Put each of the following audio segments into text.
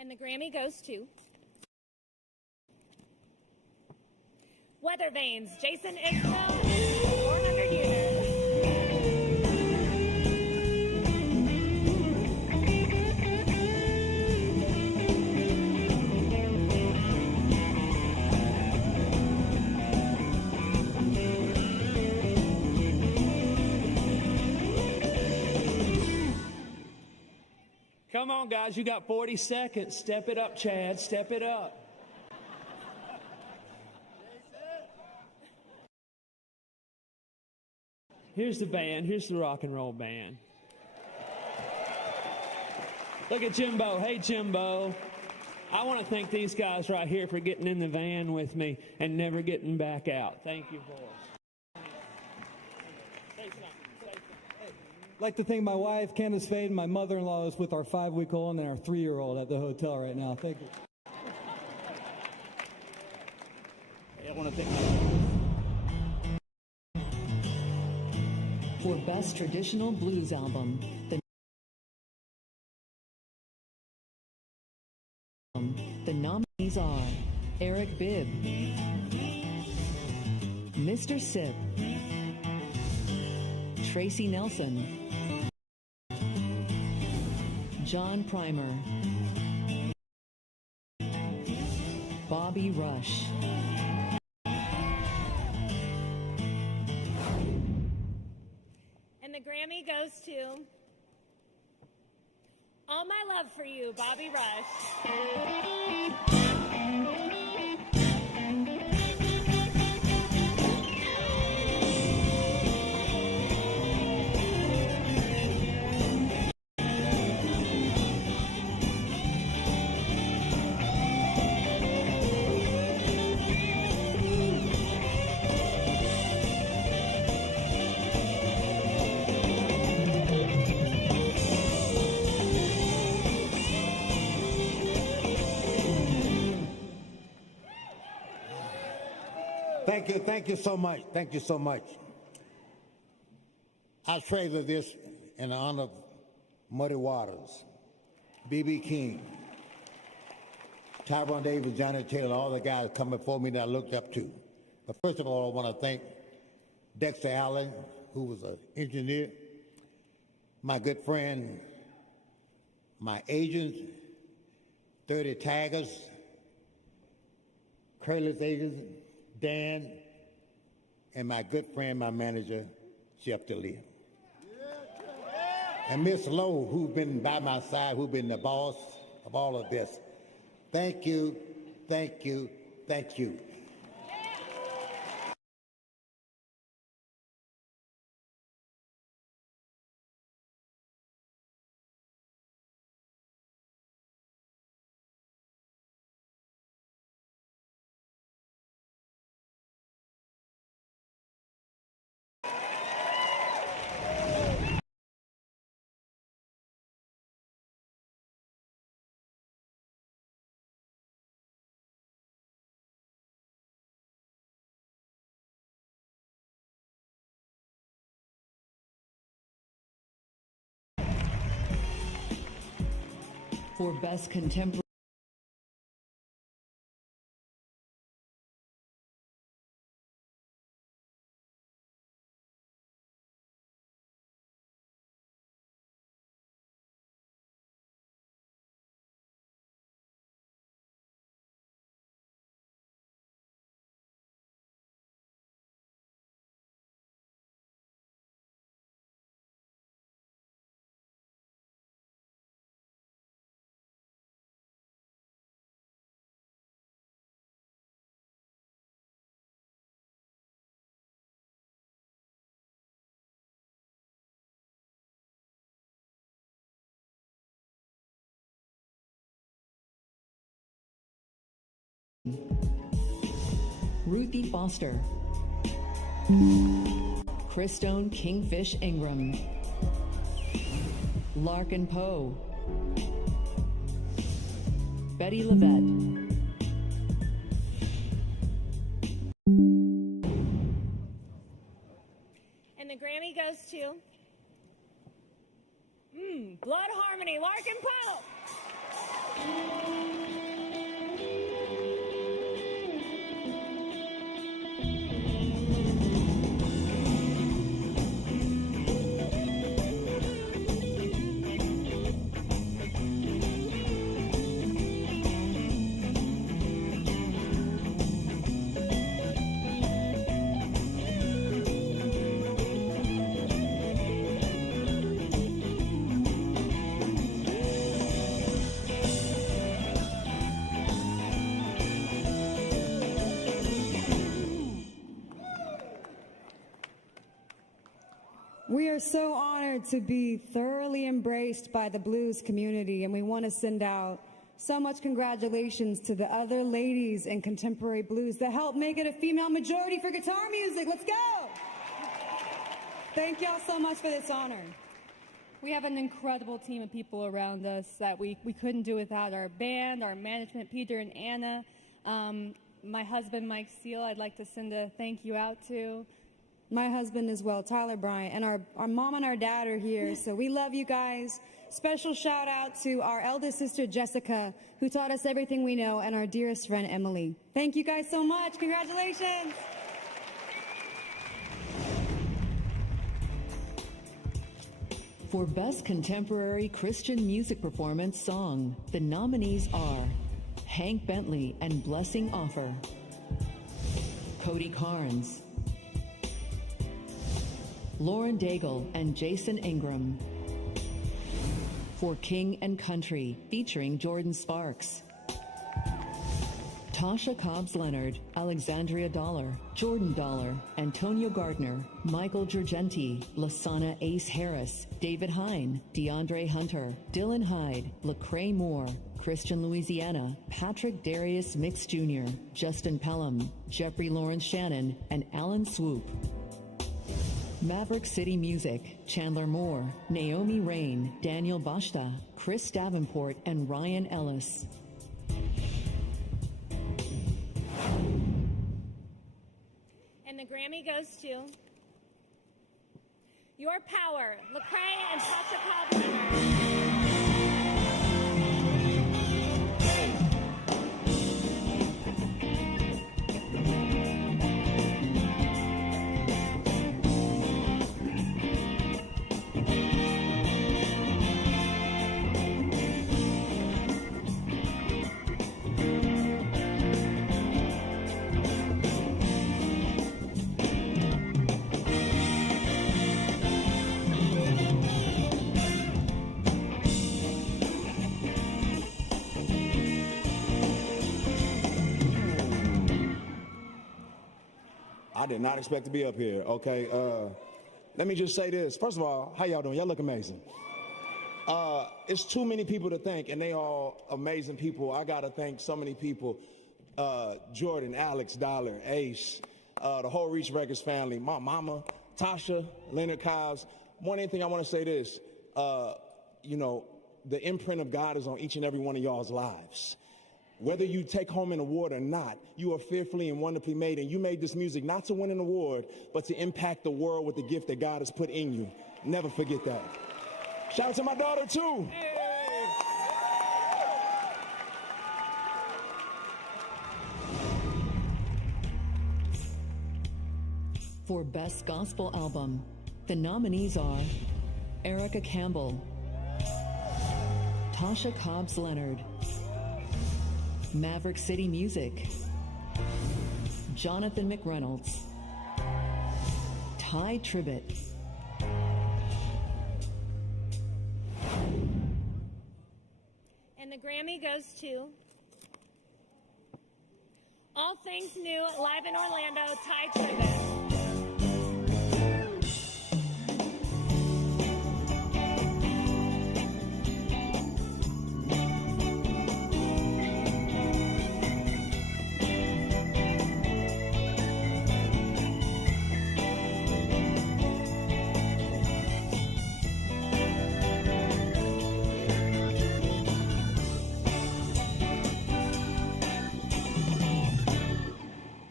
And the Grammy goes to Weather Vanes, Jason Isbell, 400 units. Come on, guys, you got 40 seconds. Step it up, Chad. Step it up. Here's the band. Here's the rock and roll band. Look at Jimbo. Hey, Jimbo. I want to thank these guys right here for getting in the van with me and never getting back out. Thank you, boys. I'd like to thank my wife, Candace Fade, and my mother-in-law is with our 5-week-old and our 3-year-old at the hotel right now. Thank you. I want to thank for Best Traditional Blues Album, the nominees are Eric Bibb, Mr. Sip, Tracy Nelson, John Primer, Bobby Rush, and the Grammy goes to All My Love for You, Bobby Rush. Thank you so much. Thank you so much. I treasure this in honor of Muddy Waters, B.B. King, Tyrone Davis, Johnny Taylor, all the guys come before me that I looked up to. But first of all, I want to thank Dexter Allen, who was an engineer, my good friend, my agent, 30 Tigers, Curly's agent, Dan, and my good friend, my manager, Jeff DeLeo. And Miss Lowe, who's been by my side, who's been the boss of all of this. Thank you, thank you, thank you. for Best Contemporary Ruthie Foster, Christone Kingfish Ingram, Larkin Poe, Betty Levette, and the Grammy goes to Blood Harmony, Larkin Poe. are so honored to be thoroughly embraced by the blues community, and we want to send out so much congratulations to the other ladies in contemporary blues that helped make it a female majority for guitar music. Let's go! Thank y'all so much for this honor. We have an incredible team of people around us that we couldn't do without. Our band, our management, Peter and Anna. My husband, Mike Steele, I'd like to send a thank you out to. My husband as well, Tyler Bryant, and our mom and our dad are here, so we love you guys. Special shout out to our eldest sister, Jessica, who taught us everything we know, and our dearest friend, Emily. Thank you guys so much. Congratulations. For Best Contemporary Christian Music Performance Song, the nominees are Hank Bentley and Blessing Offer, Cody Carnes, Lauren Daigle and Jason Ingram. For King and Country, featuring Jordan Sparks, Tasha Cobbs Leonard, Alexandria Dollar, Jordan Dollar, Antonio Gardner, Michael Gergenti, Lasana Ace Harris, David Hine, DeAndre Hunter, Dylan Hyde, Lecrae Moore, Christian Louisiana, Patrick Darius Mix Jr., Justin Pelham, Jeffrey Lawrence Shannon, and Alan Swoop. Maverick City Music, Chandler Moore, Naomi Rain, Daniel Bashta, Chris Davenport, and Ryan Ellis. And the Grammy goes to Your Power, Lecrae and Tasha Cobbs Leonard. I did not expect to be up here, okay? Let me just say this. First of all, how y'all doing? Y'all look amazing. It's too many people to thank, and they all amazing people. I got to thank so many people. Jordan, Alex, Dollar, Ace, the whole Reach Records family, my mama, Tasha, Leonard Cobbs. More than anything, I want to say this. You know, the imprint of God is on each and every one of y'all's lives. Whether you take home an award or not, you are fearfully and wonderfully made, and you made this music not to win an award, but to impact the world with the gift that God has put in you. Never forget that. Shout out to my daughter, too. For Best Gospel Album, the nominees are Erica Campbell, Tasha Cobbs Leonard, Maverick City Music, Jonathan McReynolds, Ty Tribbett, And the Grammy goes to All Things New, live in Orlando, Ty Tribbett.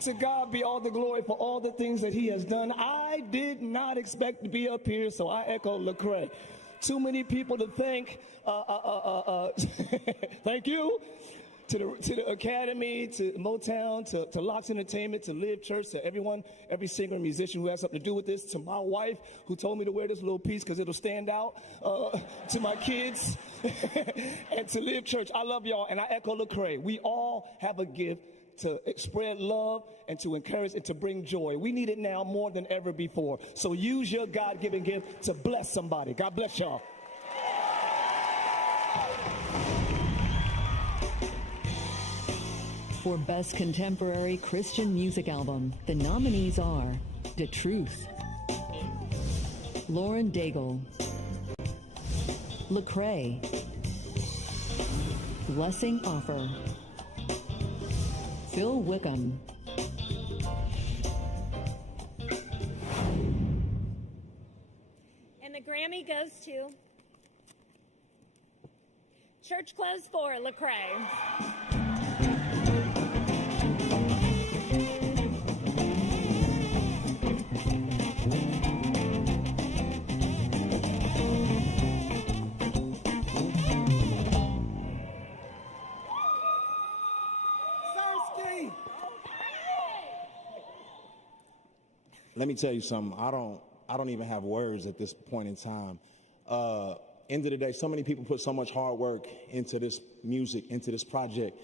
To God be all the glory for all the things that he has done. I did not expect to be up here, so I echo Lecrae. Too many people to thank. Thank you to the Academy, to Motown, to Locks Entertainment, to Live Church, to everyone, every singer and musician who has something to do with this, to my wife who told me to wear this little piece because it'll stand out, to my kids, and to Live Church. I love y'all, and I echo Lecrae. We all have a gift to spread love and to encourage and to bring joy. We need it now more than ever before. So use your God-given gift to bless somebody. God bless y'all. For Best Contemporary Christian Music Album, the nominees are The Truth, Lauren Daigle, Lecrae, Blessing Offer, Phil Wickham, And the Grammy goes to Church Clothes 4, Lecrae. Let me tell you something. I don't even have words at this point in time. End of the day, so many people put so much hard work into this music, into this project,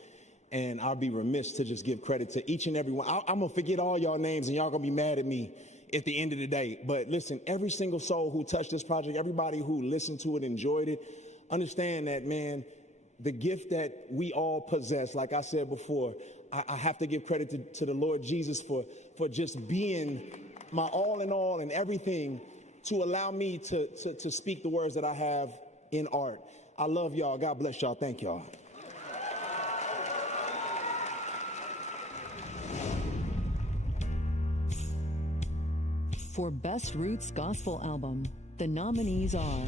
and I'll be remiss to just give credit to each and every one. I'm gonna forget all y'all names, and y'all gonna be mad at me at the end of the day. But listen, every single soul who touched this project, everybody who listened to it, enjoyed it, understand that, man, the gift that we all possess, like I said before, I have to give credit to the Lord Jesus for just being my all in all and everything to allow me to speak the words that I have in art. I love y'all. God bless y'all. Thank y'all. For Best Roots Gospel Album, the nominees are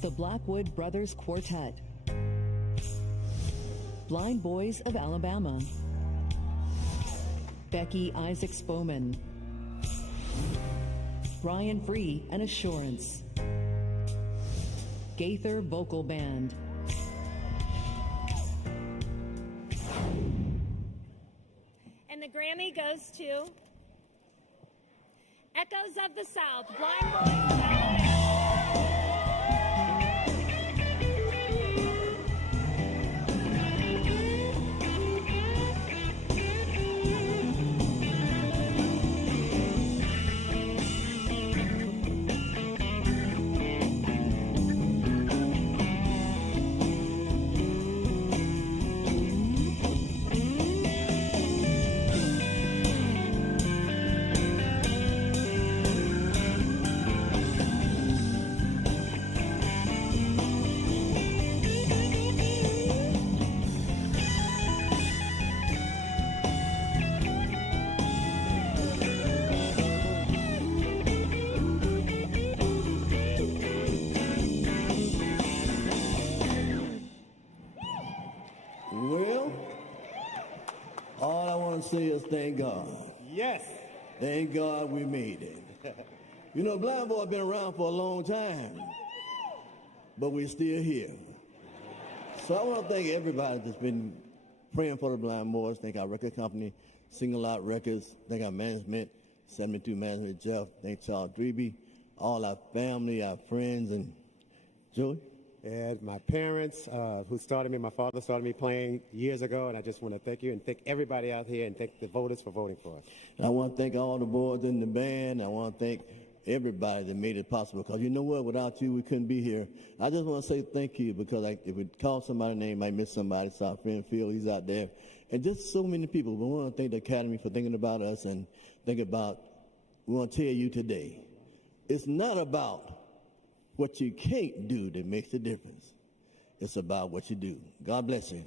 the Blackwood Brothers Quartet, Blind Boys of Alabama, Becky Isaac Spoman, Brian Free and Assurance, Gaither Vocal Band, And the Grammy goes to Echoes of the South, Blind Boys of Alabama. Well, all I want to say is thank God. Yes. Thank God we made it. You know, Blind Boy been around for a long time, but we're still here. So I want to thank everybody that's been praying for the Blind Boys. Thank our record company, Single Out Records. Thank our management, 72 Management Jeff. Thank Charles Dreby, all our family, our friends, and Joey. And my parents, who started me, my father started me playing years ago, and I just want to thank you and thank everybody out here and thank the voters for voting for us. And I want to thank all the boys in the band. I want to thank everybody that made it possible, because you know what? Without you, we couldn't be here. I just want to say thank you, because if we call somebody's name, I might miss somebody. So our friend Phil, he's out there. And just so many people. We want to thank the Academy for thinking about us and we want to tell you today, it's not about what you can't do that makes the difference. It's about what you do. God bless you.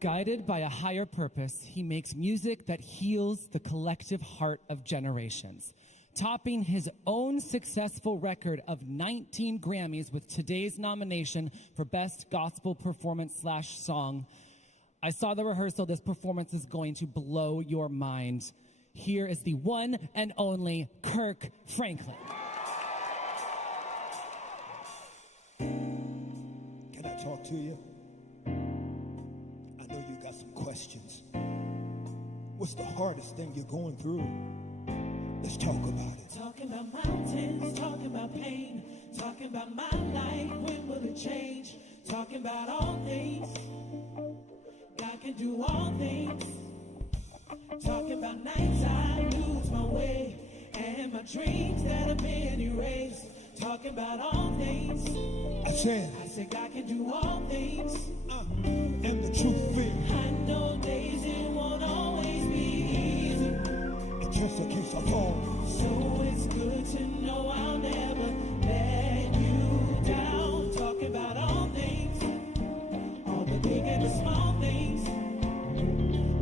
Guided by a higher purpose, he makes music that heals the collective heart of generations, topping his own successful record of 19 Grammys with today's nomination for Best Gospel Performance / Song. I saw the rehearsal. This performance is going to blow your mind. Here is the one and only Kirk Franklin. Can I talk to you? I know you got some questions. What's the hardest thing you're going through? Let's talk about it. Talking about mountains, talking about pain, talking about my life, when will it change? Talking about all things, God can do all things. Talking about nights I lose my way, and my dreams that have been erased. talking about all things. I said God can do all things. And the truth is, I know days it won't always be easy. in just in case I fall. So it's good to know I'll never let you down. Talking about all things, all the big and the small things.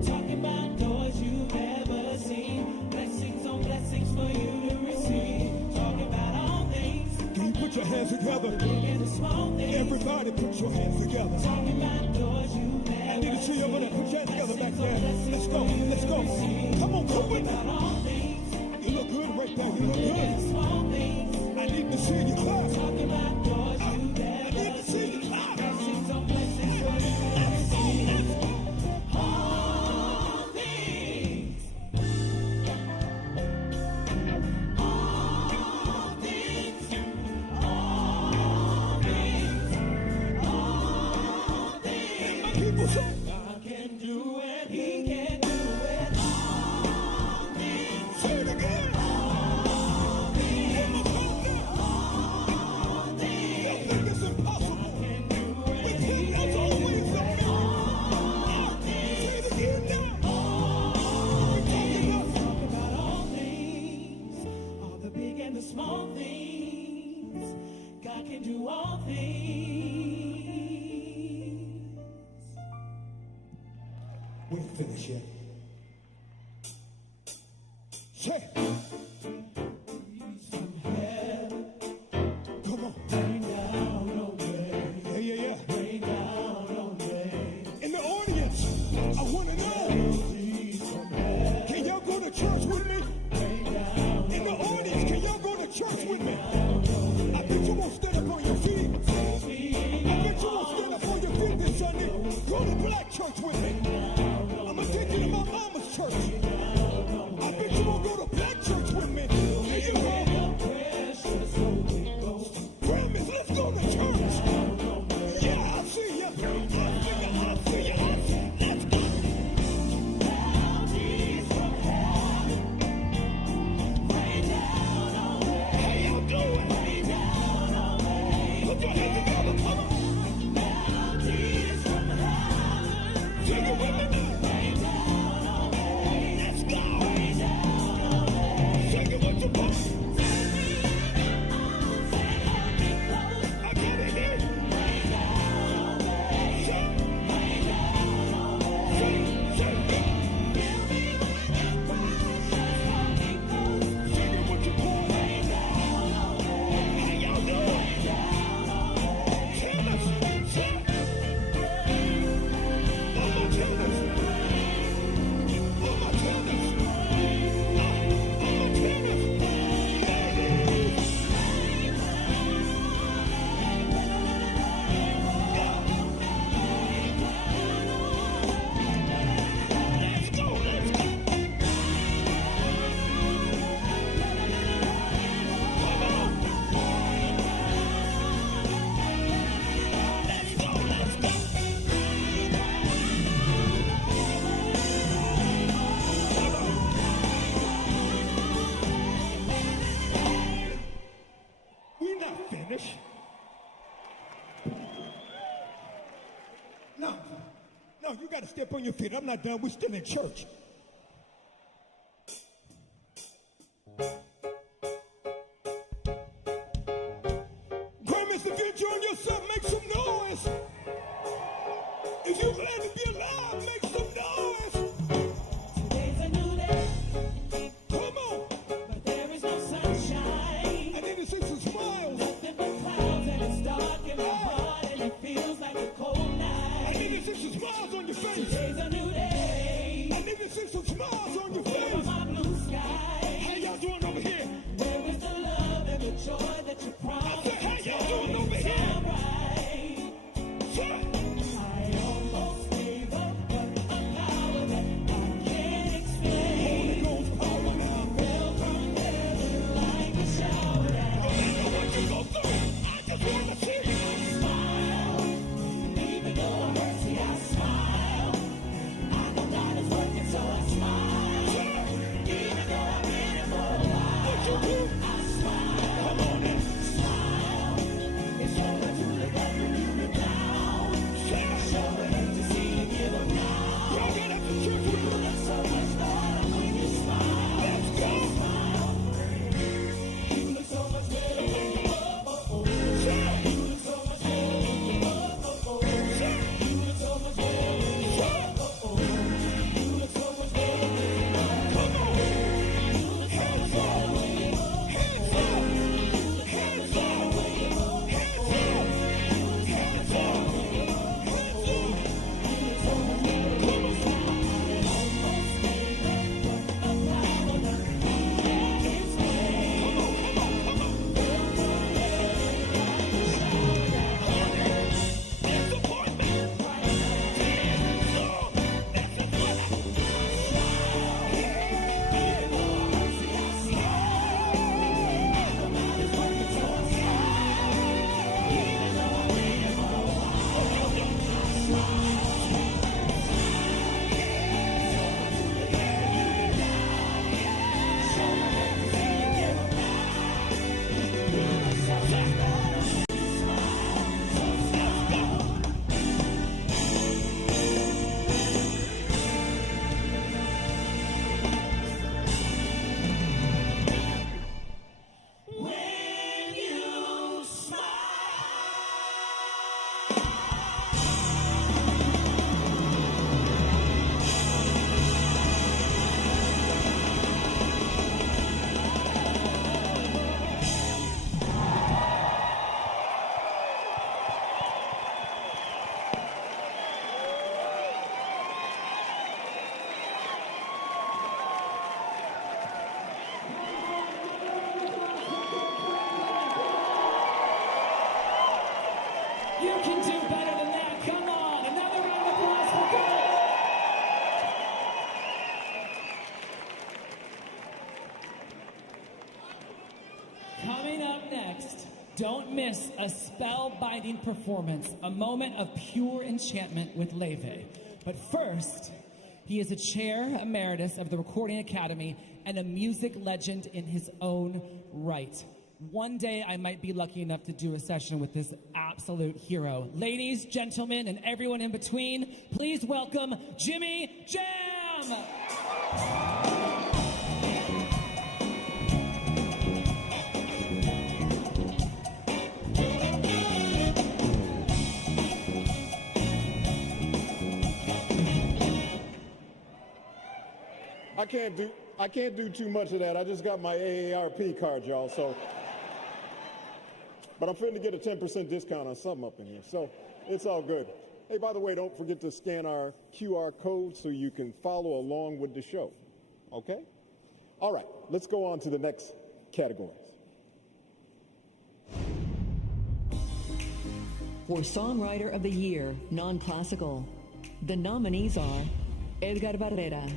Talking about doors you've never seen, blessings on blessings for you to receive. Talking about all things. Can you put your hands together? The big and the small things. Everybody put your hands together. Talking about doors you've never I need to see you over there. Put your hands together back there. Let's go. Let's go. Come on, come Talking with about me. all things. You look good right there. You look Big and good. small things. I need to see you clap. Talking about doors you've I need never to see you clap. blessings on blessings for you to receive. All things. All things. All things. All things. My people say, God can do it. He can do it. All things. say it again. All things. One more time. All things. You think it's impossible? Can do With it. him, there's always a miracle. All things. Say it again now. Talk about all things, all the big and the small things. God can do all things. We ain't finished yet. Say, From heaven, come on. rain down on me, Yeah, yeah, yeah. rain down on me. In the audience, I want to know, Please from heaven, can y'all go to church with me? rain down. In the audience, can y'all go to church with me? I bet you won't stand up on your feet. I bet you won't stand up on your feet this Sunday. Go to black church with me. I'm going to take you to my mama's church. I bet you won't go to black church with me. Here you go. Precious Holy Ghost. Grammys, let's go to church. Yeah, I see you. I see you. I see you. I see you. Let's go. Please from heaven, rain down on me, How y'all doing? rain down on me. Put your hands together. Come on. Please from heaven, Sing it with me now. rain down on me. Let's go. Rain down on me. Sing it with your voice. I gotta hear you. Rain down on me. Sing, Rain down on me. sing, sing it. Fill me with your precious Holy Ghost. Sing it with your voice. Rain down on me. How y'all doing? Rain down on me. Tell us. Sing. Mama, tell us. Mama, tell us. Mama, tell us. Let's go, let's go. Come on. Let's go, let's go. We're not finished. No, no, you got to step on your feet. I'm not done. We're still in church. Grammys, if you enjoying yourself, make some noise. If you're glad to be alive, make some noise. Today's a new day, Come on. but there is no sunshine. I need to see some smiles. Nothing but clouds, and it's dark in my heart, and it feels like a cold I night. need to see some smiles on your face. Today's a new day, I need to see Coming up next, don't miss a spellbinding performance, a moment of pure enchantment with Leve. But first, he is a chair emeritus of the Recording Academy and a music legend in his own right. One day I might be lucky enough to do a session with this absolute hero. Ladies, gentlemen, and everyone in between, please welcome Jimmy Jam! I can't do too much of that. I just got my AARP card, y'all, so. But I'm fitting to get a 10% discount on something up in here, so it's all good. Hey, by the way, don't forget to scan our QR code so you can follow along with the show, okay? All right, let's go on to the next categories. For Songwriter of the Year, Non-Classical, the nominees are Edgar Barrera,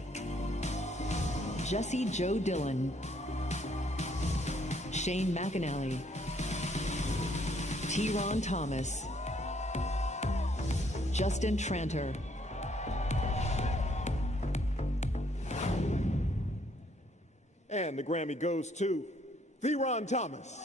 Jesse Joe Dillon, Shane McAnally, T. Ron Thomas, Justin Tranter, And the Grammy goes to T. Ron Thomas.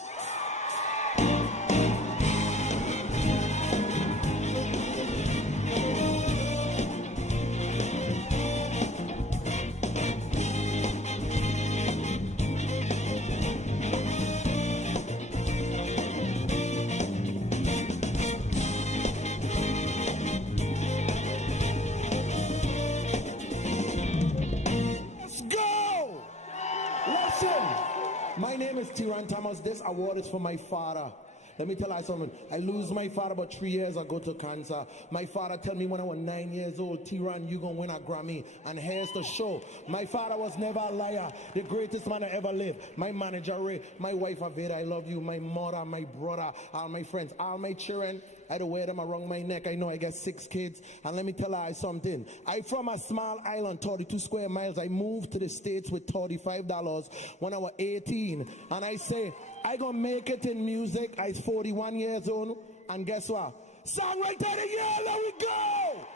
My name is T. Ron Thomas. This award is for my father. Let me tell you something. I lose my father about 3 years ago to cancer. My father told me when I was 9 years old, T. Ron, you gonna win a Grammy. And here's the show. My father was never a liar. The greatest man I ever lived. My manager, Ray. My wife, Aveda, I love you. My mother, my brother, all my friends, all my children. I don't wear them around my neck. I know I got 6 kids. And let me tell you something. I'm from a small island, 32 square miles. I moved to the States with $35 when I was 18. And I say, I gonna make it in music. I'm 41 years old. And guess what? Songwriter of the Year, let we go!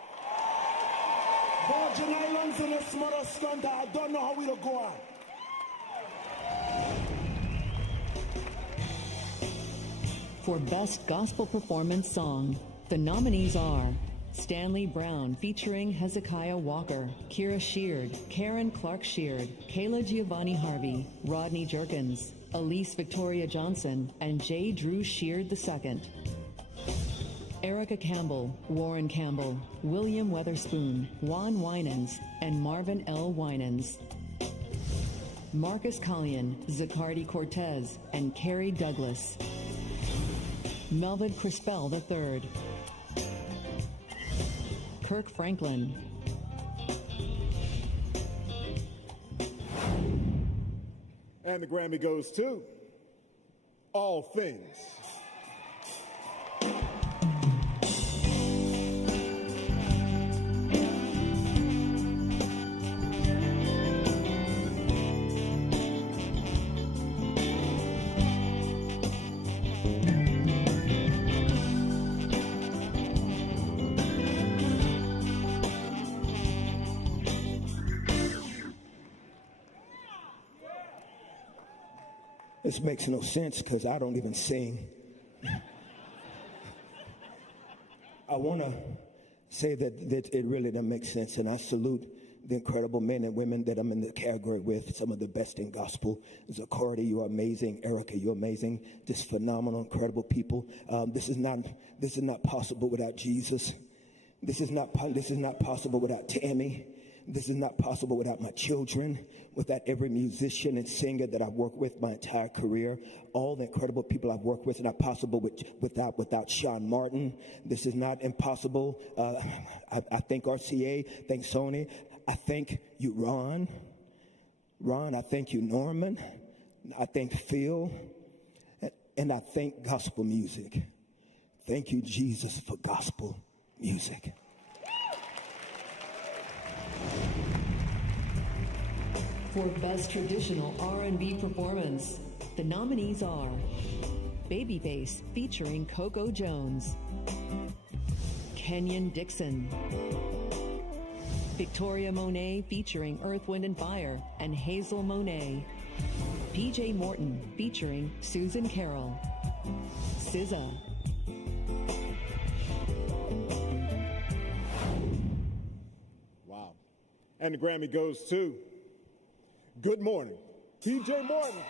Virgin Islands in the smother stunt. I don't know how we'll go on. For Best Gospel Performance Song, the nominees are Stanley Brown featuring Hezekiah Walker, Kira Sheard, Karen Clark Sheard, Kayla Giovanni Harvey, Rodney Jerkins, Elise Victoria Johnson, and J. Drew Sheard II. Erica Campbell, Warren Campbell, William Weatherspoon, Juan Winans, and Marvin L. Winans. Marcus Collian, Zaccardi Cortez, and Carrie Douglas. Melvin Crispell III, Kirk Franklin, And the Grammy goes to All Things. This makes no sense because I don't even sing. I want to say that it really doesn't make sense, and I salute the incredible men and women that I'm in the category with, some of the best in gospel. Zaccardi, you're amazing. Erica, you're amazing. Just phenomenal, incredible people. This is not possible without Jesus. This is not possible without Tammy. This is not possible without my children, without every musician and singer that I've worked with my entire career. All the incredible people I've worked with, not possible without Sean Martin. This is not impossible. I thank RCA, thank Sony. I thank you, Ron. I thank you, Norman. I thank Phil. And I thank gospel music. Thank you, Jesus, for gospel music. For Best Traditional R&B Performance, The nominees are Babyface featuring Coco Jones, Kenyon Dixon, Victoria Monet featuring Earth, Wind & Fire and Hazel Monet, PJ Morton featuring Susan Carroll, SZA, Wow. And the Grammy goes to Good Morning, PJ Morton.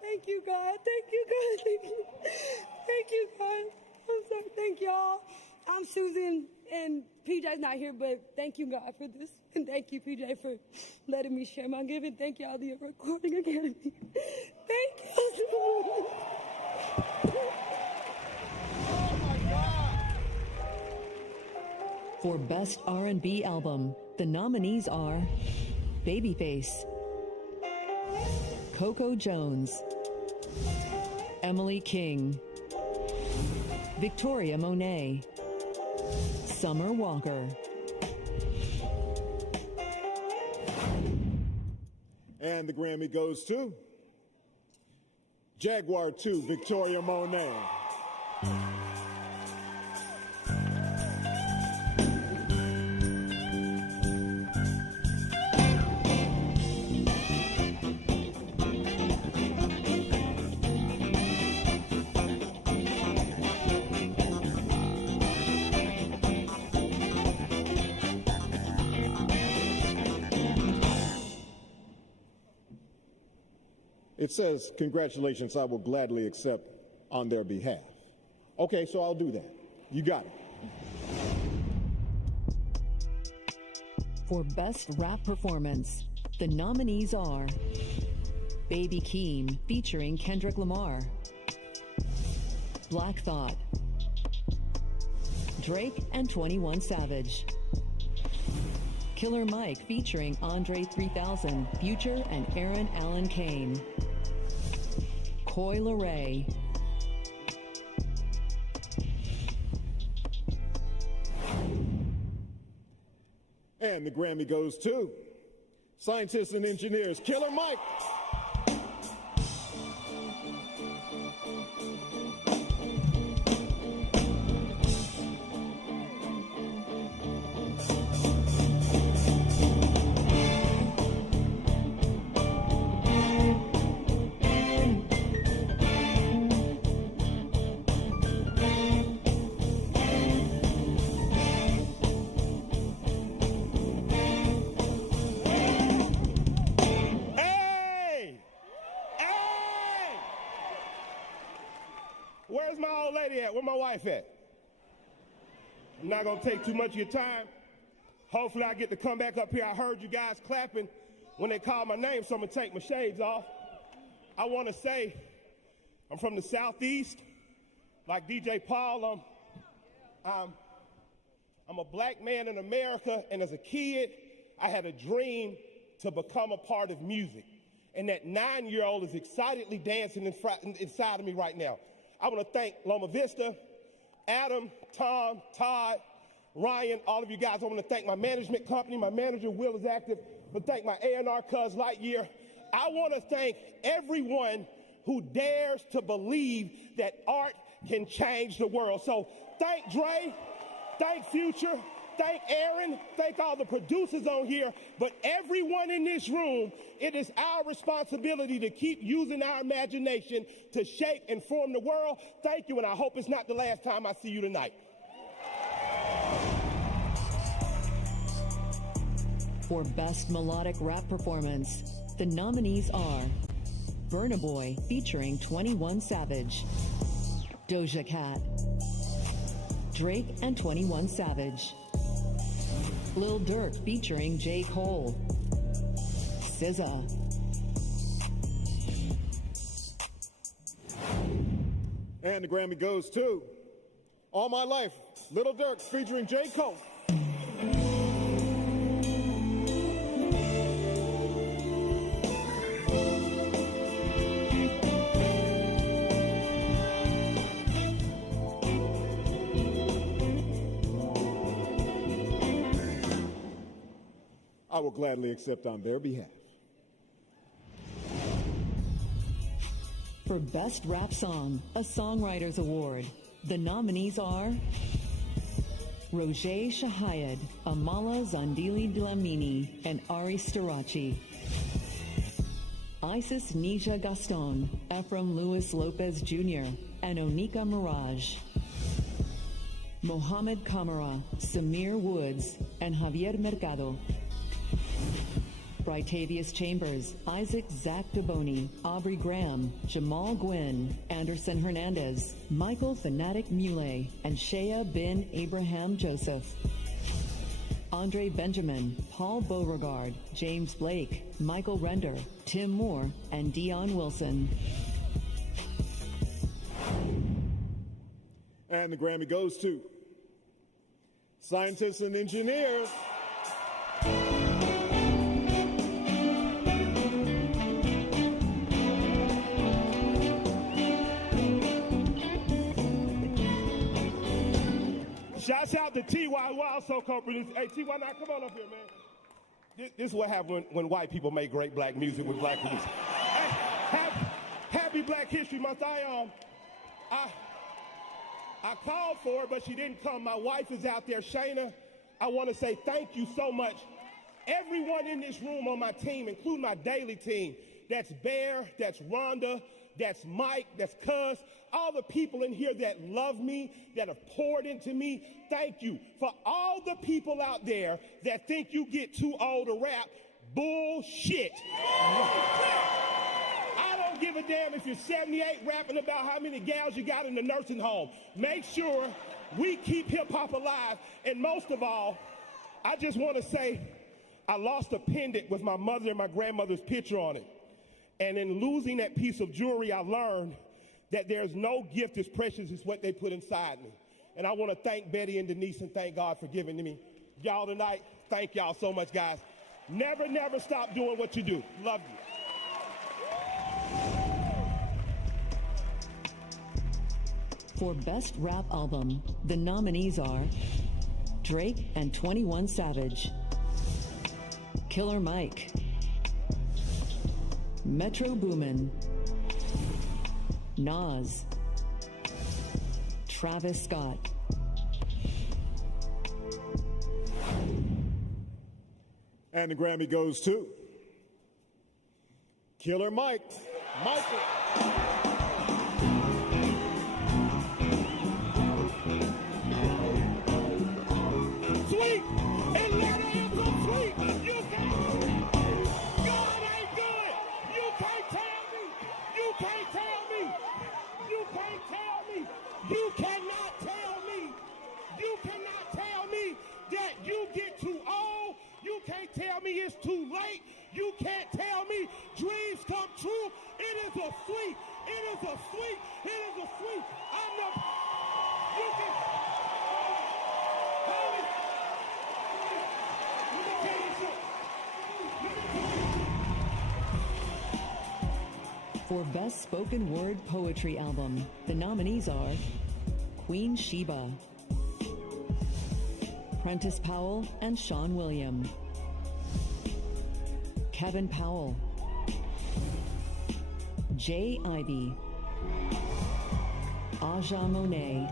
Thank you, God. Thank you, God. Thank you. Thank you, God. I'm sorry. Thank y'all. I'm Susan, and PJ's not here, but thank you, God, for this. And thank you, PJ, for letting me share my giving. Thank y'all, the Recording Academy. Thank you. For Best R&B Album, the nominees are Babyface, Coco Jones, Emily King, Victoria Monet, Summer Walker. And the Grammy goes to Jaguar 2, Victoria Monet. It says, congratulations, I will gladly accept on their behalf. Okay, so I'll do that. You got it. For Best Rap Performance, the nominees are Baby Keem featuring Kendrick Lamar, Black Thought, Drake and 21 Savage, Killer Mike featuring Andre 3000, Future and Aaron Allen Kane, Coi Leray, And the Grammy goes to Scientists and Engineers, Killer Mike. Where's my old lady at? Where my wife at? I'm not gonna take too much of your time. Hopefully I get to come back up here. I heard you guys clapping when they called my name, so I'm gonna take my shades off. I wanna say I'm from the Southeast, like DJ Paul. I'm a black man in America, and as a kid, I had a dream to become a part of music. And that 9-year-old is excitedly dancing inside of me right now. I want to thank Loma Vista, Adam, Tom, Todd, Ryan, all of you guys. I want to thank my management company. My manager, Will, is active. I want to thank my A&R cuz, Lightyear. I want to thank everyone who dares to believe that art can change the world. So thank Dre, thank Future, thank Aaron, thank all the producers on here, but everyone in this room, it is our responsibility to keep using our imagination to shape and form the world. Thank you, and I hope it's not the last time I see you tonight. For Best Melodic Rap Performance, the nominees are Burna Boy featuring 21 Savage, Doja Cat, Drake and 21 Savage, Lil Durk featuring J. Cole, SZA. And the Grammy goes to All My Life, Little Dirk featuring J. Cole. I will gladly accept on their behalf. For Best Rap Song, a Songwriters Award, the nominees are Roger Shahayed, Amala Zandili Dlamini, and Ari Starachi. Isis Nija Gaston, Ephraim Luis Lopez Jr., and Onika Mirage. Mohamed Kamara, Samir Woods, and Javier Mercado. Britavious Chambers, Isaac Zach Daboni, Aubrey Graham, Jamal Gwynn, Anderson Hernandez, Michael Fanatic Muley, and Shea bin Abraham Joseph. Andre Benjamin, Paul Beauregard, James Blake, Michael Render, Tim Moore, and Dion Wilson. And the Grammy goes to Scientists and Engineers. Shouts out to T.Y. Wild So co-producer. Hey, T.Y. now come on up here, man. This is what happens when white people make great black music with black producers. Happy Black History Month. I called for her, but she didn't come. My wife is out there, Shayna. I want to say thank you so much. Everyone in this room on my team, including my daily team, that's Bear, that's Rhonda, that's Mike, that's Cuz, all the people in here that love me, that have poured into me, thank you. For all the people out there that think you get too old to rap, bullshit. I don't give a damn if you're 78 rapping about how many gals you got in the nursing home. Make sure we keep hip-hop alive. And most of all, I just want to say I lost a pendant with my mother and my grandmother's picture on it. And in losing that piece of jewelry, I learned that there's no gift as precious as what they put inside me. And I want to thank Betty and Denise and thank God for giving to me. Y'all tonight, thank y'all so much, guys. Never, never stop doing what you do. Love you. For Best Rap Album, the nominees are Drake and 21 Savage, Killer Mike, Metro Boomin, Nas, Travis Scott. And the Grammy goes to Killer Mike. Michael. Sweet! Atlanta is so sweet! You can't... God ain't good! You can't tell me! You can't tell me! You can't tell me! You cannot tell me! You cannot tell me that you get too old! You can't tell me it's too late! You can't tell me dreams come true! It is a sweet! It is a sweet! It is a sweet! I'm the... You can... For Best Spoken Word Poetry Album, the nominees are Queen Sheba, Prentice Powell and Sean William, Kevin Powell, Jay Ivy, Aja Monet,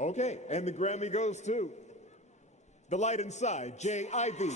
Okay, and the Grammy goes to The Light Inside, Jay Ivy.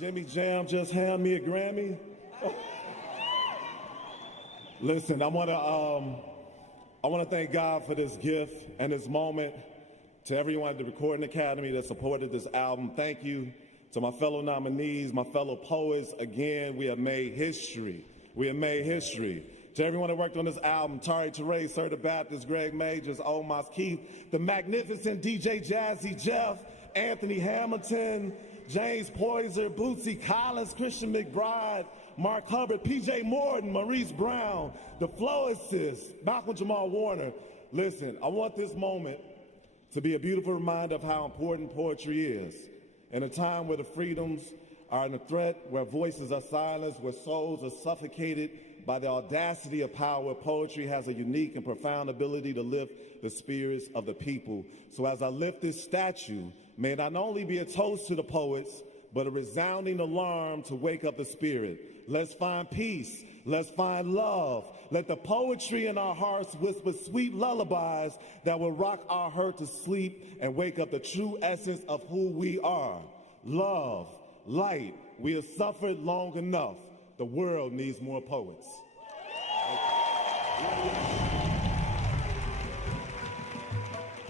Jimmy Jam just hand me a Grammy? Listen, I want to thank God for this gift and this moment. To everyone at the Recording Academy that supported this album, thank you. To my fellow nominees, my fellow poets, again, we have made history. We have made history. To everyone that worked on this album, Tari Teray, Sir the Baptist, Greg Majors, Omos Keith, the magnificent DJ Jazzy Jeff, Anthony Hamilton, James Poyser, Bootsy Collins, Christian McBride, Mark Hubbard, PJ Morton, Maurice Brown, the Flowists, Malcolm Jamal Warner. Listen, I want this moment to be a beautiful reminder of how important poetry is. In a time where the freedoms are under threat, where voices are silenced, where souls are suffocated by the audacity of power, poetry has a unique and profound ability to lift the spirits of the people. So as I lift this statue, may it not only be a toast to the poets, but a resounding alarm to wake up the spirit. Let's find peace. Let's find love. Let the poetry in our hearts whisper sweet lullabies that will rock our hurt to sleep and wake up the true essence of who we are. Love, light. We have suffered long enough. The world needs more poets.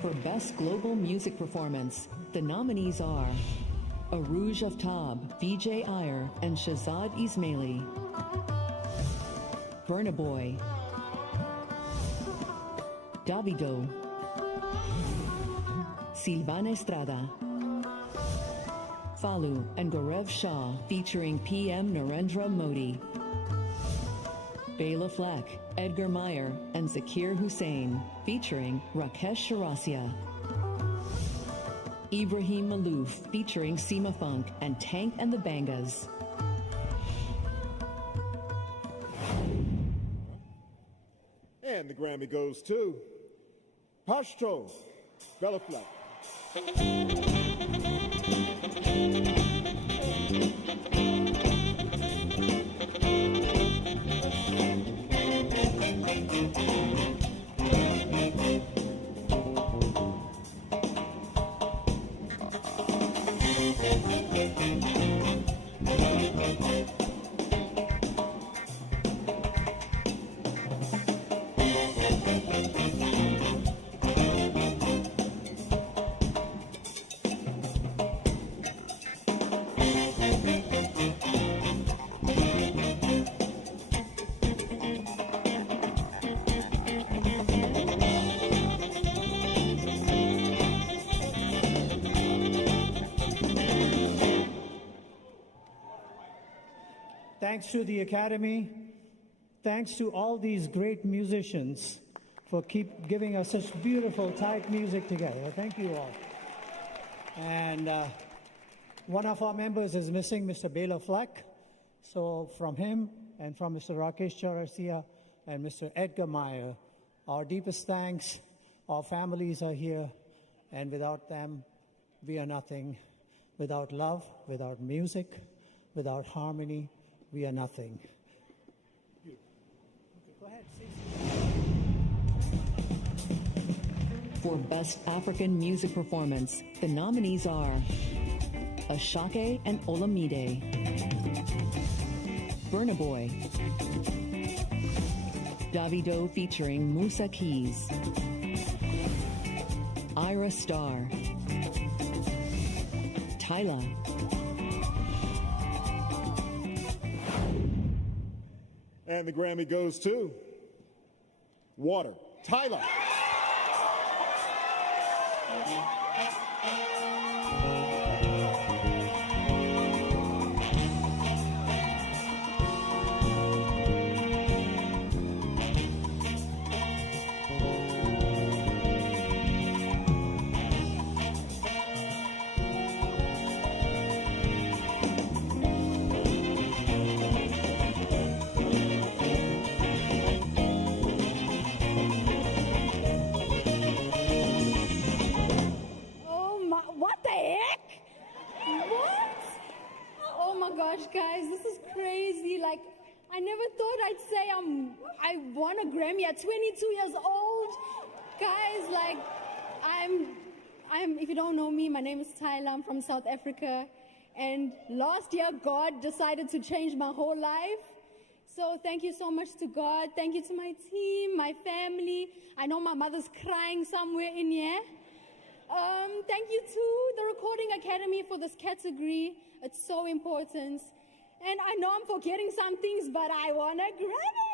For Best Global Music Performance, the nominees are Arouj Aftab, Vijay Iyer, and Shahzad Ismaili. Burna Boy, Davido, Silvana Estrada, Falu and Gaurav Shah featuring PM Narendra Modi, Bela Fleck, Edgar Meyer, and Zakir Hussain featuring Rakesh Sharasia, Ibrahim Malouf featuring Seema Funk and Tank and the Bangas. And the Grammy goes to Pashtos, Bela Fleck. Thanks to the Academy, thanks to all these great musicians for keep giving us such beautiful, tight music together. Thank you all. And one of our members is missing, Mr. Bela Fleck. So from him and from Mr. Rakesh Chaurasia and Mr. Edgar Meyer, our deepest thanks. Our families are here, and without them, we are nothing. Without love, without music, without harmony, we are nothing. Go ahead, For Best African Music Performance, the nominees are Ashake and Olamide, Burna Boy, Davido featuring Musa Keys, Ira Star, Tyla, And the Grammy goes to Water, Tyla. Guys, this is crazy. Like, I never thought I'd say I won a Grammy at 22 years old. Guys, like, I'm if you don't know me, my name is Tyla. I'm from South Africa, And last year, God decided to change my whole life. So thank you so much to God. Thank you to my team, my family. I know my mother's crying somewhere in here. Thank you to the Recording Academy for this category. It's so important. And I know I'm forgetting some things, but I want a Grammy.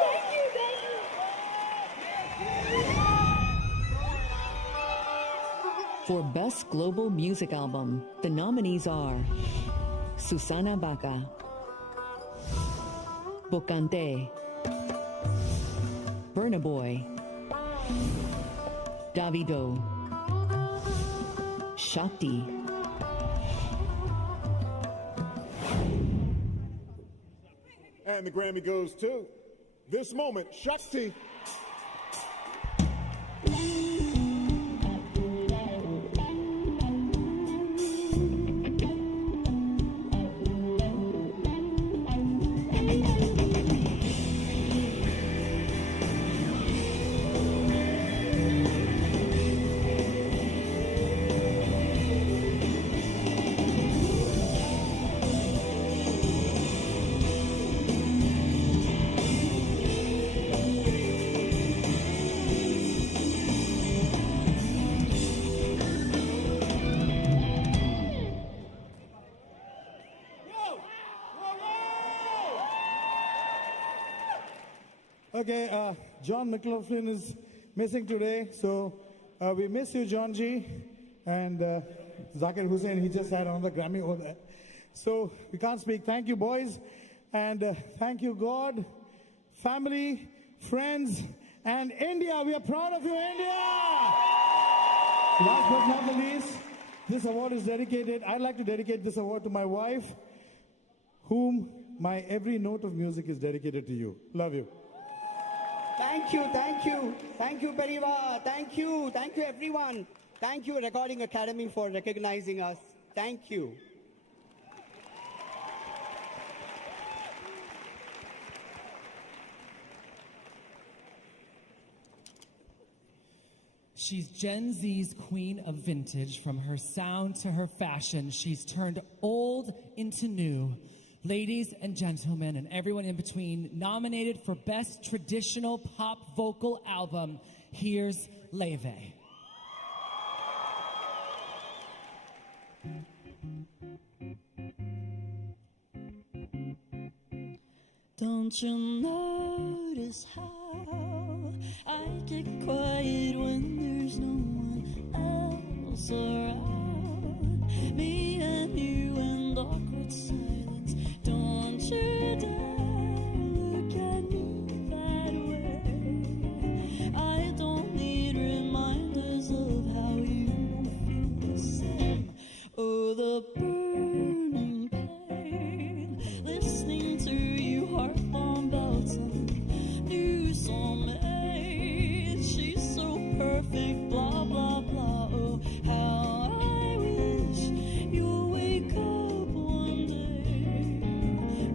Thank you, thank you. For Best Global Music Album, the nominees are Susana Baca, Bocante, Burna Boy, Davido, Shakti, And the Grammy goes to this moment, Shakti. Okay, John McLaughlin is missing today, so we miss you, John G. And Zakir Hussain, he just had another Grammy over there. So we can't speak. Thank you, boys. And thank you, God, family, friends, and India. We are proud of you, India. Last but not the least, this award is dedicated. I'd like to dedicate this award to my wife, whom my every note of music is dedicated to you. Love you. Thank you, Pariva. Thank you everyone. Thank you, Recording Academy, for recognizing us. Thank you. She's Gen Z's queen of vintage. From her sound to her fashion, she's turned old into new. Ladies and gentlemen, and everyone in between, nominated for Best Traditional Pop Vocal Album, here's Leve. Don't you notice how I get quiet when there's no one else around? Me and you and awkward silence. Don't you dare look at me that way. I don't need reminders of how you don't feel the same. Oh, the burning pain, listening to you harp on about some new soulmate. She's so perfect, blah, blah, blah. Oh, how I wish you'll wake up one day.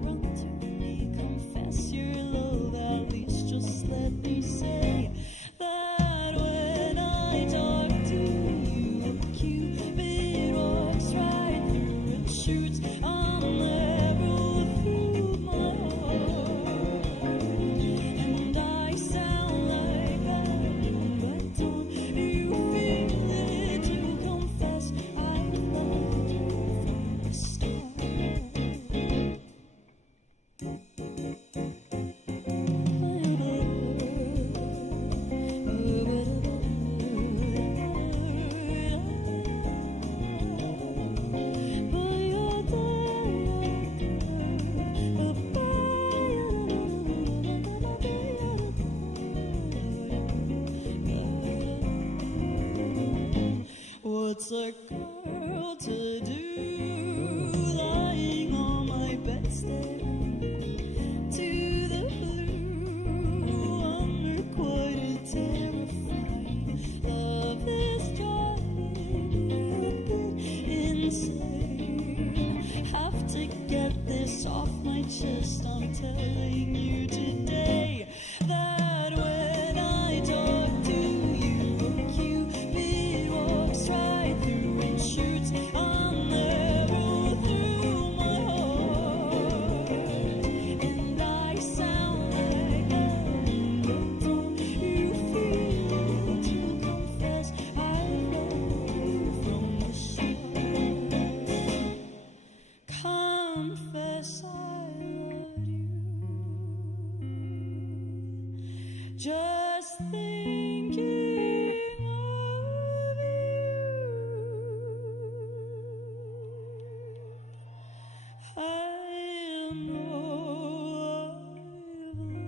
Run to me, confess your love, at least just let me say that when I talk to you, Cupid walks right through and shoots an arrow through my heart. And I sound like that, but don't you feel it? You confess I loved you from the start. What's a girl to do lying on my bedstead to the blue, unrequited, terrifying? Love is driving me insane. Have to get this off my chest. I'm telling you today that when I talk to you, Cupid walks right through and shoots confess I loved you. Just thinking of you. I know I've loved you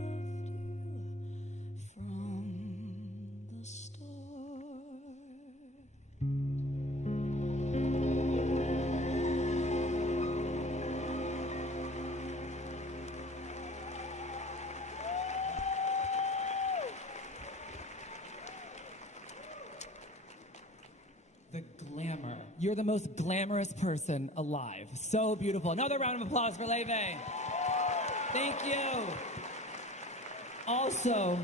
from the start. The glamour. You're the most glamorous person alive. So beautiful. Another round of applause for Leve. Thank you. Also,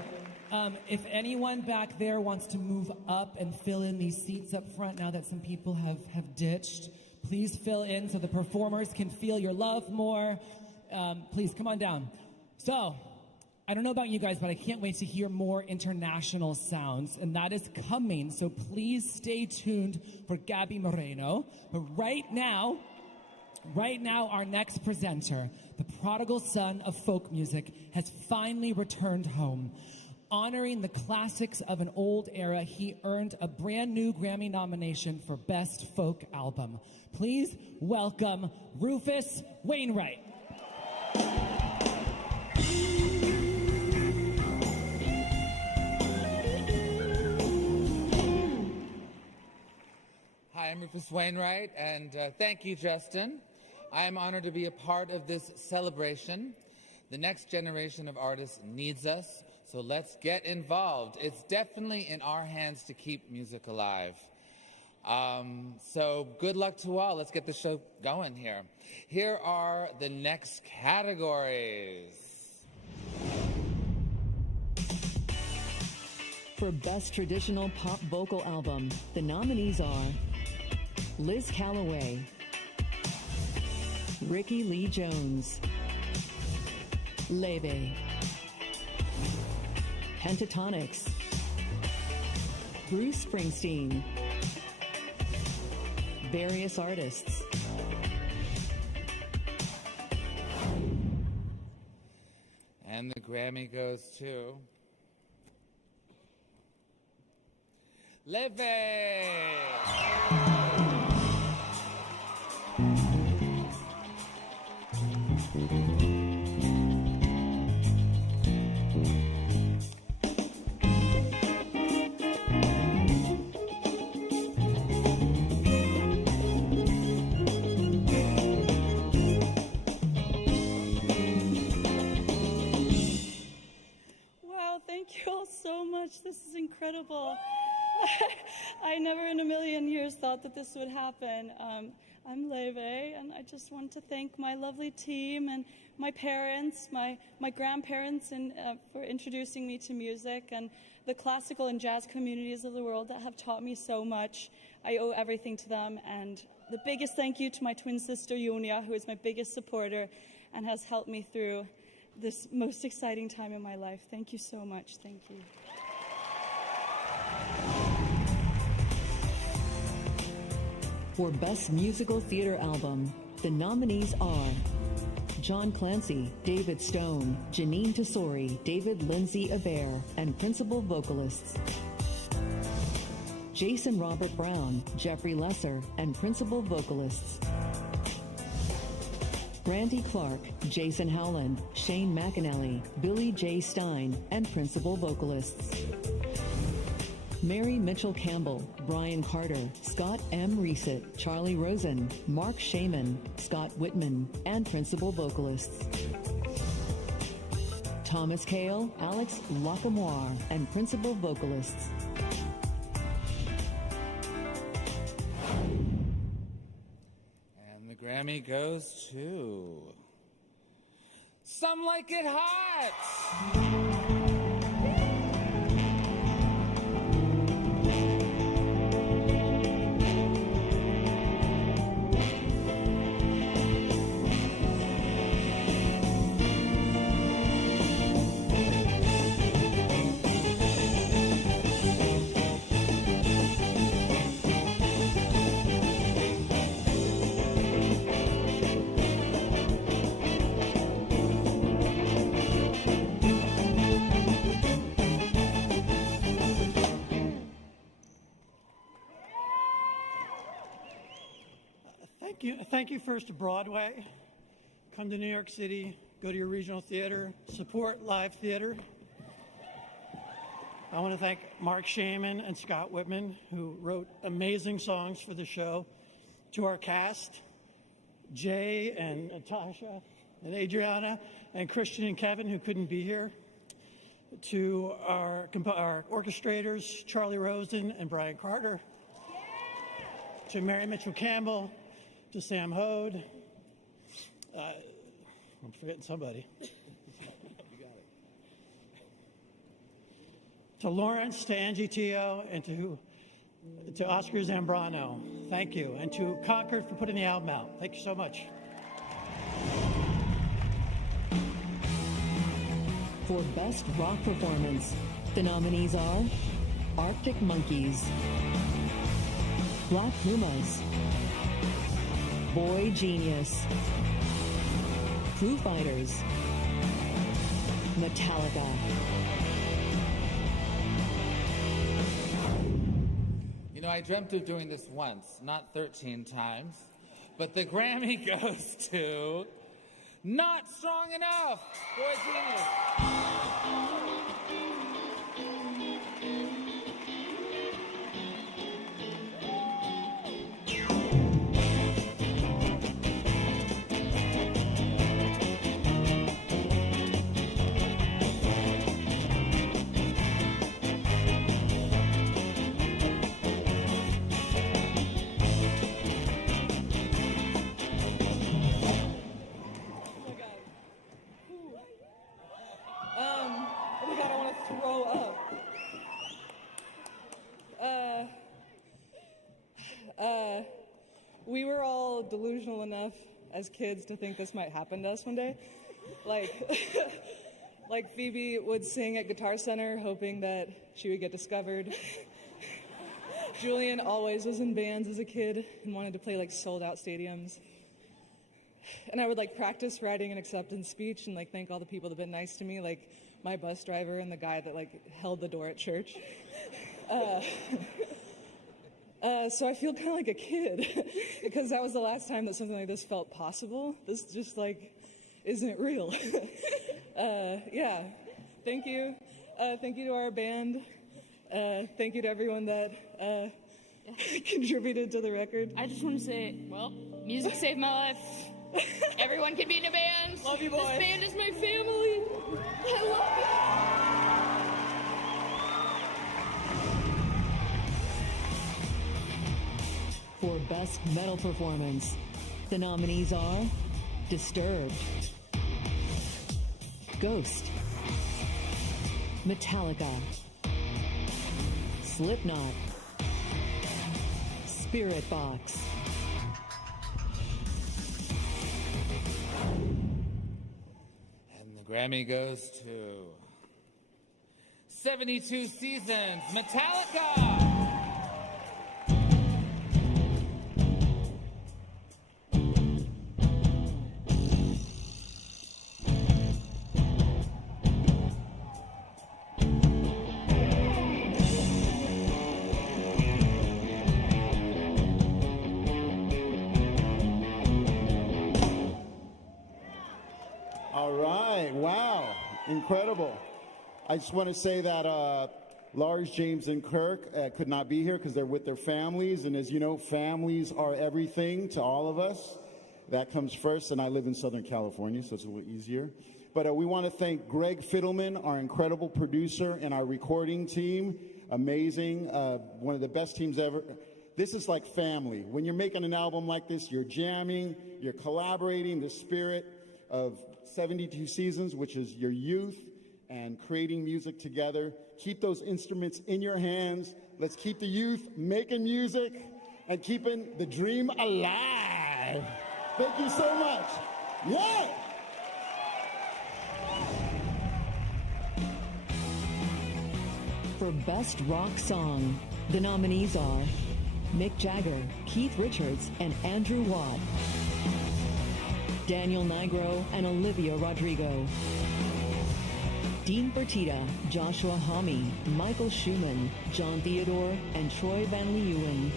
if anyone back there wants to move up and fill in these seats up front now that some people have ditched, please fill in so the performers can feel your love more. Please come on down. So, I don't know about you guys, but I can't wait to hear more international sounds, and that is coming, so please stay tuned for Gabby Moreno. But right now, our next presenter, the prodigal son of folk music, has finally returned home. Honoring the classics of an old era, he earned a brand new Grammy nomination for Best Folk Album. Please welcome Rufus Wainwright. Hi, I'm Rufus Wainwright, and thank you, Justin. I am honored to be a part of this celebration. The next generation of artists needs us, so let's get involved. It's definitely in our hands to keep music alive. So good luck to all. Let's get the show going here. Here are the next categories. For Best Traditional Pop Vocal Album, the nominees are Liz Calloway, Ricky Lee Jones, Leve, Pentatonics, Bruce Springsteen, various artists. And the Grammy goes to Leve. Wow, thank you all so much. This is incredible. I never in a million years thought that this would happen. I'm Leve, and I just want to thank my lovely team and my parents, my grandparents, and for introducing me to music, and the classical and jazz communities of the world that have taught me so much. I owe everything to them, and the biggest thank you to my twin sister, Yunia, who is my biggest supporter and has helped me through this most exciting time in my life. Thank you so much. Thank you. For Best Musical Theater Album, the nominees are John Clancy, David Stone, Janine Tesori, David Lindsay Aber, and principal vocalists. Jason Robert Brown, Jeffrey Lesser, and principal vocalists. Randy Clark, Jason Howland, Shane McAnally, Billy J. Stein, and principal vocalists. Mary Mitchell Campbell, Brian Carter, Scott M. Reset, Charlie Rosen, Mark Shaman, Scott Whitman, and principal vocalists. Thomas Cale, Alex Lacamoire, and principal vocalists. And the Grammy goes to Some Like It Hot. Thank you first to Broadway. Come to New York City, go to your regional theater, support live theater. I want to thank Mark Shaman and Scott Whitman, who wrote amazing songs for the show. To our cast, Jay and Natasha and Adriana and Christian and Kevin, who couldn't be here. To our orchestrators, Charlie Rosen and Brian Carter. To Mary Mitchell Campbell, to Sam Hode. I'm forgetting somebody. To Lawrence, to Angie Teo, and to Oscar Zambrano. Thank you. And to Concord for putting the album out. Thank you so much. For Best Rock Performance, the nominees are Arctic Monkeys, Black Pumas, Boy Genius, Foo Fighters, Metallica. You know, I dreamt of doing this once, not 13 times, but the Grammy goes to Not Strong Enough, Boy Genius. Oh my God, I want to throw up. We were all delusional enough as kids to think this might happen to us one day. Like Phoebe would sing at Guitar Center hoping that she would get discovered. Julian always was in bands as a kid and wanted to play like sold out stadiums. And I would like practice writing an acceptance speech and like thank all the people that have been nice to me, like my bus driver and the guy that like held the door at church. So I feel kind of like a kid because that was the last time that something like this felt possible. This just like isn't real. Yeah, thank you. Thank you to our band. Thank you to everyone that contributed to the record. I just want to say, well, music saved my life. Everyone can be in a band. Love you, boy. This band is my family. I love you. For Best Metal Performance, the nominees are Disturbed, Ghost, Metallica, Slipknot, Spirit Box. And the Grammy goes to 72 Seasons, Metallica. All right, wow, incredible. I just want to say that Lars, James, and Kirk could not be here because they're with their families. And as you know, families are everything to all of us. That comes first, and I live in Southern California, so it's a little easier. But we want to thank Greg Fiddleman, our incredible producer, and our recording team. Amazing, one of the best teams ever. This is like family. When you're making an album like this, you're jamming, you're collaborating, the spirit of 72 Seasons, which is your youth, and creating music together. Keep those instruments in your hands. Let's keep the youth making music and keeping the dream alive. Thank you so much. Yeah! For Best Rock Song, the nominees are Mick Jagger, Keith Richards, and Andrew Watt, Daniel Nigro and Olivia Rodrigo, Dean Fertitta, Joshua Homme, Michael Schumann, John Theodore, and Troy Van Leeuwen,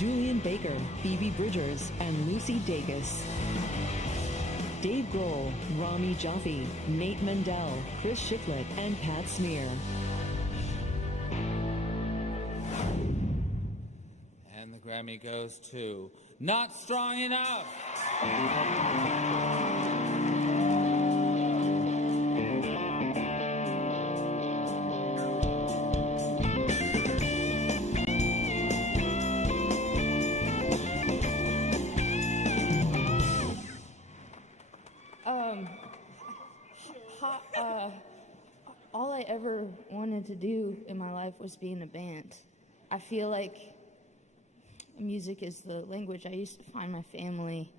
Julian Baker, Phoebe Bridgers, and Lucy Dacus. Dave Grohl, Rami Jaffe, Nate Mendel, Chris Shiflett, and Pat Smear. And the Grammy goes to Not Strong Enough. All I ever wanted to do in my life was be in a band. I feel like music is the language I used to find my family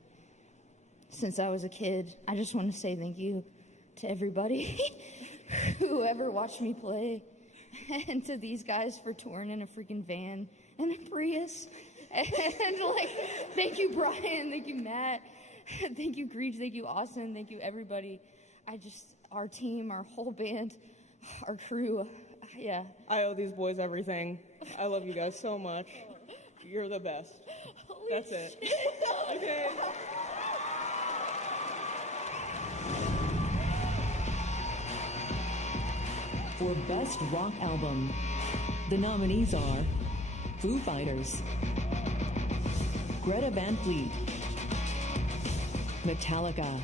since I was a kid. I just want to say thank you to everybody who ever watched me play, and to these guys for touring in a freaking van and a Prius. And like, thank you, Brian. Thank you, Matt. Thank you, Greech. Thank you, Austin. Thank you, everybody. Our team, our whole band, our crew. Yeah. I owe these boys everything. I love you guys so much. You're the best. That's it. Okay. For Best Rock Album, the nominees are Foo Fighters, Greta Van Fleet, Metallica,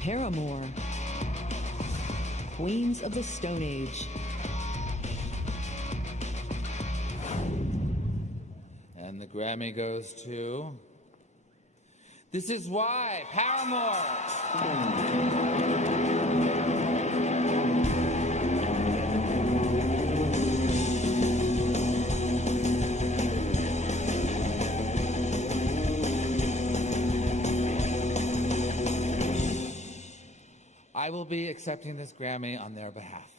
Paramore, Queens of the Stone Age. And the Grammy goes to This Is Why, Paramore. I will be accepting this Grammy on their behalf.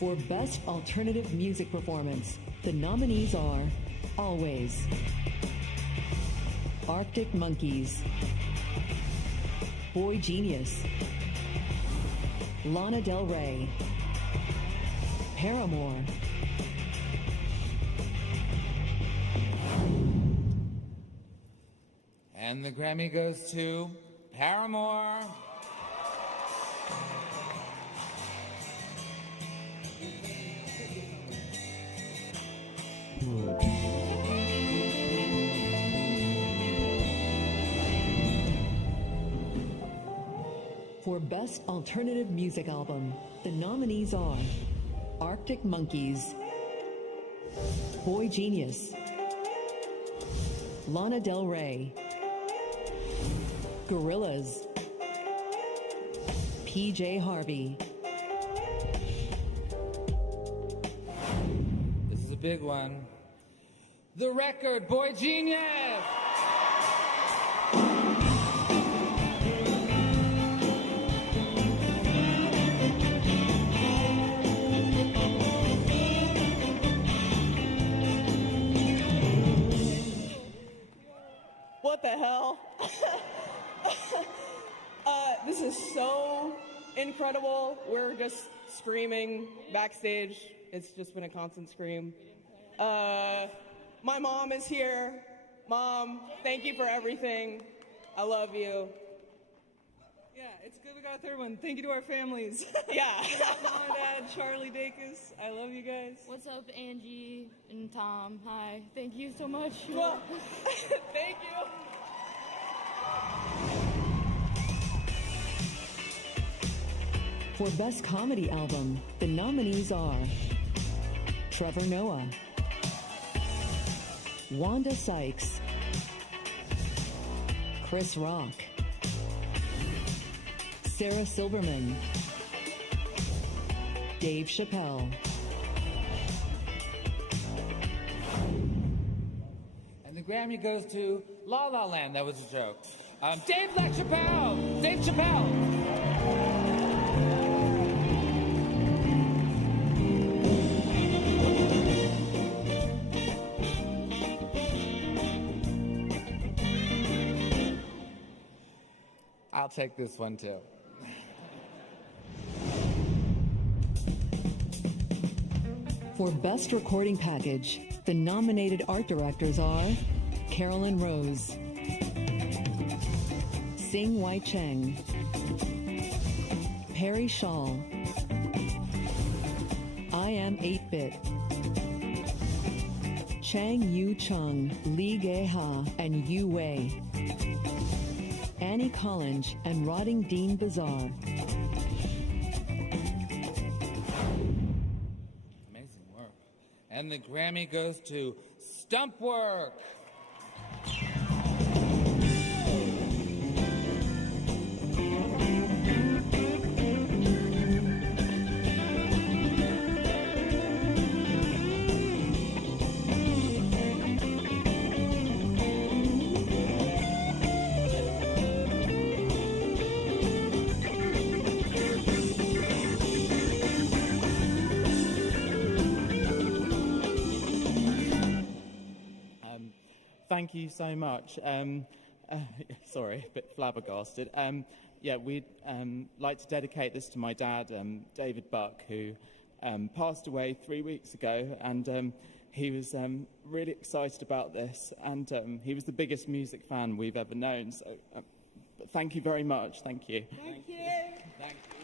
For Best Alternative Music Performance, the nominees are Always, Arctic Monkeys, Boy Genius, Lana Del Rey, Paramore, And the Grammy goes to Paramore. For Best Alternative Music Album, the nominees are Arctic Monkeys, Boy Genius, Lana Del Rey, Gorillaz, PJ Harvey. This is a big one. The Record, Boy Genius. What the hell? This is so incredible. We're just screaming backstage. It's just been a constant scream. My mom is here. Mom, thank you for everything. I love you. Yeah, it's good we got a third one. Thank you to our families. Yeah. Mom and Dad, Charlie Dacus. I love you guys. What's up, Angie and Tom? Hi. Thank you so much. Well, thank you. For Best Comedy Album, the nominees are Trevor Noah, Wanda Sykes, Chris Rock, Sarah Silverman, Dave Chappelle. And the Grammy goes to La La Land. That was a joke. Dave Chappelle. Dave Chappelle. I'll take this one too. For Best Recording Package, the nominated art directors are Carolyn Rose, Sing Wai Cheng, Perry Shaw, I Am 8-Bit, Chang Yu Chung, Lee Gae Ha, and Yu Wei, Annie Collins and Rotting Dean Bazaar. Amazing work. And the Grammy goes to Stump Work. Thank you so much. Sorry, a bit flabbergasted. Yeah, we'd like to dedicate this to my dad, David Buck, who passed away 3 weeks ago, and he was really excited about this, and he was the biggest music fan we've ever known. So, thank you very much. Thank you. Thank you. Thank you.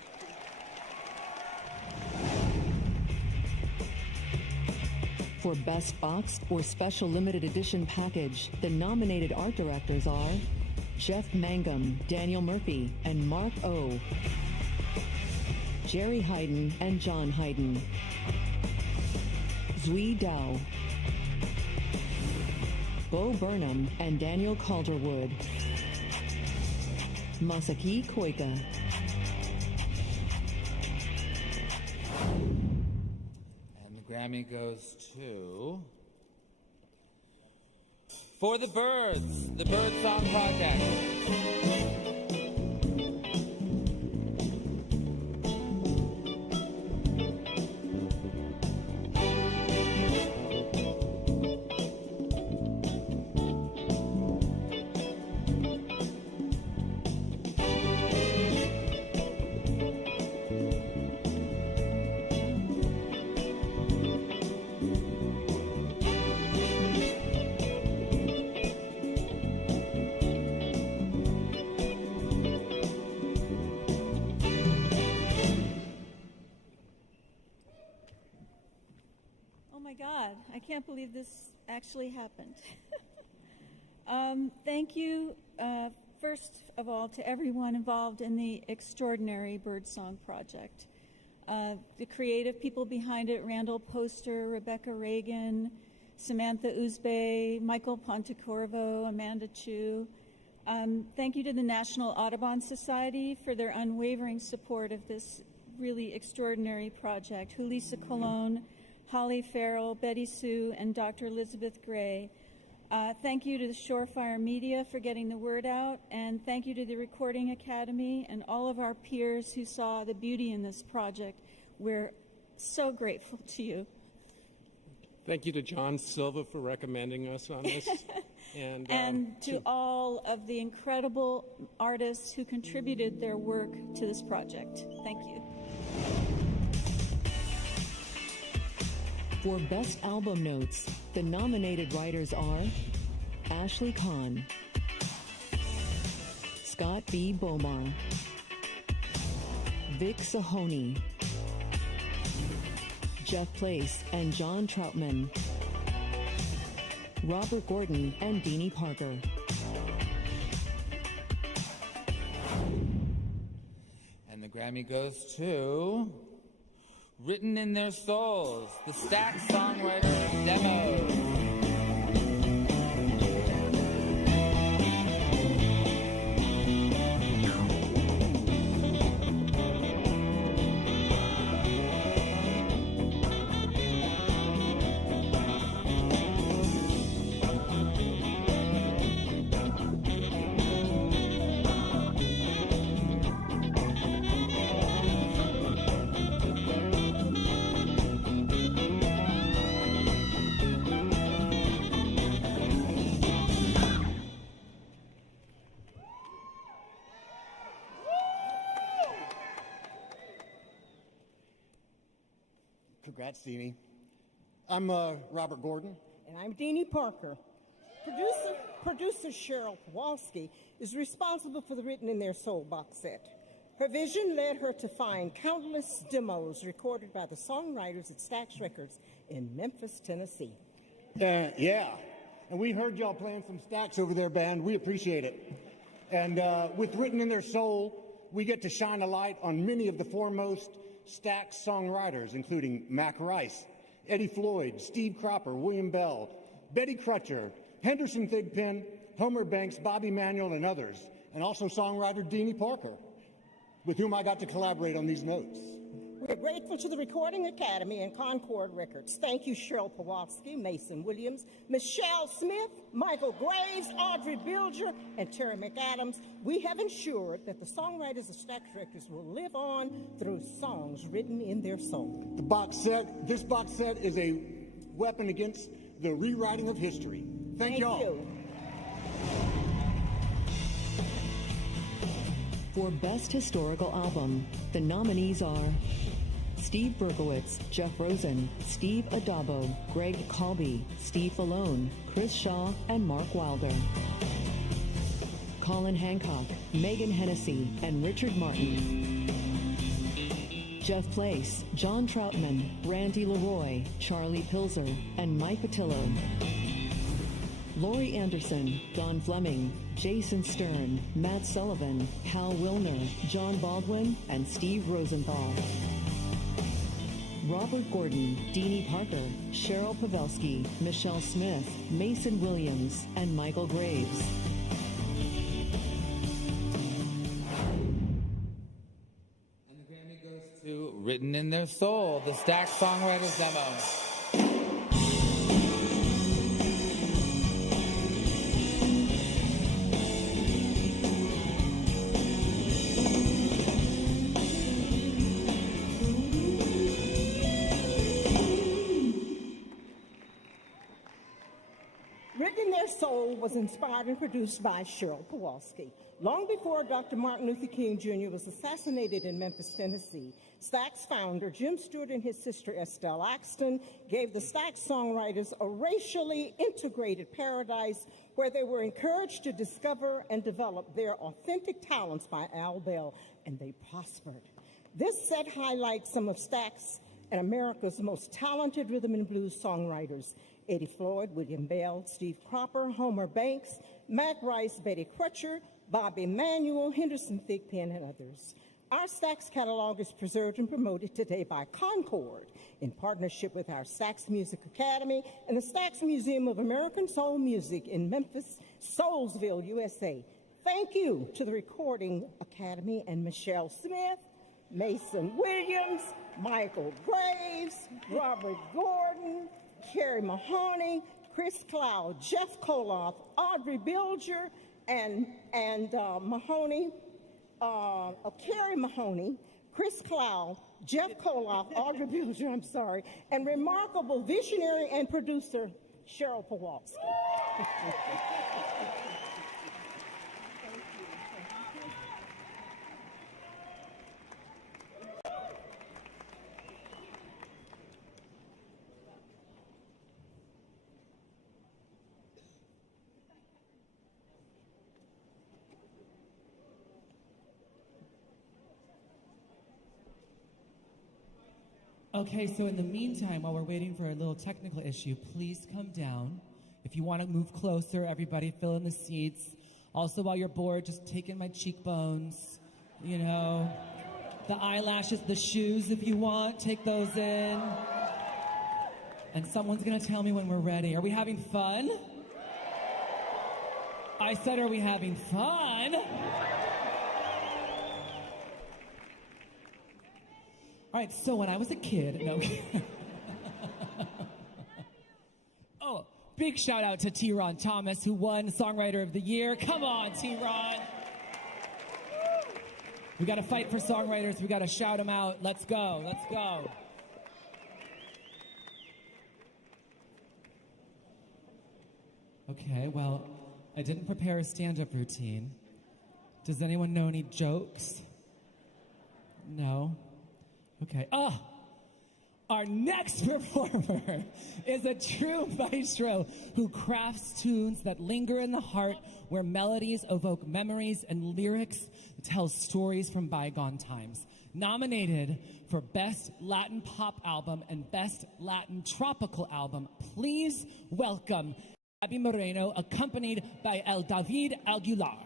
For Best Box or Special Limited Edition Package, the nominated art directors are Jeff Mangum, Daniel Murphy, and Mark O. Jerry Hayden and John Hayden. Zui Dao. Bo Burnham and Daniel Calderwood. Masaki Koika. Grammy goes to For the Birds, the Bird Song Project. God, I can't believe this actually happened. Thank you, first of all, to everyone involved in the extraordinary Birdsong Project. The creative people behind it, Randall Poster, Rebecca Reagan, Samantha Uzbey, Michael Pontecorvo, Amanda Chu. Thank you to the National Audubon Society for their unwavering support of this really extraordinary project. Julissa Colon, Holly Farrell, Betty Sue, and Dr. Elizabeth Gray. Thank you to the Shorefire Media for getting the word out, and thank you to the Recording Academy and all of our peers who saw the beauty in this project. We're so grateful to you. Thank you to John Silva for recommending us on this. And to all of the incredible artists who contributed their work to this project. Thank you. For Best Album Notes, the nominated writers are Ashley Kahn, Scott B. Bomar, Vic Sahoni, Jeff Place and John Troutman, Robert Gordon and Deanie Parker. And the Grammy goes to Written in Their Souls, the Stax Songwriters Demo. Congrats, Deanie. I'm Robert Gordon. And I'm Deanie Parker. Producer Cheryl Kowalski is responsible for the Written in Their Soul box set. Her vision led her to find countless demos recorded by the songwriters at Stax Records in Memphis, Tennessee. Yeah, and we heard y'all playing some Stax over there, band. We appreciate it. And with Written in Their Soul, we get to shine a light on many of the foremost Stax songwriters, including Mac Rice, Eddie Floyd, Steve Cropper, William Bell, Betty Crutcher, Henderson Thigpen, Homer Banks, Bobby Manuel, and others, and also songwriter Deanie Parker, with whom I got to collaborate on these notes. We're grateful to the Recording Academy and Concord Records. Thank you, Cheryl Kowalski, Mason Williams, Michelle Smith, Michael Graves, Audrey Bilger, and Terry McAdams. We have ensured that the songwriters of Stax Records will live on through songs written in their soul. This box set is a weapon against the rewriting of history. Thank y'all. For Best Historical Album, the nominees are Steve Berkowitz, Jeff Rosen, Steve Adabo, Greg Colby, Steve Falone, Chris Shaw, and Mark Wilder. Colin Hancock, Megan Hennessy, and Richard Martin. Jeff Place, John Troutman, Randy Leroy, Charlie Pilzer, and Mike Patillo. Laurie Anderson, Don Fleming, Jason Stern, Matt Sullivan, Hal Wilner, John Baldwin, and Steve Rosenthal. Robert Gordon, Deanie Parker, Cheryl Pavelski, Michelle Smith, Mason Williams, and Michael Graves. And the Grammy goes to Written in Their Soul, the Stax Songwriters demo. Written in Their Soul was inspired and produced by Cheryl Kowalski. Long before Dr. Martin Luther King Jr. was assassinated in Memphis, Tennessee, Stax founder Jim Stewart and his sister Estelle Axton gave the Stax songwriters a racially integrated paradise where they were encouraged to discover and develop their authentic talents by Al Bell, and they prospered. This set highlights some of Stax and America's most talented rhythm and blues songwriters: Eddie Floyd, William Bell, Steve Cropper, Homer Banks, Mac Rice, Betty Crutcher, Bobby Manuel, Henderson Thigpen, and others. Our Stax catalog is preserved and promoted today by Concord in partnership with our Stax Music Academy and the Stax Museum of American Soul Music in Memphis, Soulsville, USA. Thank you to the Recording Academy and Michelle Smith, Mason Williams, Michael Graves, Robert Gordon, Kerry Mahoney, Chris Cloud, Jeff Koloff, Audrey Bilger, and Mahoney, Kerry Mahoney, Chris Cloud, Jeff Koloff, Audrey Bilger, I'm sorry, and remarkable visionary and producer Cheryl Kowalski. Okay, so in the meantime, while we're waiting for a little technical issue, please come down. If you want to move closer, everybody fill in the seats. Also, while you're bored, just take in my cheekbones, you know, the eyelashes, the shoes if you want, take those in. And someone's going to tell me when we're ready. Are we having fun? I said, are we having fun? All right, so when I was a kid, no. Oh, big shout out to T-Ron Thomas, who won Songwriter of the Year. Come on, T-Ron. We got to fight for songwriters. We got to shout them out. Let's go. Let's go. Okay, well, I didn't prepare a stand-up routine. Does anyone know any jokes? No? Okay. Our next performer is a true maestro who crafts tunes that linger in the heart, where melodies evoke memories and lyrics tell stories from bygone times. Nominated for Best Latin Pop Album and Best Latin Tropical Album, please welcome Abby Moreno, accompanied by El David Aguilar.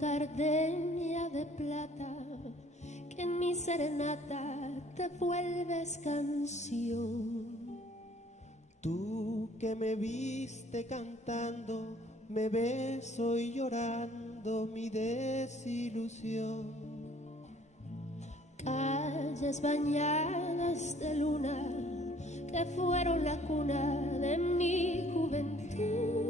gardenia de plata, que en mi serenata te vuelves canción. Tú que me viste cantando, me ves hoy llorando mi desilusión. Calles bañadas de luna, que fueron la cuna de mi juventud.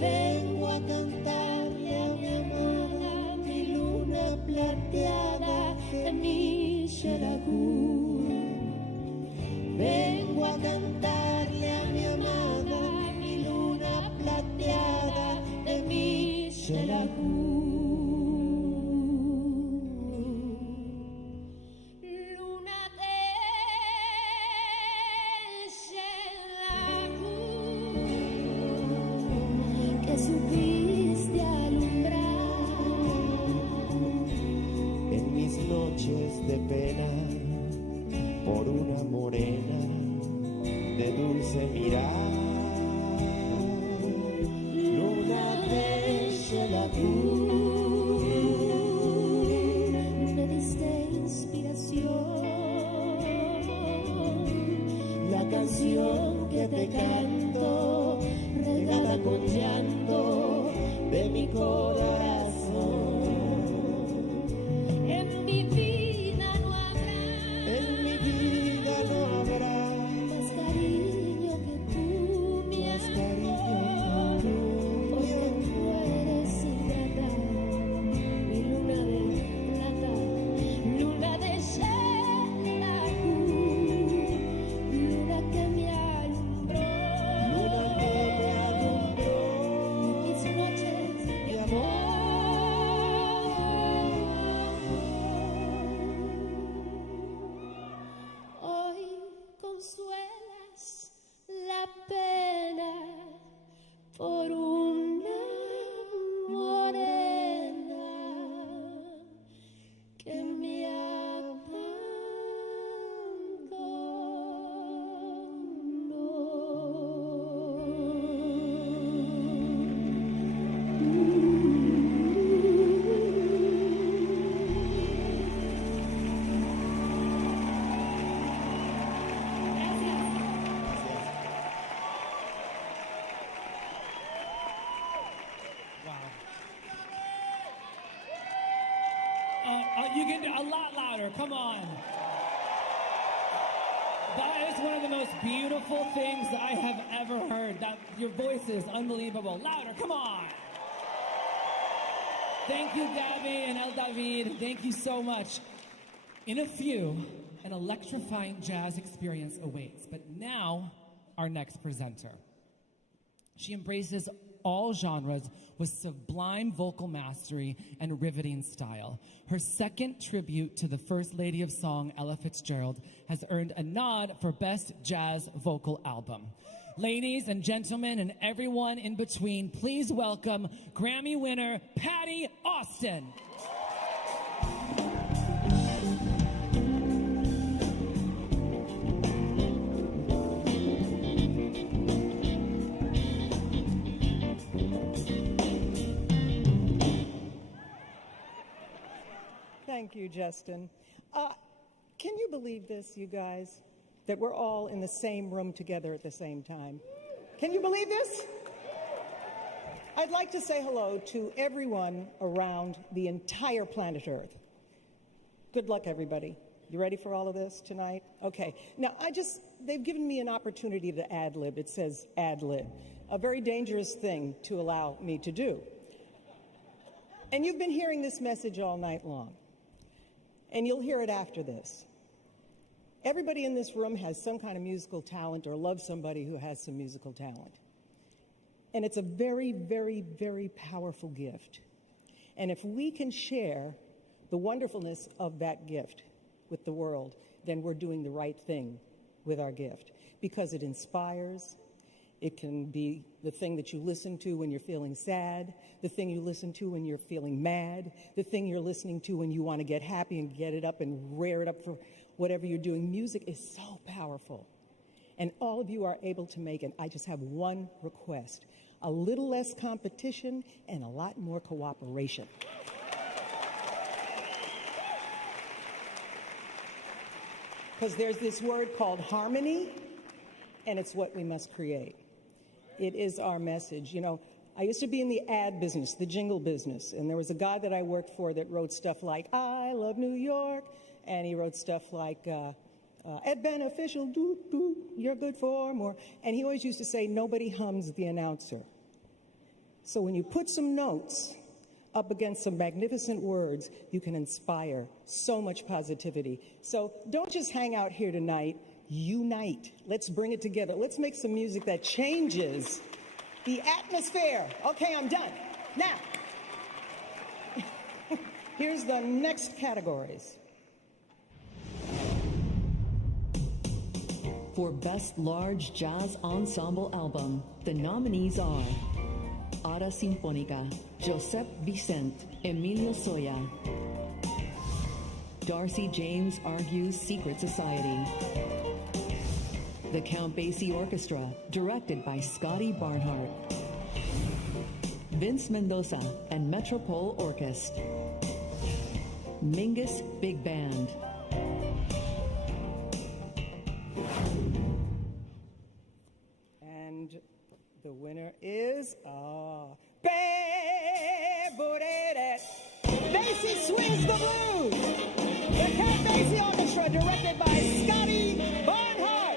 Vengo a cantarle a mi amada, mi luna plateada de mi Xelajú. Vengo a cantarle a mi amada, mi luna plateada de mi Xelajú. Supiste alumbrar en mis noches de pena por una morena de dulce mirar. Luna de Xelajú, me diste inspiración, la canción que te canto, regada con llanto de mi corazón. En mi vida no habrá, en mi vida no habrá más cariño que tú, mi amor, porque tú eres ingrata, mi luna de plata, luna de Xelajú, luna que me alumbró. Hoy consuelas la pena por una morena que me You can do a lot louder, come on. That is one of the most beautiful things that I have ever heard. That your voice is unbelievable. Louder, come on. Thank you, Gabby and El David. Thank you so much. In a few, an electrifying jazz experience awaits. But now, our next presenter. She embraces all genres with sublime vocal mastery and riveting style. Her second tribute to the First Lady of Song, Ella Fitzgerald, has earned a nod for Best Jazz Vocal Album. Ladies and gentlemen and everyone in between, please welcome Grammy winner Patty Austin. Thank you, Justin. Can you believe this, you guys? that we're all in the same room together at the same time. Can you believe this? I'd like to say hello to everyone around the entire planet Earth. Good luck, everybody. You ready for all of this tonight? Okay. Now, they've given me an opportunity to ad-lib. It says ad-lib, a very dangerous thing to allow me to do. And you've been hearing this message all night long, and you'll hear it after this. Everybody in this room has some kind of musical talent or loves somebody who has some musical talent. And it's a very, very, very powerful gift. And if we can share the wonderfulness of that gift with the world, then we're doing the right thing with our gift, because it inspires. It can be the thing that you listen to when you're feeling sad, the thing you listen to when you're feeling mad, the thing you're listening to when you want to get happy and get it up and rear it up for whatever you're doing. Music is so powerful. And all of you are able to make it. I just have one request: a little less competition and a lot more cooperation. Because there's this word called harmony, and it's what we must create. It is our message. You know, I used to be in the ad business, the jingle business, and there was a guy that I worked for that wrote stuff like, "I love New York," and he wrote stuff like, "Ed Beneficial, doo, doo, you're good for more." And he always used to say, "Nobody hums the announcer." So when you put some notes up against some magnificent words, you can inspire so much positivity. So don't just hang out here tonight, unite. Let's bring it together. Let's make some music that changes the atmosphere. Okay, I'm done. Now, here's the next categories. For Best Large Jazz Ensemble Album, the nominees are Ara Sinfónica, Josep Vicent, Emilio Soya. Darcy James Argues Secret Society. The Count Basie Orchestra, directed by Scotty Barnhart. Vince Mendoza and Metropole Orchestra. Mingus Big Band. And the winner is Basie Swings the Blues. The Count Basie Orchestra, directed by Scotty Barnhart.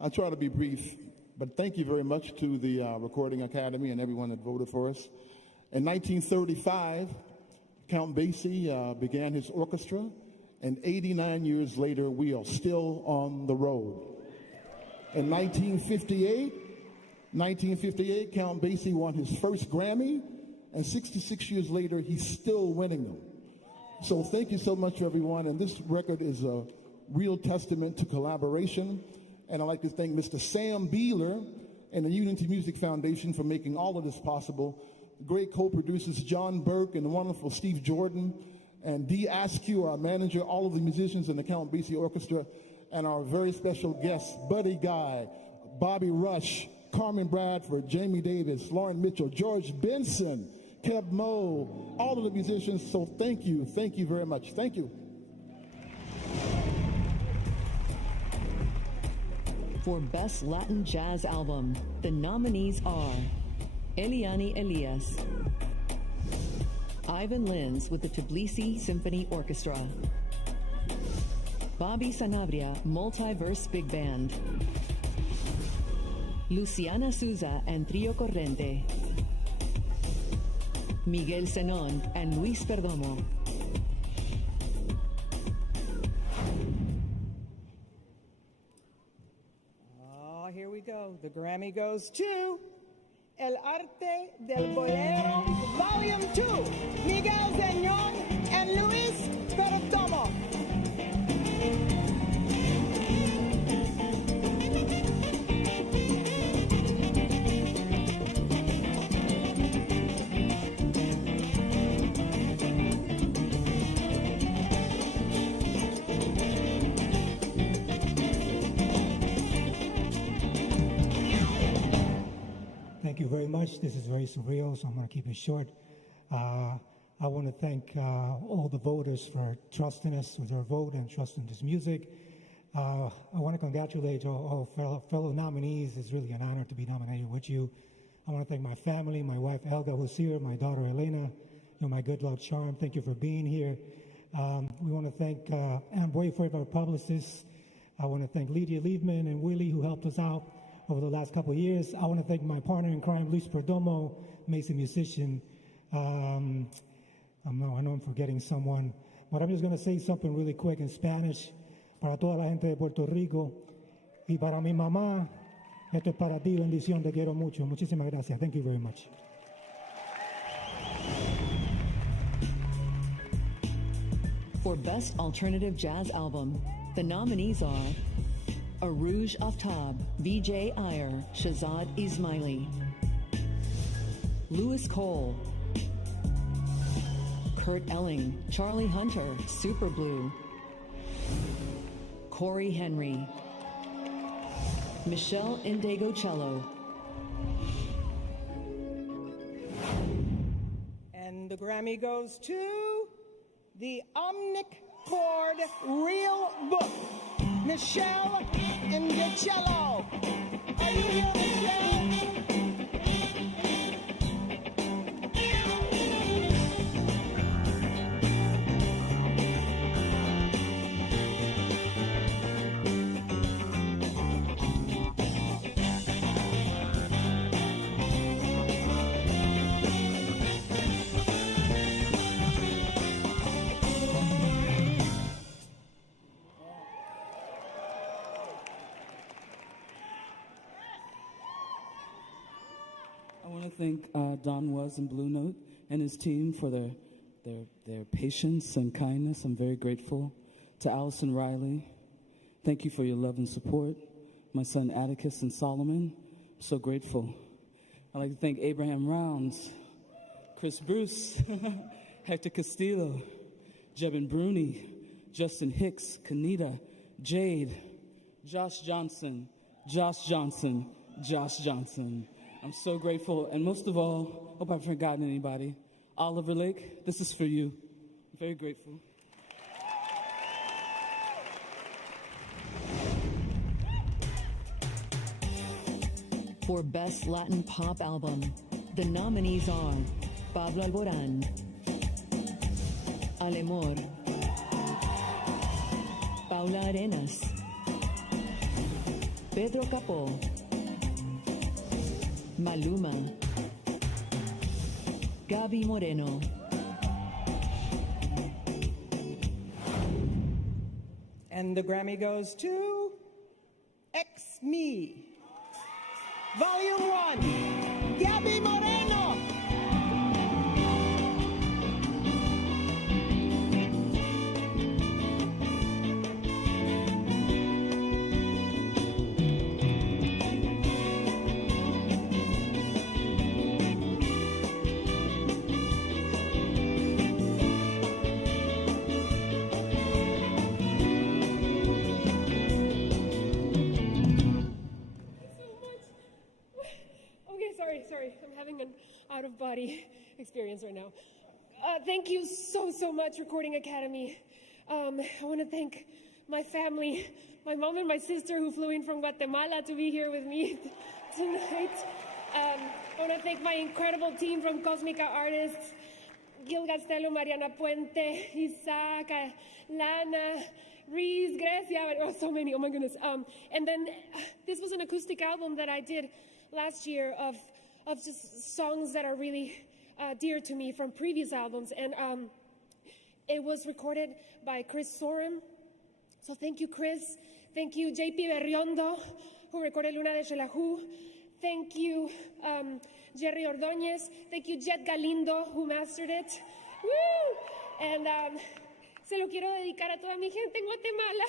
I'll try to be brief, but thank you very much to the Recording Academy and everyone that voted for us. In 1935, Count Basie began his orchestra, and 89 years later, we are still on the road. In 1958, Count Basie won his first Grammy, and 66 years later, he's still winning them. So thank you so much, everyone, and this record is a real testament to collaboration. And I'd like to thank Mr. Sam Beeler and the Unity Music Foundation for making all of this possible. The great co-producers John Burke and the wonderful Steve Jordan, and Dee Askew, our manager, all of the musicians in the Count Basie Orchestra, and our very special guests, Buddy Guy, Bobby Rush, Carmen Bradford, Jamie Davis, Lauren Mitchell, George Benson, Keb Moe, all of the musicians. So thank you very much. Thank you. For Best Latin Jazz Album, the nominees are Eliani Elias, Ivan Lins with the Tbilisi Symphony Orchestra, Bobby Sanabria Multiverse Big Band, Luciana Souza and Trio Corrente, Miguel Zenon and Luis Perdomo, The Grammy goes to El Arte del Bolero, Volume 2, Miguel Zeñón and Luis Perdomo. Thank you very much. This is very surreal, so I'm going to keep it short. I want to thank all the voters for trusting us with their vote and trusting this music. I want to congratulate all fellow nominees. It's really an honor to be nominated with you. I want to thank my family, my wife Elga, who's here, my daughter Elena, my good luck charm. Thank you for being here. We want to thank Ann Boyford, our publicist. I want to thank Lydia Liebman and Willie, who helped us out over the last couple of years. I want to thank my partner in crime, Luis Perdomo, amazing musician. I know I'm forgetting someone, but I'm just going to say something really quick in Spanish. Para toda la gente de Puerto Rico y para mi mamá, esto es para ti, bendición, te quiero mucho. Muchísimas gracias. Thank you very much. For Best Alternative Jazz Album, the nominees are Arouj Aftab, Vijay Iyer, Shahzad Ismaili, Lewis Cole, Kurt Elling, Charlie Hunter, Super Blue, Corey Henry, Michelle Indegocello, And the Grammy goes to the Omnichord Real Book, Michelle Indegocello. Are you here, Michelle? I want to thank Don Was and Blue Note and his team for their patience and kindness. I'm very grateful. To Allison Riley, thank you for your love and support. My son Atticus and Solomon, I'm so grateful. I'd like to thank Abraham Rounds, Chris Bruce, Hector Castillo, Jebin Bruni, Justin Hicks, Kanita, Jade, Josh Johnson, Josh Johnson, Josh Johnson. I'm so grateful, and most of all, hope I haven't forgotten anybody. Oliver Lake, this is for you. I'm very grateful. For Best Latin Pop Album, the nominees are Pablo Alborán, Alemor, Paula Arenas, Pedro Capó, Maluma, Gaby Moreno, And the Grammy goes to X Me. Volume 1, Gaby Moreno. Sorry. I'm having an out-of-body experience right now. Thank you so much, Recording Academy. I want to thank my family, my mom and my sister who flew in from Guatemala to be here with me tonight. I want to thank my incredible team from Cosmica Artists, Gil Gastello, Mariana Puente, Isaac, Lana, Reese, Grecia, oh, so many, oh my goodness. And then this was an acoustic album that I did last year of just songs that are really dear to me from previous albums. And it was recorded by Chris Sorum. So thank you, Chris. Thank you, JP Berriondo, who recorded Luna de Xelajú. Thank you, Jerry Ordóñez. Thank you, Jet Galindo, who mastered it. Woo! And se lo quiero dedicar a toda mi gente en Guatemala.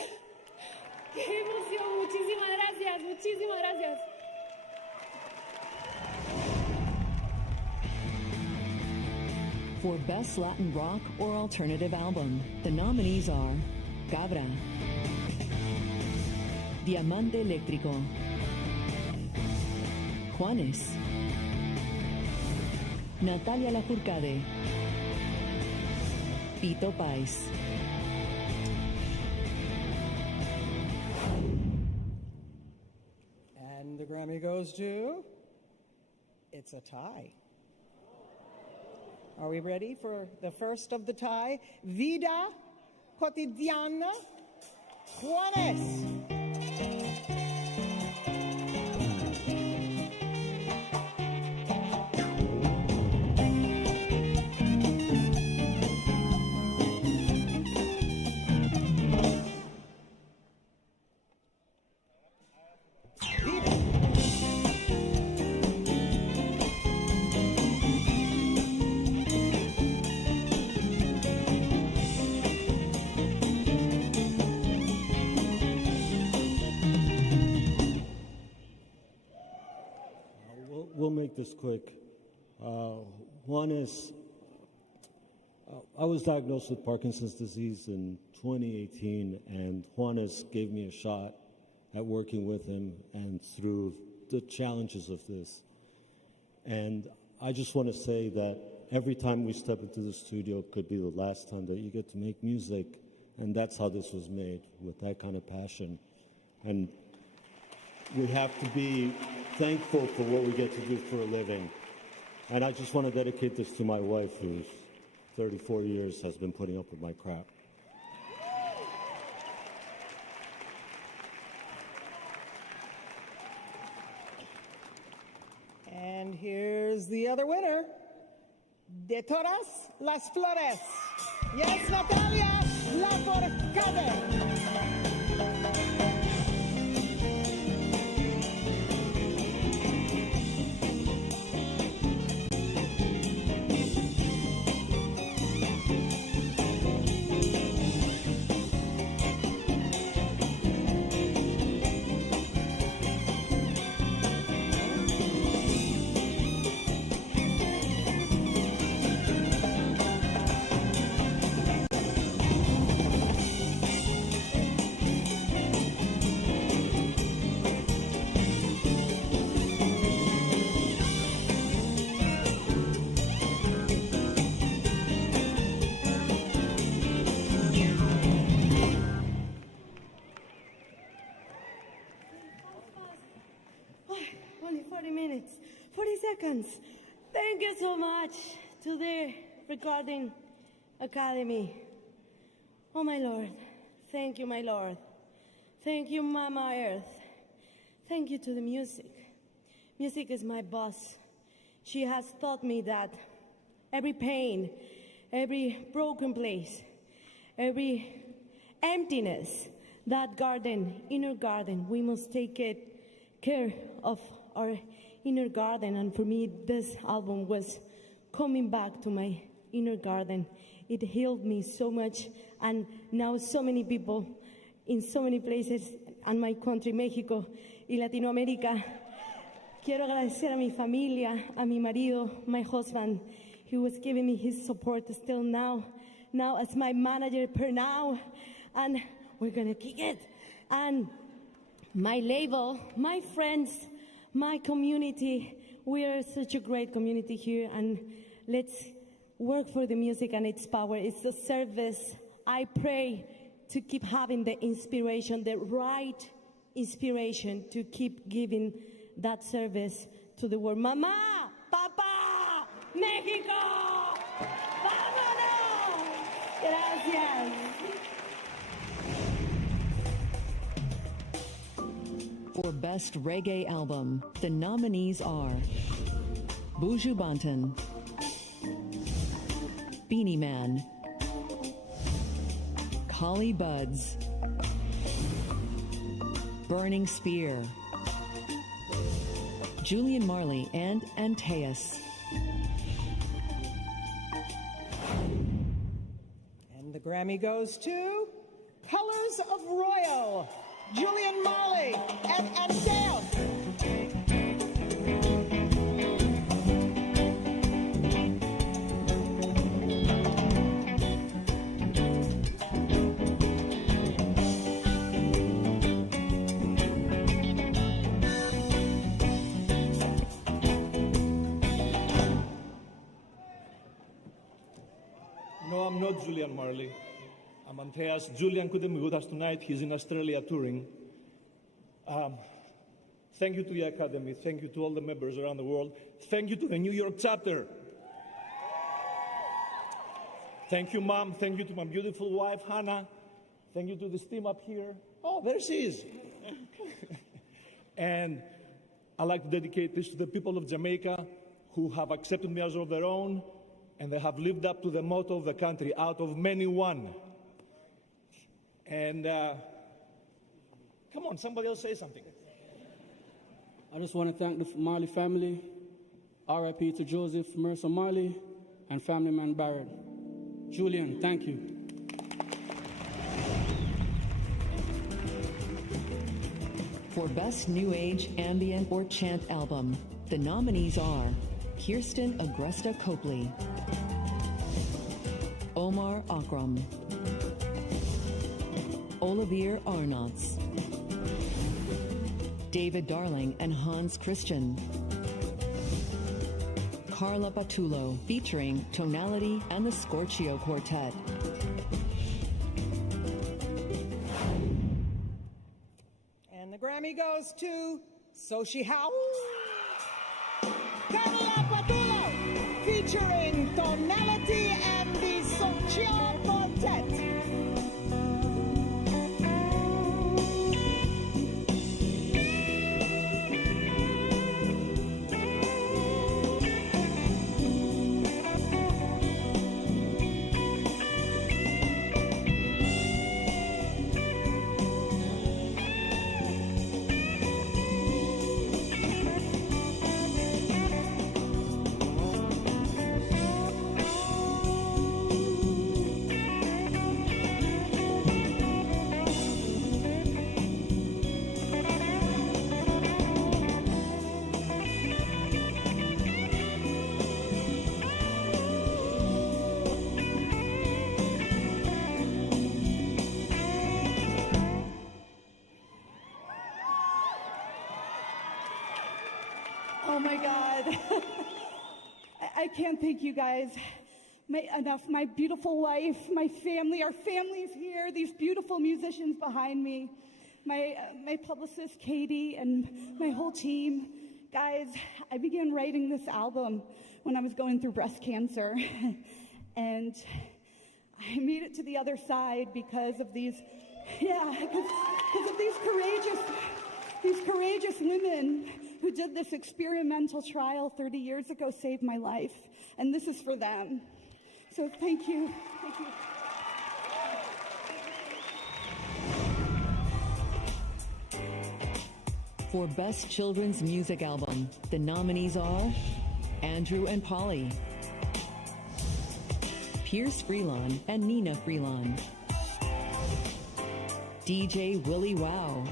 ¡Qué emoción! Muchísimas gracias, muchísimas gracias. For Best Latin Rock or Alternative Album, the nominees are Cabra, Diamante Eléctrico, Juanes, Natalia Lafourcade, Pito Pais. And the Grammy goes to, it's a tie. Are we ready for the first of the tie? Vida Cotidiana, Juanes. We'll make this quick. One is, I was diagnosed with Parkinson's disease in 2018, and Juanes gave me a shot at working with him and through the challenges of this. And I just want to say that every time we step into the studio could be the last time that you get to make music, and that's how this was made, with that kind of passion. And we have to be thankful for what we get to do for a living. And I just want to dedicate this to my wife, who's 34 years has been putting up with my crap. And here's the other winner, De Todas Las Flores. Yes, Natalia Lafourcade. Only 40 minutes, 40 seconds. Thank you so much to the Recording Academy. Oh, my Lord. Thank you, my Lord. Thank you, Mama Earth. Thank you to the music. Music is my boss. She has taught me that every pain, every broken place, every emptiness, that garden, inner garden, we must take care of our inner garden. And for me, this album was coming back to my inner garden. It healed me so much, and now so many people in so many places and my country, México y Latinoamérica. Quiero agradecer a mi familia, a mi marido, my husband, who was giving me his support still now as my manager per now, and we're gonna kick it. And my label, my friends, my community, we are such a great community here, and let's work for the music and its power. It's the service. I pray to keep having the inspiration, the right inspiration to keep giving that service to the world. Mamá, papá, México, vámonos. Gracias. For Best Reggae Album, the nominees are Buju Banton, Beanie Man, Collie Buddz, Burning Spear, Julian Marley and Antaeus. And the Grammy goes to Colors of Royal, Julian Marley and Antaeus. No, I'm not Julian Marley. I'm Antaeus. Julian couldn't be with us tonight. He's in Australia touring. Thank you to the Academy. Thank you to all the members around the world. Thank you to the New York chapter. Thank you, Mom. Thank you to my beautiful wife, Hannah. Thank you to this team up here. Oh, there she is. And I'd like to dedicate this to the people of Jamaica who have accepted me as of their own, and they have lived up to the motto of the country, out of many, one. And come on, somebody else say something. I just want to thank the Marley family, RIP to Joseph Mercer Marley, and family man Barrett. Julian, thank you. For Best New Age, Ambient, or Chant Album, the nominees are Kirsten Agresta Copley, Omar Akram, Olivier Arnotts, David Darling and Hans Christian, Carla Batullo, featuring Tonality and the Scorchio Quartet. And the Grammy goes to Soshi Howe, Carla Batullo, featuring Tonality and the Scorchio Quartet. Oh my God. I can't thank you guys enough. My beautiful wife, my family, our family's here, these beautiful musicians behind me, my publicist, Katie, and my whole team. Guys, I began writing this album when I was going through breast cancer. And I made it to the other side because of these, because of these courageous women who did this experimental trial 30 years ago, saved my life. And this is for them. So thank you. Thank you. For Best Children's Music Album, the nominees are Andrew and Polly, Pierce Freelon and Nina Freelon, DJ Willie Wow,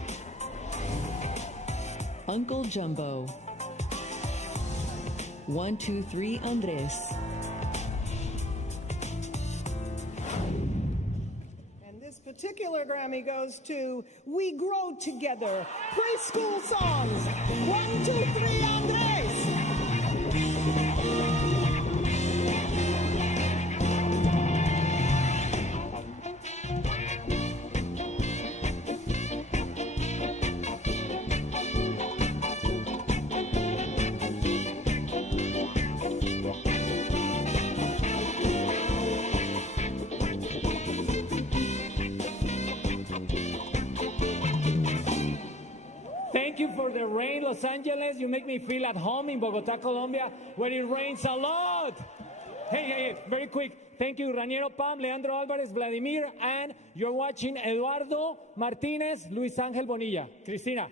Uncle Jumbo, 123 Andres, And this particular Grammy goes to We Grow Together, preschool songs, 123 Andres. Thank you for the rain, Los Angeles. You make me feel at home in Bogota, Colombia, where it rains a lot. Hey, very quick. Thank you, Raniero Pam, Leandro Alvarez, Vladimir, and you're watching Eduardo Martinez, Luis Angel Bonilla. Cristina.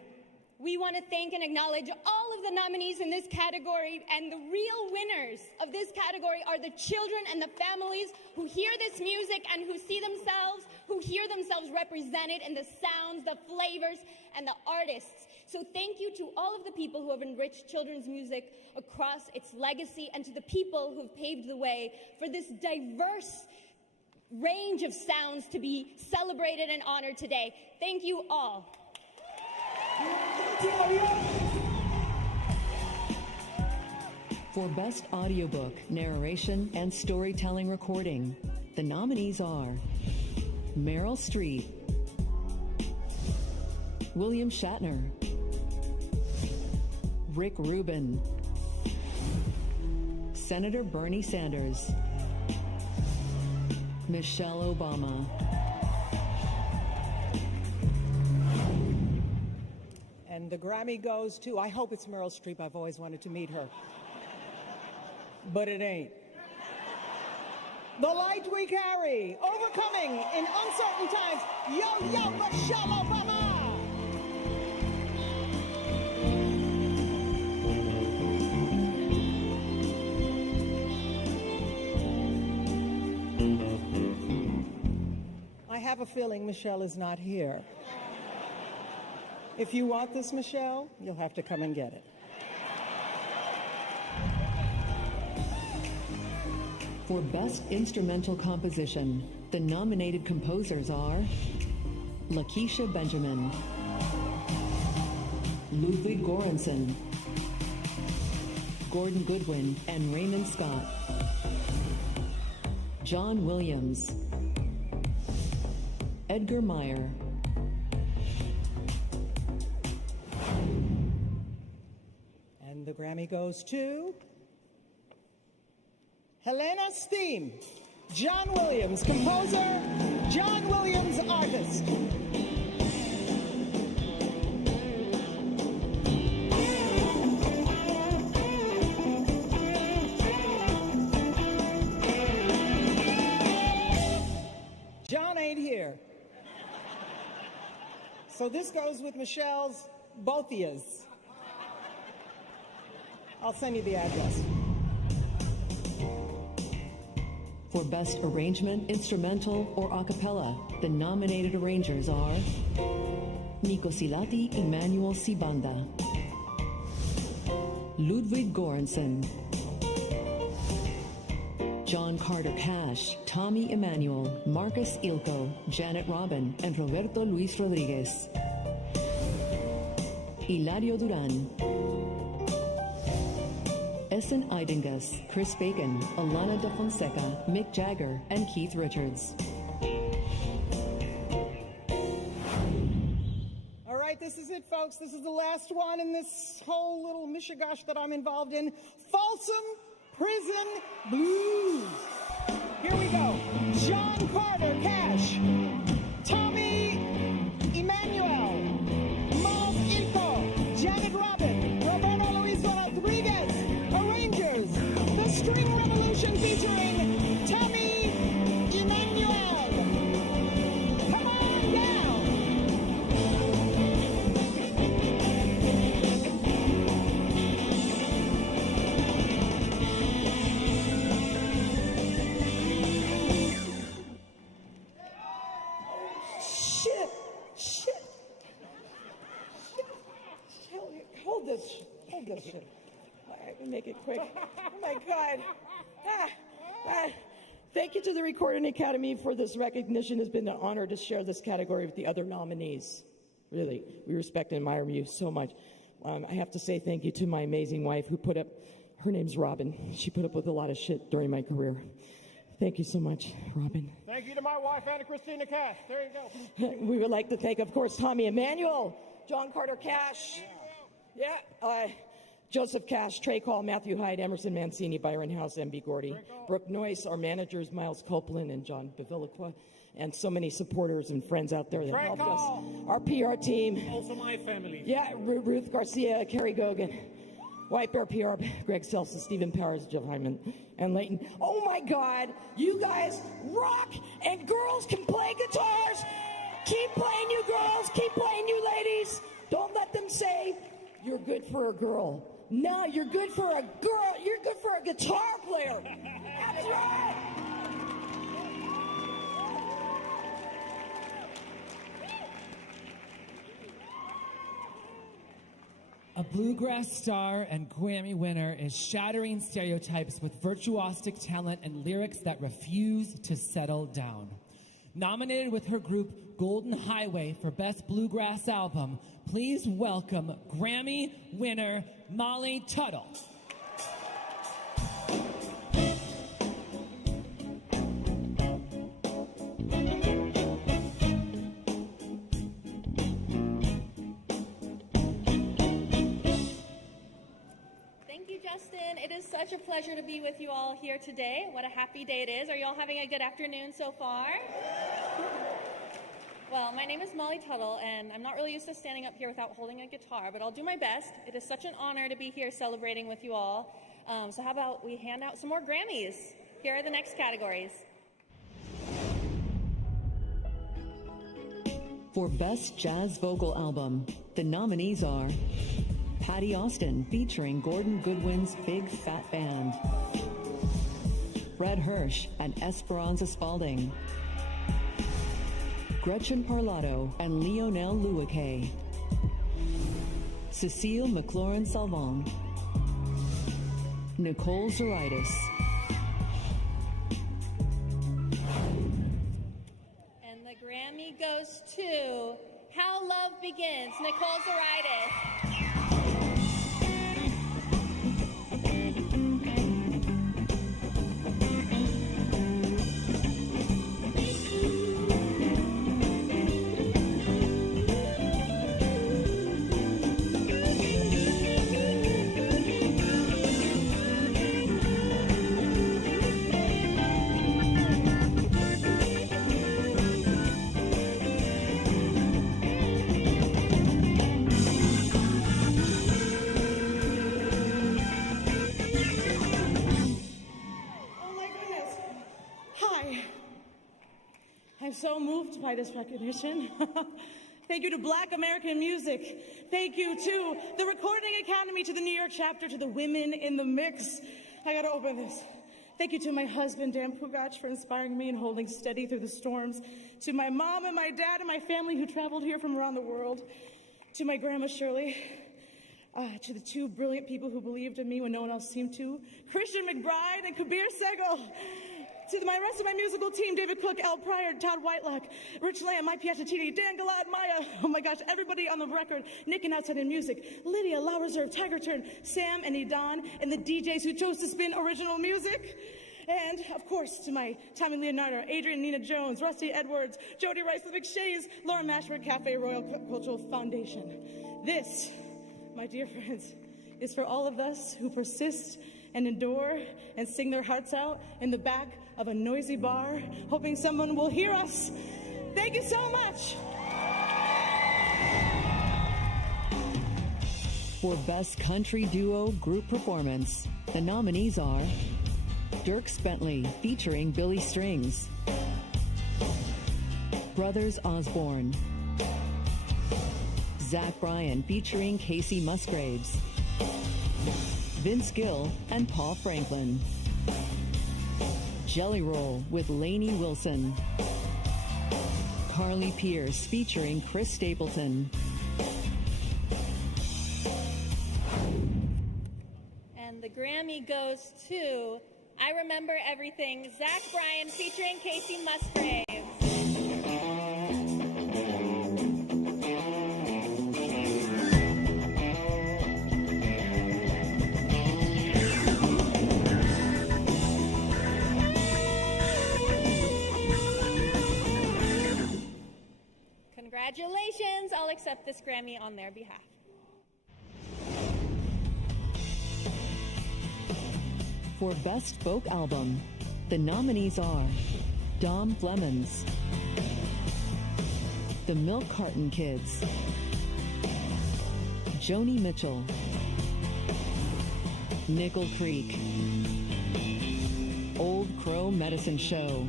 We want to thank and acknowledge all of the nominees in this category, and the real winners of this category are the children and the families who hear this music and who hear themselves represented in the sounds, the flavors, and the artists. So thank you to all of the people who have enriched children's music across its legacy, and to the people who have paved the way for this diverse range of sounds to be celebrated and honored today. Thank you all. For Best Audiobook, Narration, and Storytelling Recording, the nominees are Meryl Streep, William Shatner, Rick Rubin, Senator Bernie Sanders, Michelle Obama. And the Grammy goes to, I hope it's Meryl Streep. I've always wanted to meet her. But it ain't. The light we carry, overcoming in uncertain times. Yo, yo, Michelle Obama! I have a feeling Michelle is not here. If you want this, Michelle, you'll have to come and get it. For Best Instrumental Composition, the nominated composers are Lakeisha Benjamin, Ludwig Göransson, Gordon Goodwin and Raymond Scott, John Williams, Edgar Meyer, And the Grammy goes to Helena Steam, John Williams, composer, John Williams, artist. John ain't here. So this goes with Michelle's Bothas. I'll send you the address. For Best Arrangement, Instrumental, or A Cappella, the nominated arrangers are Nicosilati Emmanuel Sibanda, Ludwig Göransson, John Carter Cash, Tommy Emmanuel, Marcus Ilko, Janet Robin, and Roberto Luis Rodriguez. Hilario Duran, Essen Idingus, Chris Bacon, Alana De Fonseca, Mick Jagger, and Keith Richards. All right, this is it, folks. This is the last one in this whole little mishigash that I'm involved in. Folsom Prison Blues. Here we go. John Carter Cash, Tommy Emmanuel, Miles Ilko, Janet Robin, Roberto Luis Rodriguez. Arrangers, the String Revolution featuring Tommy Emmanuel. Come on down. Hold this shit. All right, we make it quick. Oh my God. Thank you to the Recording Academy for this recognition. It's been an honor to share this category with the other nominees. Really, we respect and admire you so much. I have to say thank you to my amazing wife who put up, her name's Robin. She put up with a lot of shit during my career. Thank you so much, Robin. Thank you to my wife, Anna Christina Cash. There you go. We would like to thank, of course, Tommy Emmanuel, John Carter Cash, Joseph Cash, Trey Call, Matthew Hyde, Emerson Mancini, Byron House, M.B. Gordy, Brooke Noyce, our managers, Miles Copeland and John Bevilacqua, and so many supporters and friends out there that helped us. Our PR team. Also my family. Yeah, Ruth Garcia, Kerry Gogan, White Bear PR, Greg Selson, Stephen Powers, Jeff Hyman, and Leighton. Oh my God, you guys rock, and girls can play guitars. Keep playing, you girls. Keep playing, you ladies. Don't let them say you're good for a girl. Nah, you're good for a girl. You're good for a guitar player. That's right. A bluegrass star and Grammy winner is shattering stereotypes with virtuosic talent and lyrics that refuse to settle down. Nominated with her group Golden Highway for Best Bluegrass Album, please welcome Grammy winner Molly Tuttle. Justin, it is such a pleasure to be with you all here today. What a happy day it is. Are you all having a good afternoon so far? Well, my name is Molly Tuttle, and I'm not really used to standing up here without holding a guitar, but I'll do my best. It is such an honor to be here celebrating with you all. So how about we hand out some more Grammys? Here are the next categories. For Best Jazz Vocal Album, the nominees are Patty Austin featuring Gordon Goodwin's Big Fat Band, Fred Hirsch and Esperanza Spalding, Gretchen Parlato and Lionel Louiquet, Cecile McLaurin-Salvant, Nicole Zoritis. And the Grammy goes to How Love Begins, Nicole Zoritis. I'm so moved by this recognition. Thank you to Black American Music. Thank you to the Recording Academy, to the New York chapter, to the Women in the Mix. I gotta open this. Thank you to my husband, Dan Pugach, for inspiring me and holding steady through the storms. To my mom and my dad and my family who traveled here from around the world. To my grandma, Shirley. To the two brilliant people who believed in me when no one else seemed to. Christian McBride and Kabir Sehgal. To my rest of my musical team, David Cook, Al Pryor, Todd Whitelock, Rich Lamb, Mike Piacettini, Dan Galad, Maya, oh my gosh, everybody on the record, Nick and Outside in Music, Lydia, La Reserve, Tiger Turn, Sam and Edan, and the DJs who chose to spin original music. And, of course, to my Tommy Leonardo, Adrian Nina Jones, Rusty Edwards, Jody Rice, the McShays, Laura Mashford, Cafe Royal Cultural Foundation. This, my dear friends, is for all of us who persist and endure and sing their hearts out in the back of a noisy bar, hoping someone will hear us. Thank you so much. For Best Country Duo Group Performance, the nominees are Dierks Bentley featuring Billy Strings, Brothers Osborne, Zach Bryan featuring Casey Musgraves, Vince Gill and Paul Franklin, Jelly Roll with Lainey Wilson, Carly Pierce featuring Chris Stapleton, And the Grammy goes to I Remember Everything, Zach Bryan featuring Casey Musgraves. Congratulations, I'll accept this Grammy on their behalf. For Best Folk Album, the nominees are Dom Flemons, The Milk Carton Kids, Joni Mitchell, Nickel Creek, Old Crow Medicine Show,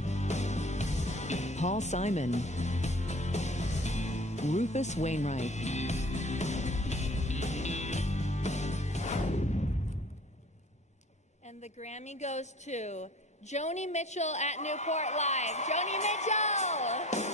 Paul Simon, Rufus Wainwright. And the Grammy goes to Joni Mitchell at Newport Live. Joni Mitchell!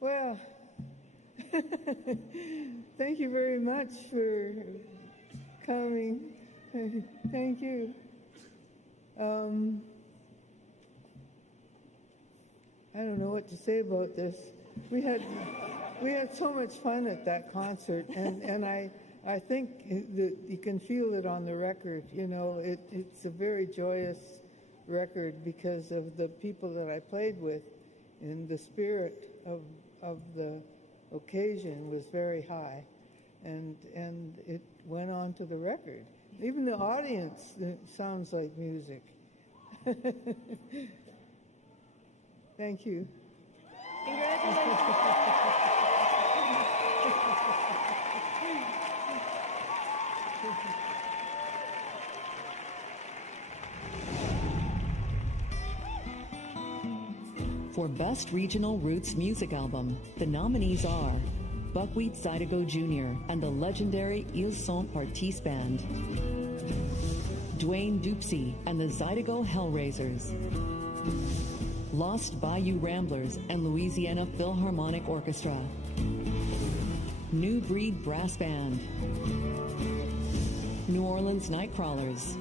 Well, thank you very much for coming. Thank you. I don't know what to say about this. We had so much fun at that concert, and I think that you can feel it on the record. You know, it's a very joyous record because of the people that I played with, and the spirit of the occasion was very high, and it went on to the record. Even the audience sounds like music. Thank you. For Best Regional Roots Music Album, the nominees are Buckwheat Zydeco Jr. and the legendary Ils Sont Partis Band, Dwayne Dupsy and the Zydeco Hellraisers, Lost Bayou Ramblers and Louisiana Philharmonic Orchestra, New Breed Brass Band, New Orleans Nightcrawlers,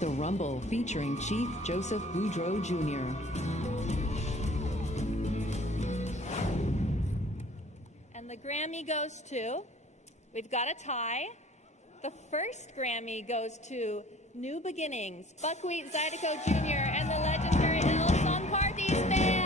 The Rumble featuring Chief Joseph Boudreaux Jr., The Grammy goes to, we've got a tie. The first Grammy goes to New Beginnings, Buckwheat Zydeco Jr. and the legendary Ils Sont Partis Band.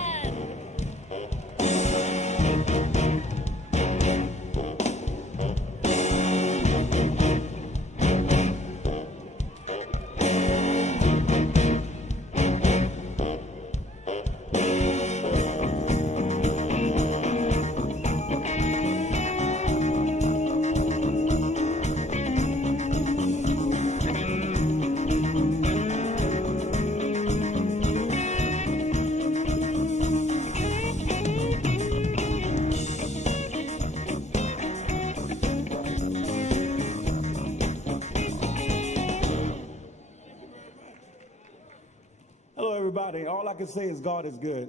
Everybody, all I can say is God is good.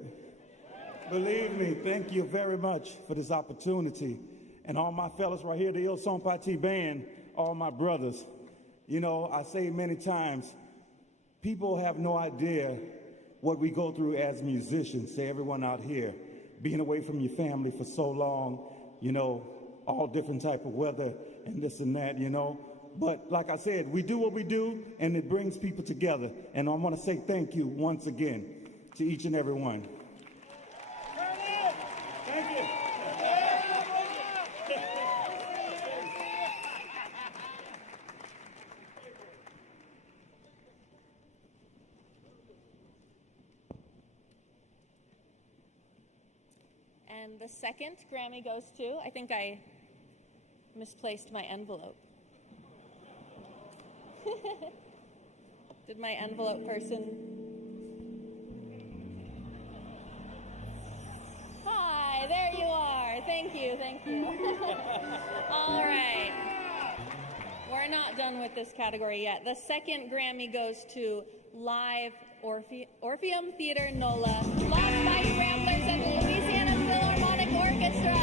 Believe me, thank you very much for this opportunity. And all my fellas right here, the Ils Sont Partis Band, all my brothers. You know, I say many times, people have no idea what we go through as musicians. Say everyone out here, being away from your family for so long, you know, all different type of weather and this and that, you know. But like I said, we do what we do, and it brings people together. And I want to say thank you once again to each and every one. Thank you. And the second Grammy goes to, I think I misplaced my envelope. Did my envelope person? Hi, there you are. Thank you, thank you. All right. We're not done with this category yet. The second Grammy goes to Live Orpheum Theater NOLA, Lost Bayou Ramblers and the Louisiana Philharmonic Orchestra.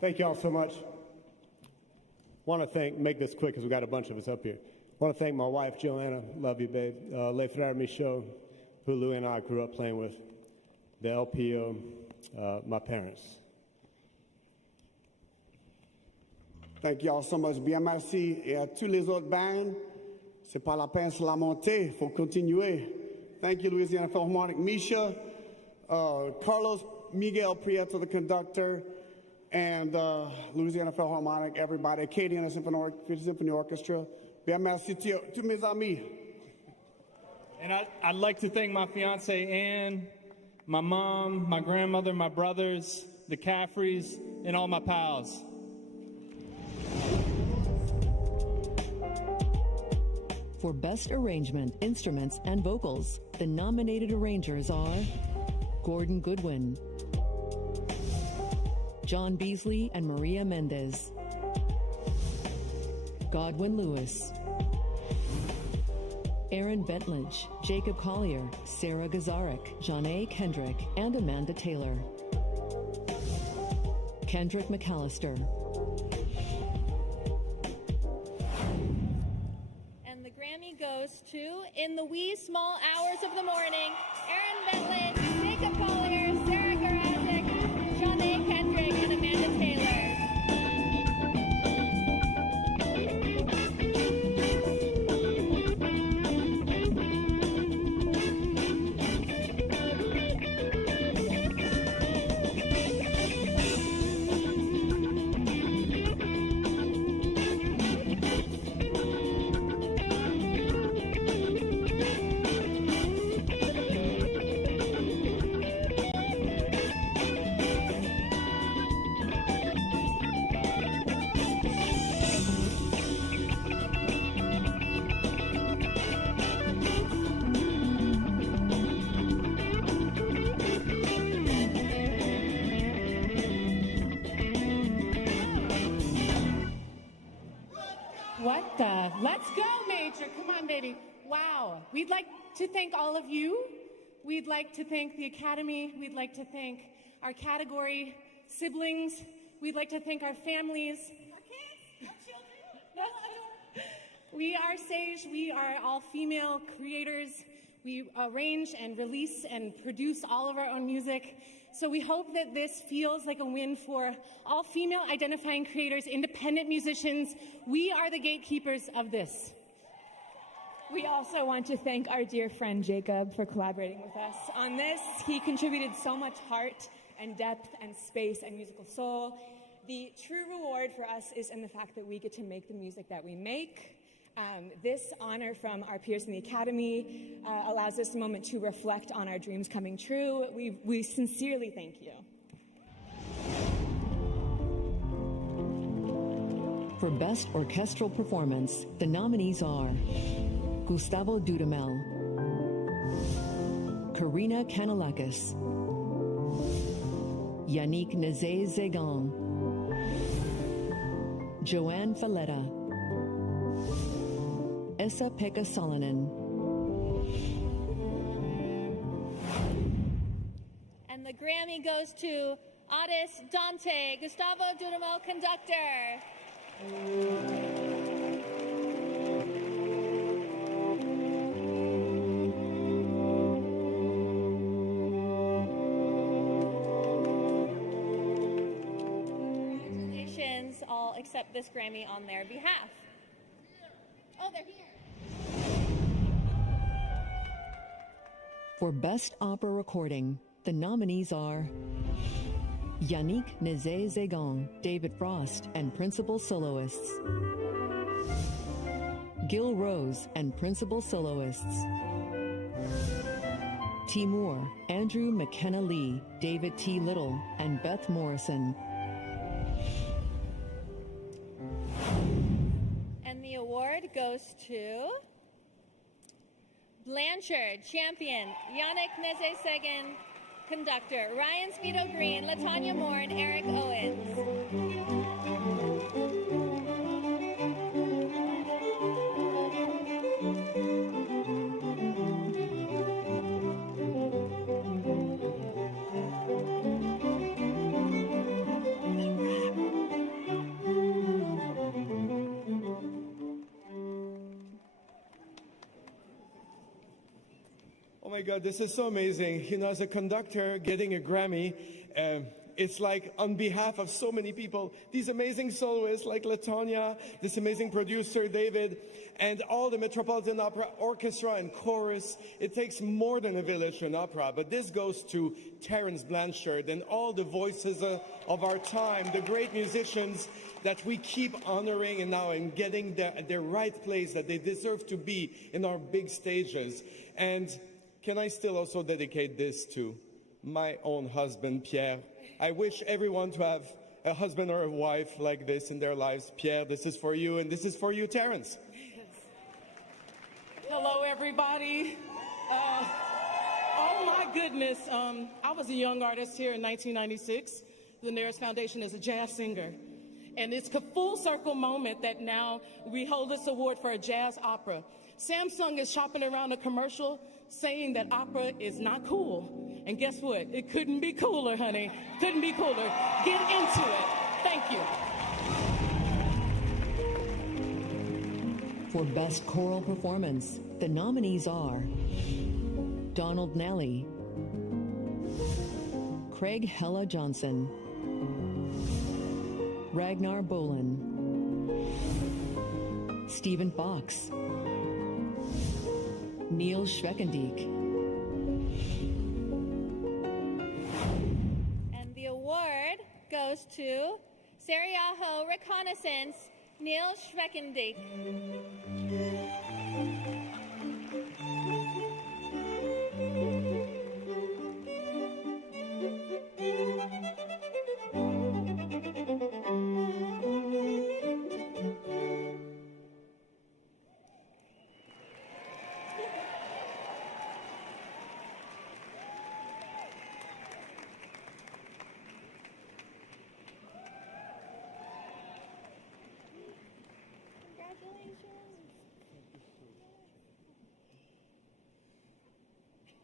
Thank you all so much. Want to make this quick because we got a bunch of us up here. Want to thank my wife, Joanna, love you, babe, Le Michaud, who Louie and I grew up playing with, the LPO, my parents. Thank you all so much. Bien merci. Et à tous les autres bands, c'est pas la peine de la monter, faut continuer. Thank you, Louisiana Philharmonic, Misha, Carlos Miguel Prieto, the conductor, and Louisiana Philharmonic, everybody, Acadiana Symphony Orchestra. Bien merci tous mes amis. And I'd like to thank my fiance, Ann, my mom, my grandmother, my brothers, the Caffreys, and all my pals. For Best Arrangement, Instruments, and Vocals, the nominated arrangers are Gordon Goodwin, John Beasley and Maria Mendez, Godwin Lewis, Aaron Bentledge, Jacob Collier, Sarah Gazarek, Janae Kendrick, and Amanda Taylor. Kendrick McAllister. And the Grammy goes to, in the wee small hours of the morning, Aaron Bentledge, Jacob Collier, Sarah Gazarek, Janae Kendrick, and Amanda Taylor. What the? Let's go, Major. Come on, baby. Wow. We'd like to thank all of you. We'd like to thank the Academy. We'd like to thank our category siblings. We'd like to thank our families. Our kids, our children. We are Sage. We are all female creators. We arrange and release and produce all of our own music. So we hope that this feels like a win for all female identifying creators, independent musicians. We are the gatekeepers of this. We also want to thank our dear friend Jacob for collaborating with us on this. He contributed so much heart and depth and space and musical soul. The true reward for us is in the fact that we get to make the music that we make. This honor from our peers in the Academy allows us a moment to reflect on our dreams coming true. We sincerely thank you. For Best Orchestral Performance, the nominees are Gustavo Dudamel, Karina Kanalakis, Yannick Nézet-Zegan, Joanne Falletta, Esa-Pekka Salonen. And the Grammy goes to Addis Dante, Gustavo Dudamel, conductor. Congratulations, all accept this Grammy on their behalf. Oh, they're here. For Best Opera Recording, the nominees are Yannick Nézet-Zegan, David Frost, and Principal Soloists. Gil Rose and Principal Soloists. Timur, Andrew McKenna Lee, David T. Little, and Beth Morrison. And the award goes to Blanchard, champion, Yannick Nézet-Zegan, conductor, Ryan Speedo Green, Latanya Moore, and Eric Owens. Oh my God, this is so amazing. You know, as a conductor, getting a Grammy, it's like on behalf of so many people, these amazing soloists like LaTonya, this amazing producer, David, and all the Metropolitan Opera Orchestra and chorus. It takes more than a village to an opera, but this goes to Terence Blanchard and all the voices of our time, the great musicians that we keep honoring and now and getting their right place that they deserve to be in our big stages. And can I still also dedicate this to my own husband, Pierre? I wish everyone to have a husband or a wife like this in their lives. Pierre, this is for you, and this is for you, Terence. Hello, everybody. Oh my goodness. I was a young artist here in 1996. The Nares Foundation is a jazz singer. And it's a full circle moment that now we hold this award for a jazz opera. Samsung is shopping around a commercial saying that opera is not cool. And guess what? It couldn't be cooler, honey. Couldn't be cooler. Get into it. Thank you. For Best Choral Performance, the nominees are Donald Nelly, Craig Hella Johnson, Ragnar Bolin, Stephen Fox, Neil Schweckendijk. And the award goes to Sarajevo Reconnaissance, Neil Schweckendijk.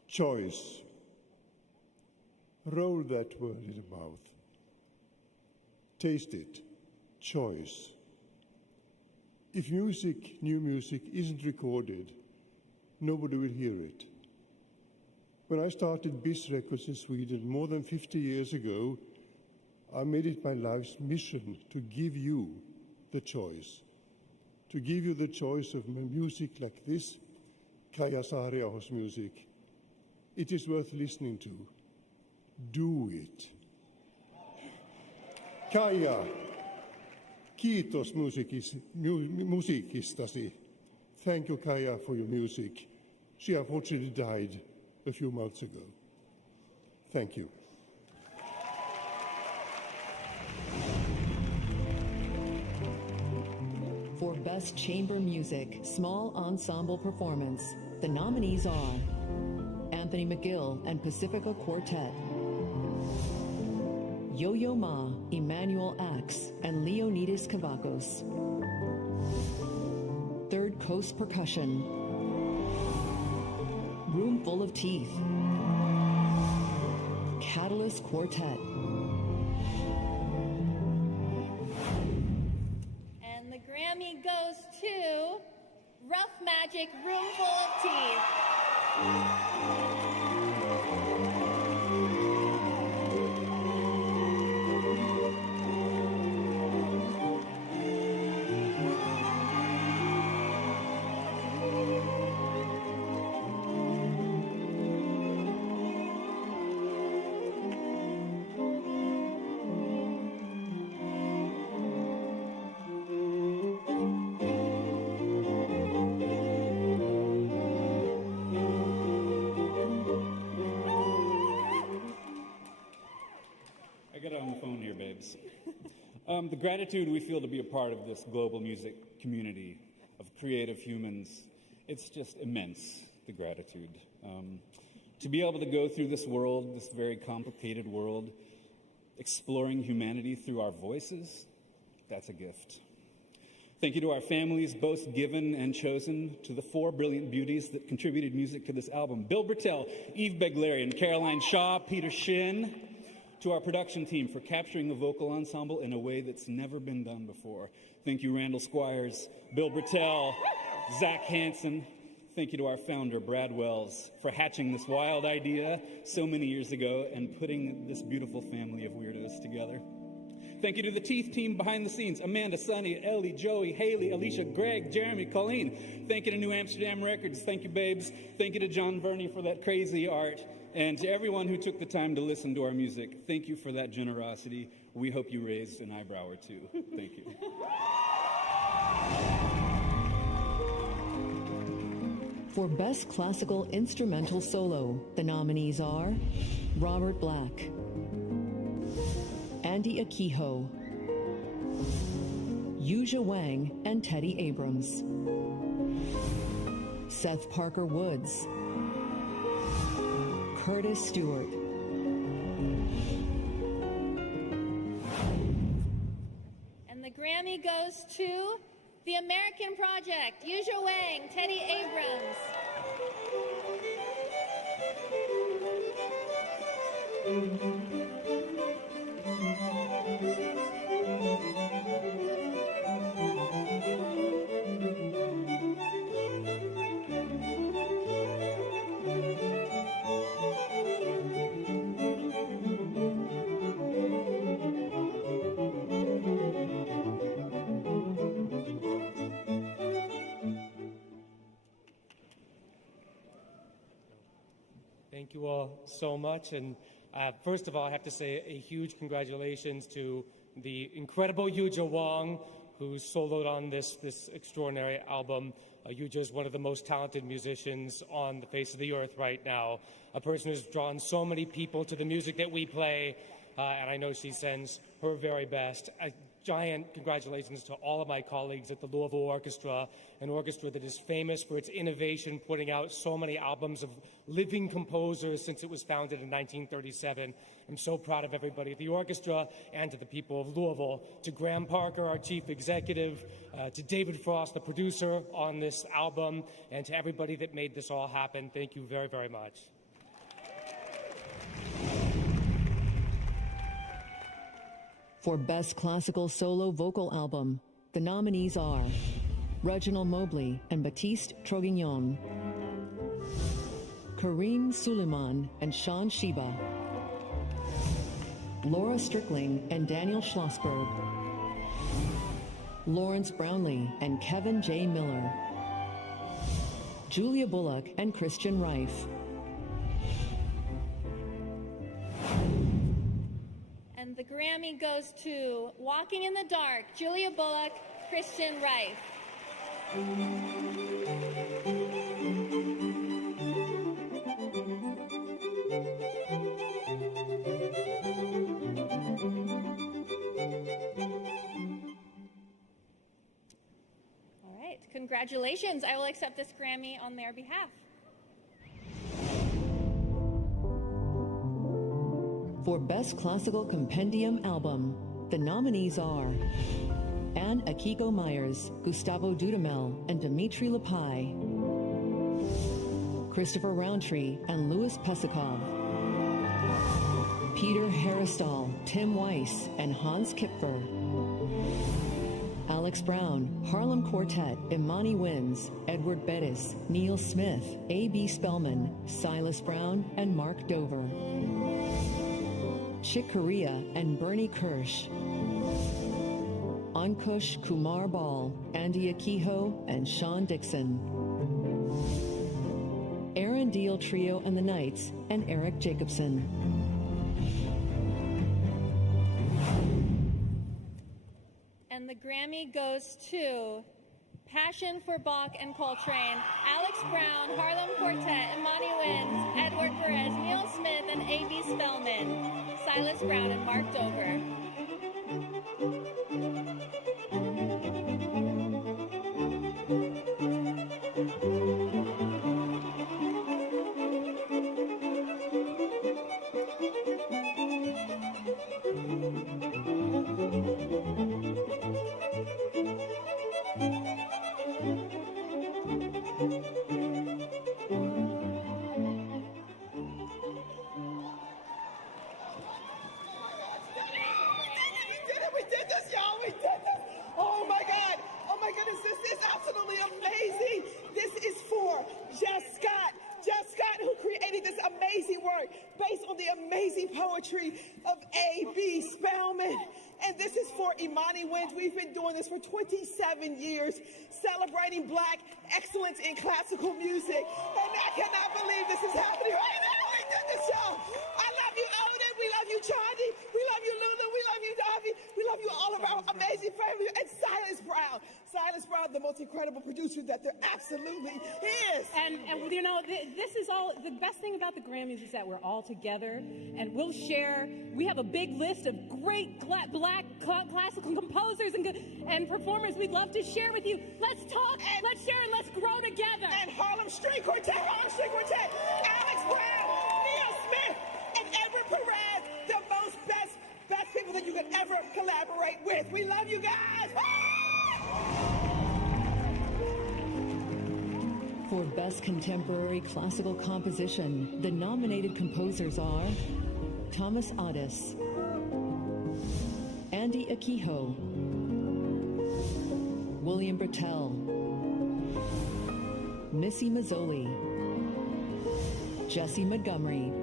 Choice. Roll that word in the mouth. Taste it. Choice. If new music isn't recorded, nobody will hear it. When I started BIS Records in Sweden more than 50 years ago, I made it my life's mission to give you the choice. To give you the choice of music like this, Kaija Saariaho's music. It is worth listening to. Do it. Kaija, kiitos musiikistasi. Thank you, Kaija, for your music. She unfortunately died a few months ago. Thank you. For Best Chamber Music, Small Ensemble Performance, the nominees are Anthony McGill and Pacifica Quartet, Yo-Yo Ma, Emmanuel Axe, and Leonidas Kavakos. Third Coast Percussion, Room Full of Teeth, Catalyst Quartet. And the Grammy goes to Rough Magic, Room Full of Teeth. The gratitude we feel to be a part of this global music community of creative humans, it's just immense, the gratitude. To be able to go through this world, this very complicated world, exploring humanity through our voices, that's a gift. Thank you to our families, both given and chosen, to the 4 brilliant beauties that contributed music to this album. Bill Bertel, Eve Beglarian, Caroline Shaw, Peter Shin. To our production team for capturing the vocal ensemble in a way that's never been done before. Thank you, Randall Squires, Bill Bertel, Zach Hansen. Thank you to our founder, Brad Wells, for hatching this wild idea so many years ago and putting this beautiful family of weirdos together. Thank you to the Teeth team behind the scenes, Amanda, Sunny, Ellie, Joey, Haley, Alicia, Greg, Jeremy, Colleen. Thank you to New Amsterdam Records. Thank you, babes. Thank you to John Verney for that crazy art. And to everyone who took the time to listen to our music, thank you for that generosity. We hope you raised an eyebrow or two. Thank you. For Best Classical Instrumental Solo, the nominees are Robert Black, Andy Akiho, Yuja Wang and Teddy Abrams, Seth Parker Woods, Curtis Stewart, And the Grammy goes to The American Project, Yuja Wang, Teddy Abrams. Thank you all so much. And first of all, I have to say a huge congratulations to the incredible Yuja Wang, who soloed on this extraordinary album. Yuja is one of the most talented musicians on the face of the earth right now, a person who's drawn so many people to the music that we play, and I know she sends her very best. A giant congratulations to all of my colleagues at the Louisville Orchestra, an orchestra that is famous for its innovation, putting out so many albums of living composers since it was founded in 1937. I'm so proud of everybody at the orchestra and to the people of Louisville, to Graham Parker, our chief executive, to David Frost, the producer on this album, and to everybody that made this all happen. Thank you very, very much. For Best Classical Solo Vocal Album, the nominees are Reginald Mobley and Baptiste Troguignon, Kareem Suleiman and Sean Sheba, Laura Strickling and Daniel Schlossberg, Lawrence Brownlee and Kevin J. Miller, Julia Bullock and Christian Reif, And the Grammy goes to Walking in the Dark, Julia Bullock, Christian Reif. All right, congratulations. I will accept this Grammy on their behalf. For Best Classical Compendium Album, the nominees are Anne Akiko Myers, Gustavo Dudamel, and Dmitry Lepai, Christopher Roundtree and Louis Pesakov, Peter Harristal, Tim Weiss, and Hans Kipfer, Alex Brown, Harlem Quartet, Imani Wins, Edward Bettis, Neil Smith, A.B. Spellman, Silas Brown, and Mark Dover, Chick Corea and Bernie Kirsch, Ankush Kumar Ball, Andy Akiho, and Sean Dixon, Aaron Deal Trio and the Knights, and Eric Jacobson. And the Grammy goes to Passion for Bach and Coltrane, Alex Brown, Harlem Quartet, Imani Wins, Edward Perez, Neil Smith, and A.B. Spellman, Silas Brown, and Mark Dover. the amazing poetry of A.B. Spellman. And this is for Imani Wins. We've been doing this for 27 years, celebrating Black excellence in classical music. And I cannot believe this is happening right now. We did the show. I love you, Odin. We love you, Chandi. We love you, Lulu. We love you, Davi. We love you, all of our amazing family. And Silas Brown. Silas Brown, the most incredible producer that there absolutely is. And you know, this is all, the best thing about the Grammys is that we're all together and we'll share. We have a big list of great Black classical composers and performers we'd love to share with you. Let's talk, let's share, and let's grow together. And Harlem Street Quartet, Alex Brown, Neil Smith, and Edward Perez, the most best people that you could ever collaborate with. We love you guys. For Best Contemporary Classical Composition, the nominated composers are Thomas Addis, Andy Akiho, William Bertel, Missy Mazzoli, Jesse Montgomery,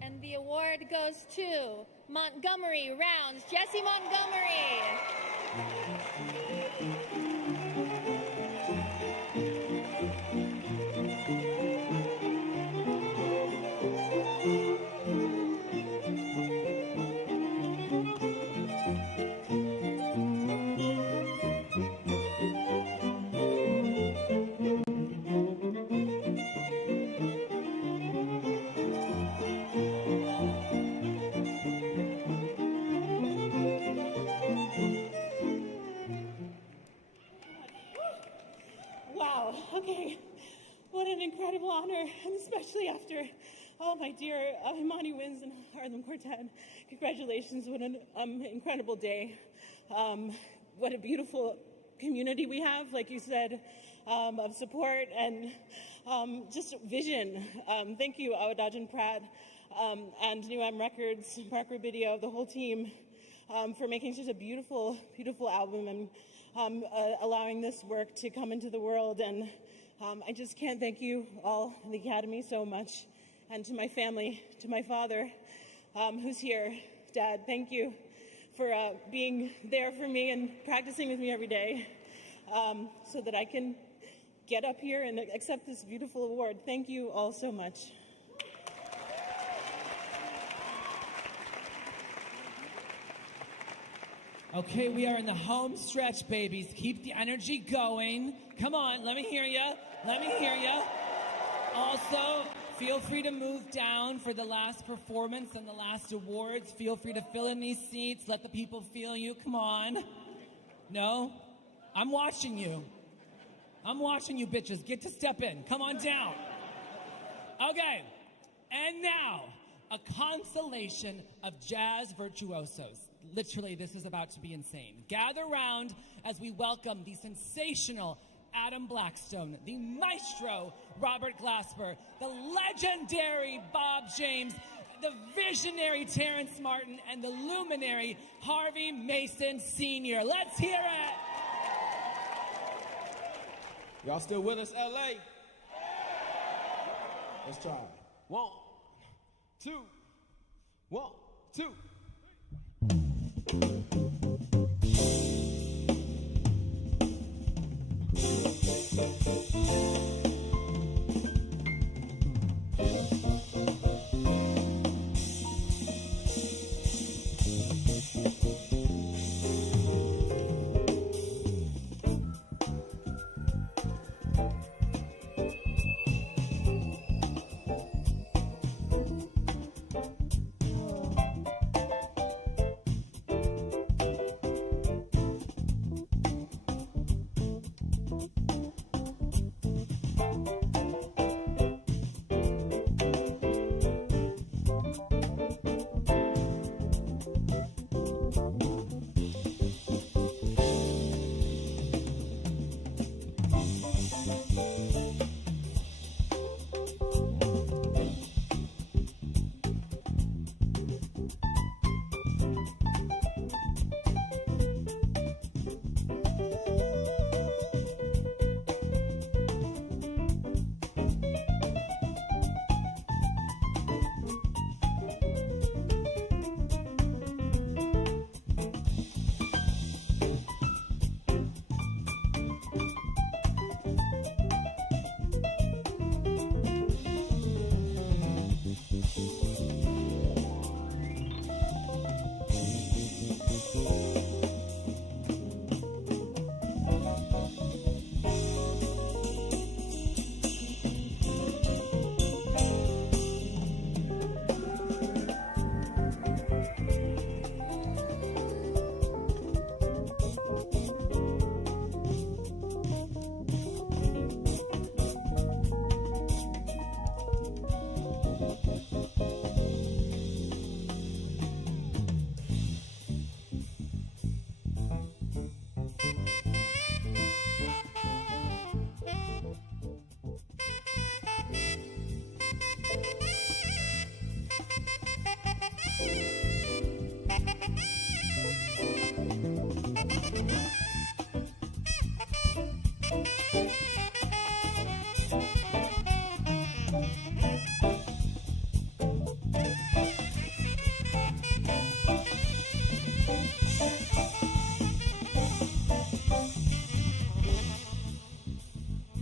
And the award goes to Montgomery Rounds, Jesse Montgomery. Okay, what an incredible honor, and especially after, oh my dear, Imani Wins and Harlem Quartet. Congratulations, what an incredible day. What a beautiful community we have, like you said, of support and just vision. Thank you, Awadaj and Pratt, and New M Records, Mark Rubidio, the whole team, for making such a beautiful, beautiful album and allowing this work to come into the world. And I just can't thank you all in the Academy so much. And to my family, to my father, who's here, Dad, thank you for being there for me and practicing with me every day so that I can get up here and accept this beautiful award. Thank you all so much. Okay, we are in the home stretch, babies. Keep the energy going. Come on, let me hear you. Let me hear you. Also, feel free to move down for the last performance and the last awards. Feel free to fill in these seats. Let the people feel you. Come on. No? I'm watching you. I'm watching you, bitches. Get to step in. Come on down. Okay. And now, a constellation of jazz virtuosos. Literally, this is about to be insane. Gather round as we welcome the sensational Adam Blackstone, the maestro Robert Glasper, the legendary Bob James, the visionary Terrence Martin, and the luminary Harvey Mason Sr. Let's hear it! Y'all still with us, LA? Let's try it. 1, 2, 1, 2.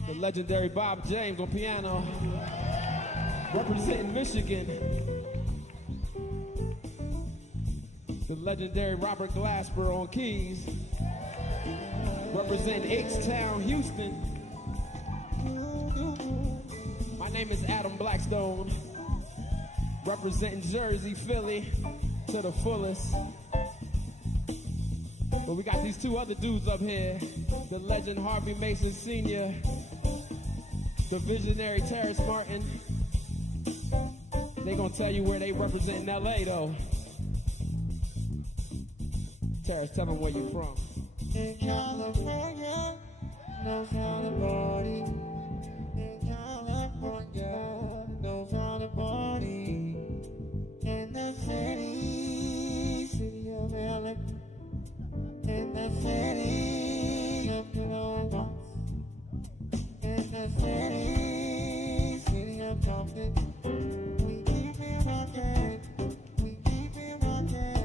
The legendary Bob James on piano, representing Michigan. The legendary Robert Glasper on keys, representing H-Town, Houston. My name is Adam Blackstone, representing Jersey, Philly to the fullest. But we got these two other dudes up here, the legend Harvey Mason Sr., the visionary Terrace Martin. They gonna tell you where they represent in LA though. Terrace, tell them where you from. In California, no fun party. In California, no fun party. In the city of LA. In the city of Columbus. In the city of Compton. We keep it rocking. We keep it rocking.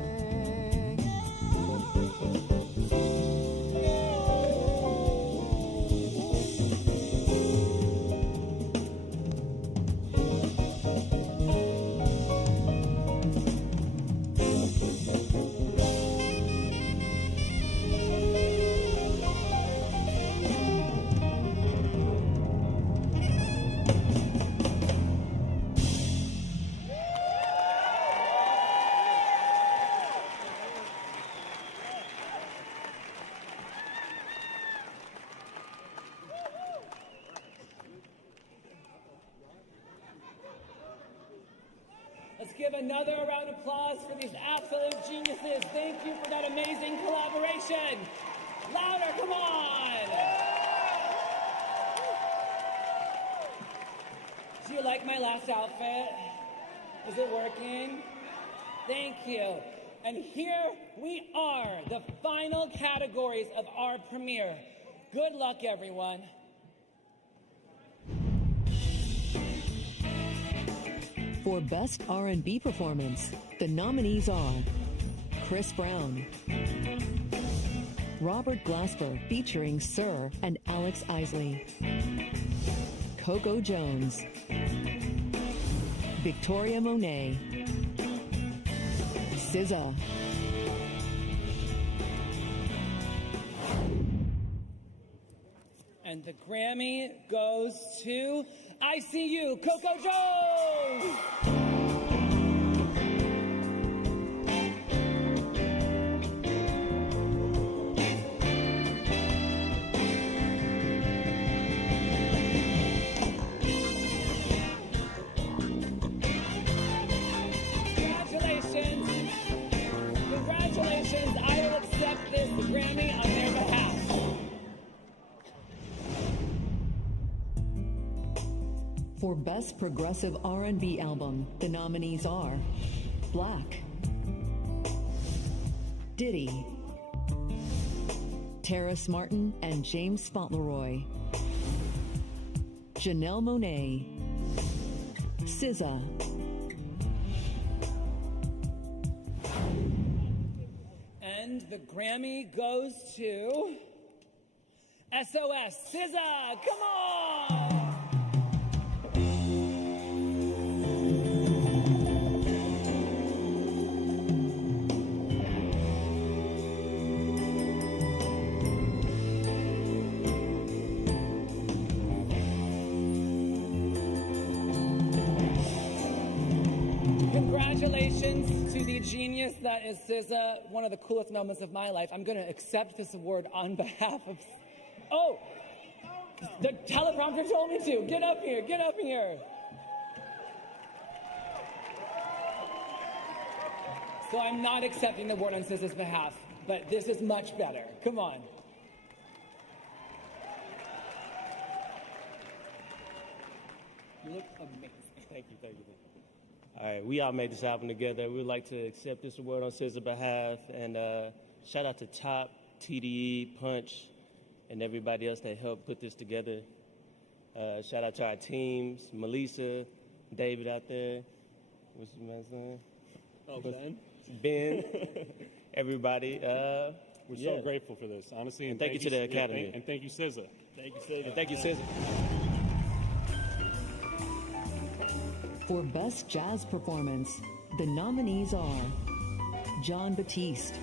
Let's give another round of applause for these absolute geniuses. Thank you for that amazing collaboration. Louder, come on. Do you like my last outfit? Is it working? Thank you. And here we are, the final categories of our premiere. Good luck, everyone. For Best R&B Performance, the nominees are Chris Brown, Robert Glasper featuring Sir and Alex Isley, Coco Jones, Victoria Monet, SZA, And the Grammy goes to I See You, Coco Jones! Congratulations, I will accept this Grammy on their behalf. For Best Progressive R&B Album, the nominees are Black, Diddy, Terrace Martin and James Fauntleroy, Janelle Monáe, SZA, And the Grammy goes to SOS, SZA, come on! Congratulations to the genius that is SZA, one of the coolest moments of my life. I'm going to accept this award on behalf of... Oh! The teleprompter told me to. Get up here, get up here. So I'm not accepting the award on SZA's behalf, but this is much better. Come on. You look amazing. Thank you, thank you. All right, we all made this album together. We would like to accept this award on SZA's behalf, and shout out to Top, TDE, Punch, and everybody else that helped put this together. Shout out to our teams, Melissa, David out there. What's your man's name? Oh, Ben. Ben, everybody. We're so grateful for this, honestly. And thank you to the Academy. And thank you, SZA. Thank you, SZA. And thank you, SZA. For Best Jazz Performance, the nominees are John Batiste,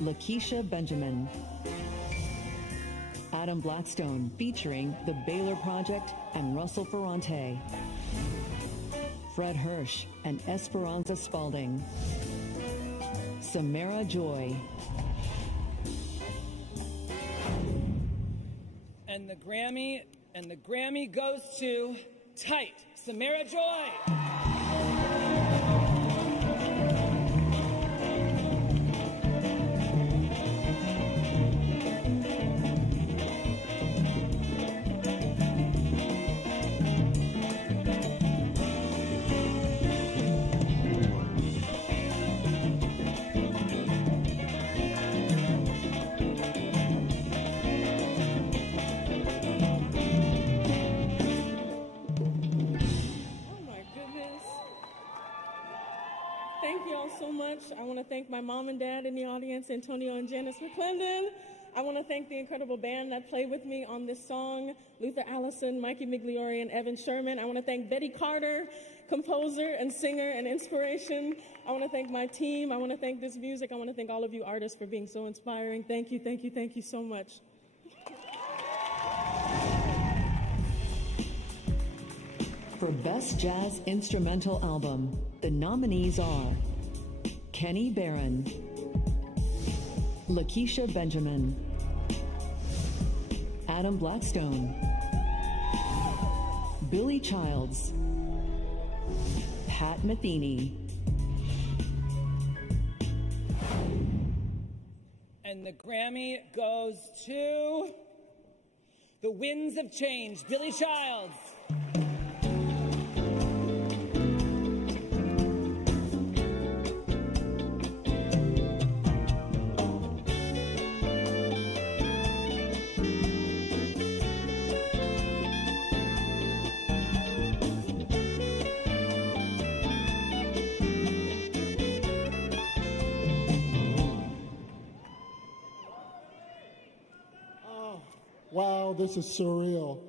Lakeisha Benjamin, Adam Blackstone featuring The Baylor Project and Russell Ferrante, Fred Hirsch and Esperanza Spalding, Samara Joy, And the Grammy goes to Tight, Samara Joy. I want to thank my mom and dad in the audience, Antonio and Janice McClendon. I want to thank the incredible band that played with me on this song, Luther Allison, Mikey Migliori, and Evan Sherman. I want to thank Betty Carter, composer and singer and inspiration. I want to thank my team. I want to thank this music. I want to thank all of you artists for being so inspiring. Thank you, thank you, thank you so much. For Best Jazz Instrumental Album, the nominees are Kenny Barron, Lakeisha Benjamin, Adam Blackstone, Billy Childs, Pat Metheny. And the Grammy goes to The Winds of Change, Billy Childs. Wow, this is surreal.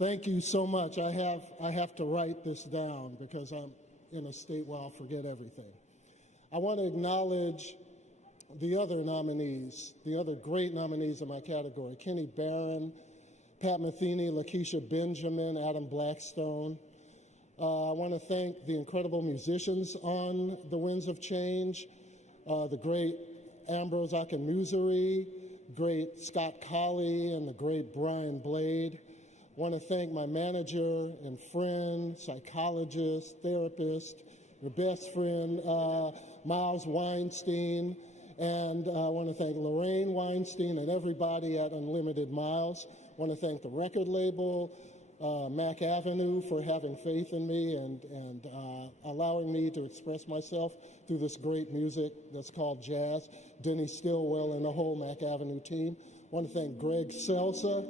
Thank you so much. I have to write this down because I'm in a state where I'll forget everything. I want to acknowledge the other nominees, the other great nominees in my category: Kenny Barron, Pat Metheny, Lakeisha Benjamin, Adam Blackstone. I want to thank the incredible musicians on The Winds of Change, the great Ambrose Akinmusire, great Scott Colley, and the great Brian Blade. I want to thank my manager and friend, psychologist, therapist, your best friend, Miles Weinstein. And I want to thank Lorraine Weinstein and everybody at Unlimited Miles. I want to thank the record label, Mac Avenue, for having faith in me and allowing me to express myself through this great music that's called jazz. Denny Stillwell and the whole Mac Avenue team. I want to thank Greg Selsa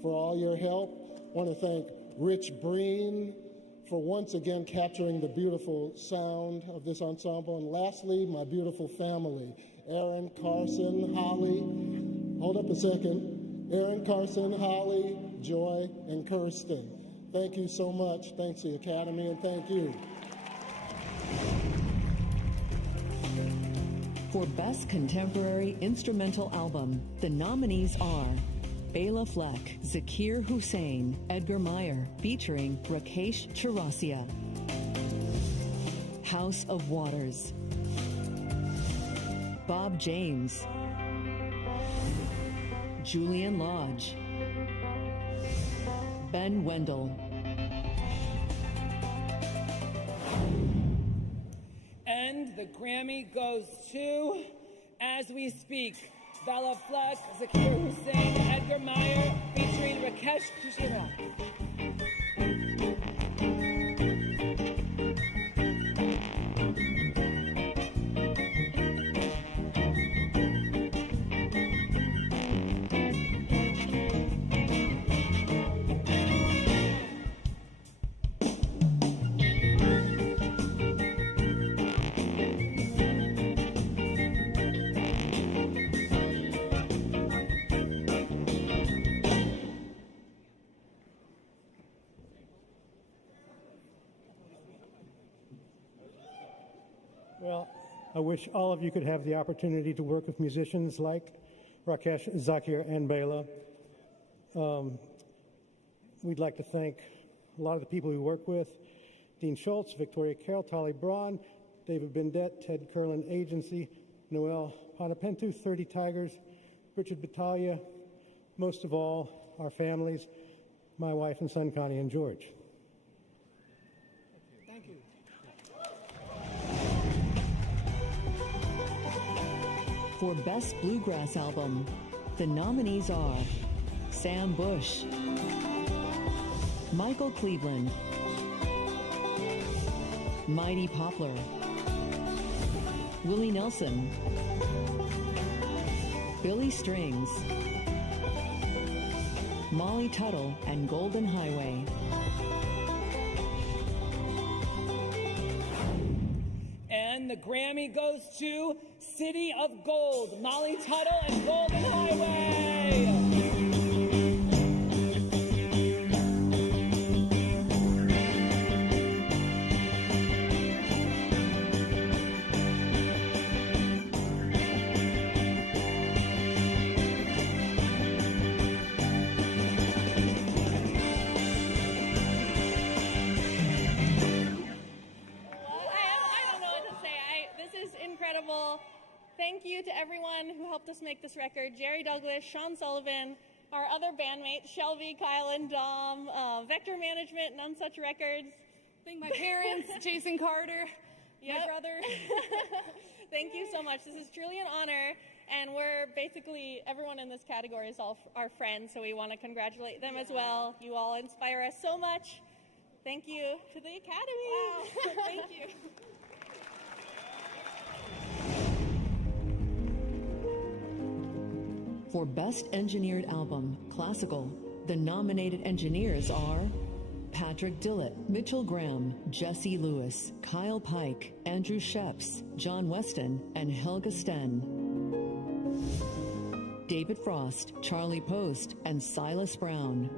for all your help. I want to thank Rich Breen for once again capturing the beautiful sound of this ensemble. And lastly, my beautiful family, Aaron, Carson, Holly. Hold up a second. Aaron, Carson, Holly, Joy, and Kirsten. Thank you so much. Thanks to the Academy, and thank you. For Best Contemporary Instrumental Album, the nominees are Bela Fleck, Zakir Hussain, Edgar Meyer, featuring Rakesh Chaurasia, House of Waters, Bob James, Julian Lodge, Ben Wendell. And the Grammy goes to, As We Speak, Bela Fleck, Zakir Hussain, Edgar Meyer, featuring Rakesh Chaurasia. I wish all of you could have the opportunity to work with musicians like Rakesh, Zakir, and Bela. We'd like to thank a lot of the people we work with: Dean Schultz, Victoria Carroll, Tali Braun, David Bendett, Ted Curlin Agency, Noel Panapentu, 30 Tigers, Richard Battaglia, most of all, our families, my wife and son, Connie and George. Thank you. For Best Bluegrass Album, the nominees are Sam Bush, Michael Cleveland, Mighty Poplar, Willie Nelson, Billy Strings, Molly Tuttle and Golden Highway. And the Grammy goes to City of Gold, Molly Tuttle and Golden Highway. Incredible. Thank you to everyone who helped us make this record. Jerry Douglas, Sean Sullivan, our other bandmates, Shelby, Kyle, and Dom, Vector Management, None Such Records. Thank my parents, Jason Carter, my brother. Thank you so much. This is truly an honor, and we're basically, everyone in this category is all our friends, so we want to congratulate them as well. You all inspire us so much. Thank you to the Academy. Wow. Thank you. For Best Engineered Album, Classical, the nominated engineers are Patrick Dillett, Mitchell Graham, Jesse Lewis, Kyle Pike, Andrew Sheps, John Weston, and Helga Sten. David Frost, Charlie Post, and Silas Brown.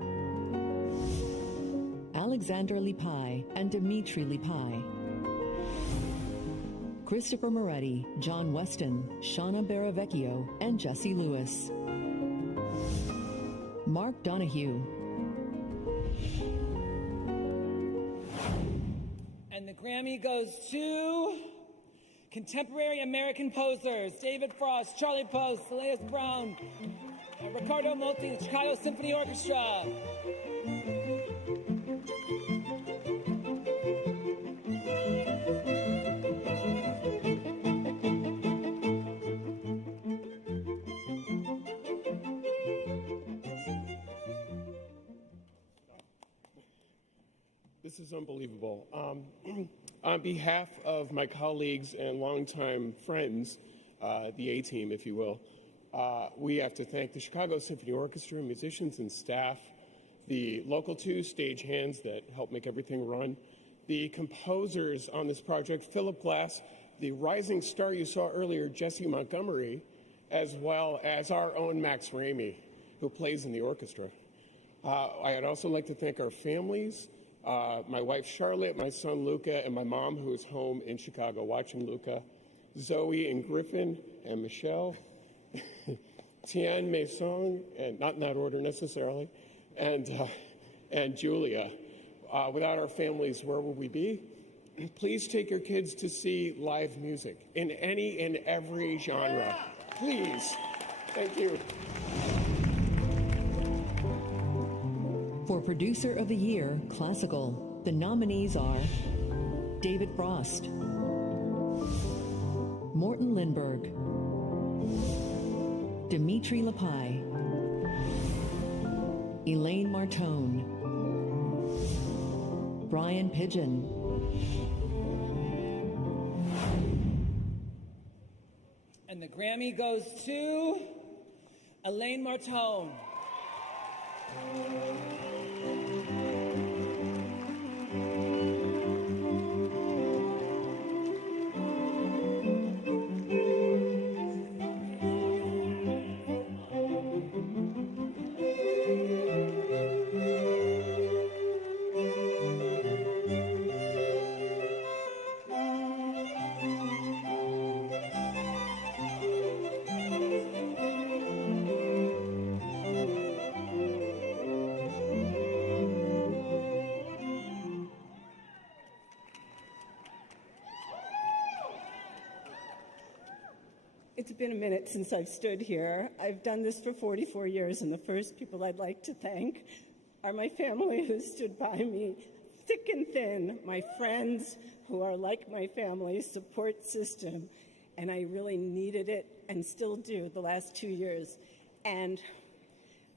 Alexander Lipai and Dimitri Lipai. Christopher Moretti, John Weston, Shauna Baravecchio, and Jesse Lewis. Mark Donahue. And the Grammy goes to Contemporary American Posers, David Frost, Charlie Post, Elias Brown, Ricardo Molti, the Chicago Symphony Orchestra. This is unbelievable. On behalf of my colleagues and longtime friends, the A-Team, if you will, we have to thank the Chicago Symphony Orchestra, musicians and staff, the local 2 stagehands that help make everything run, the composers on this project, Philip Glass, the rising star you saw earlier, Jesse Montgomery, as well as our own Max Ramey, who plays in the orchestra. I'd also like to thank our families, my wife Charlotte, my son Luca, and my mom who is home in Chicago watching Luca, Zoe and Griffin and Michelle, Tian Maison, and not in that order necessarily, and Julia. Without our families, where would we be? Please take your kids to see live music in any and every genre. Please. Thank you. For Producer of the Year, Classical, the nominees are David Frost, Morton Lindbergh, Dimitri Lapai, Elaine Martone, Brian Pigeon, And the Grammy goes to Elaine Martone. It's been a minute since I've stood here. I've done this for 44 years, and the first people I'd like to thank are my family who stood by me thick and thin, my friends who are like my family support system, and I really needed it and still do the last 2 years. And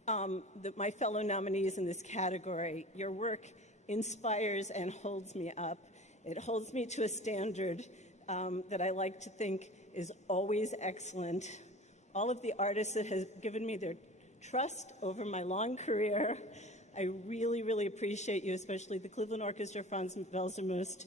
my fellow nominees in this category, your work inspires and holds me up. It holds me to a standard that I like to think is always excellent. All of the artists that have given me their trust over my long career, I really, really appreciate you, especially the Cleveland Orchestra, Franz Belzermust,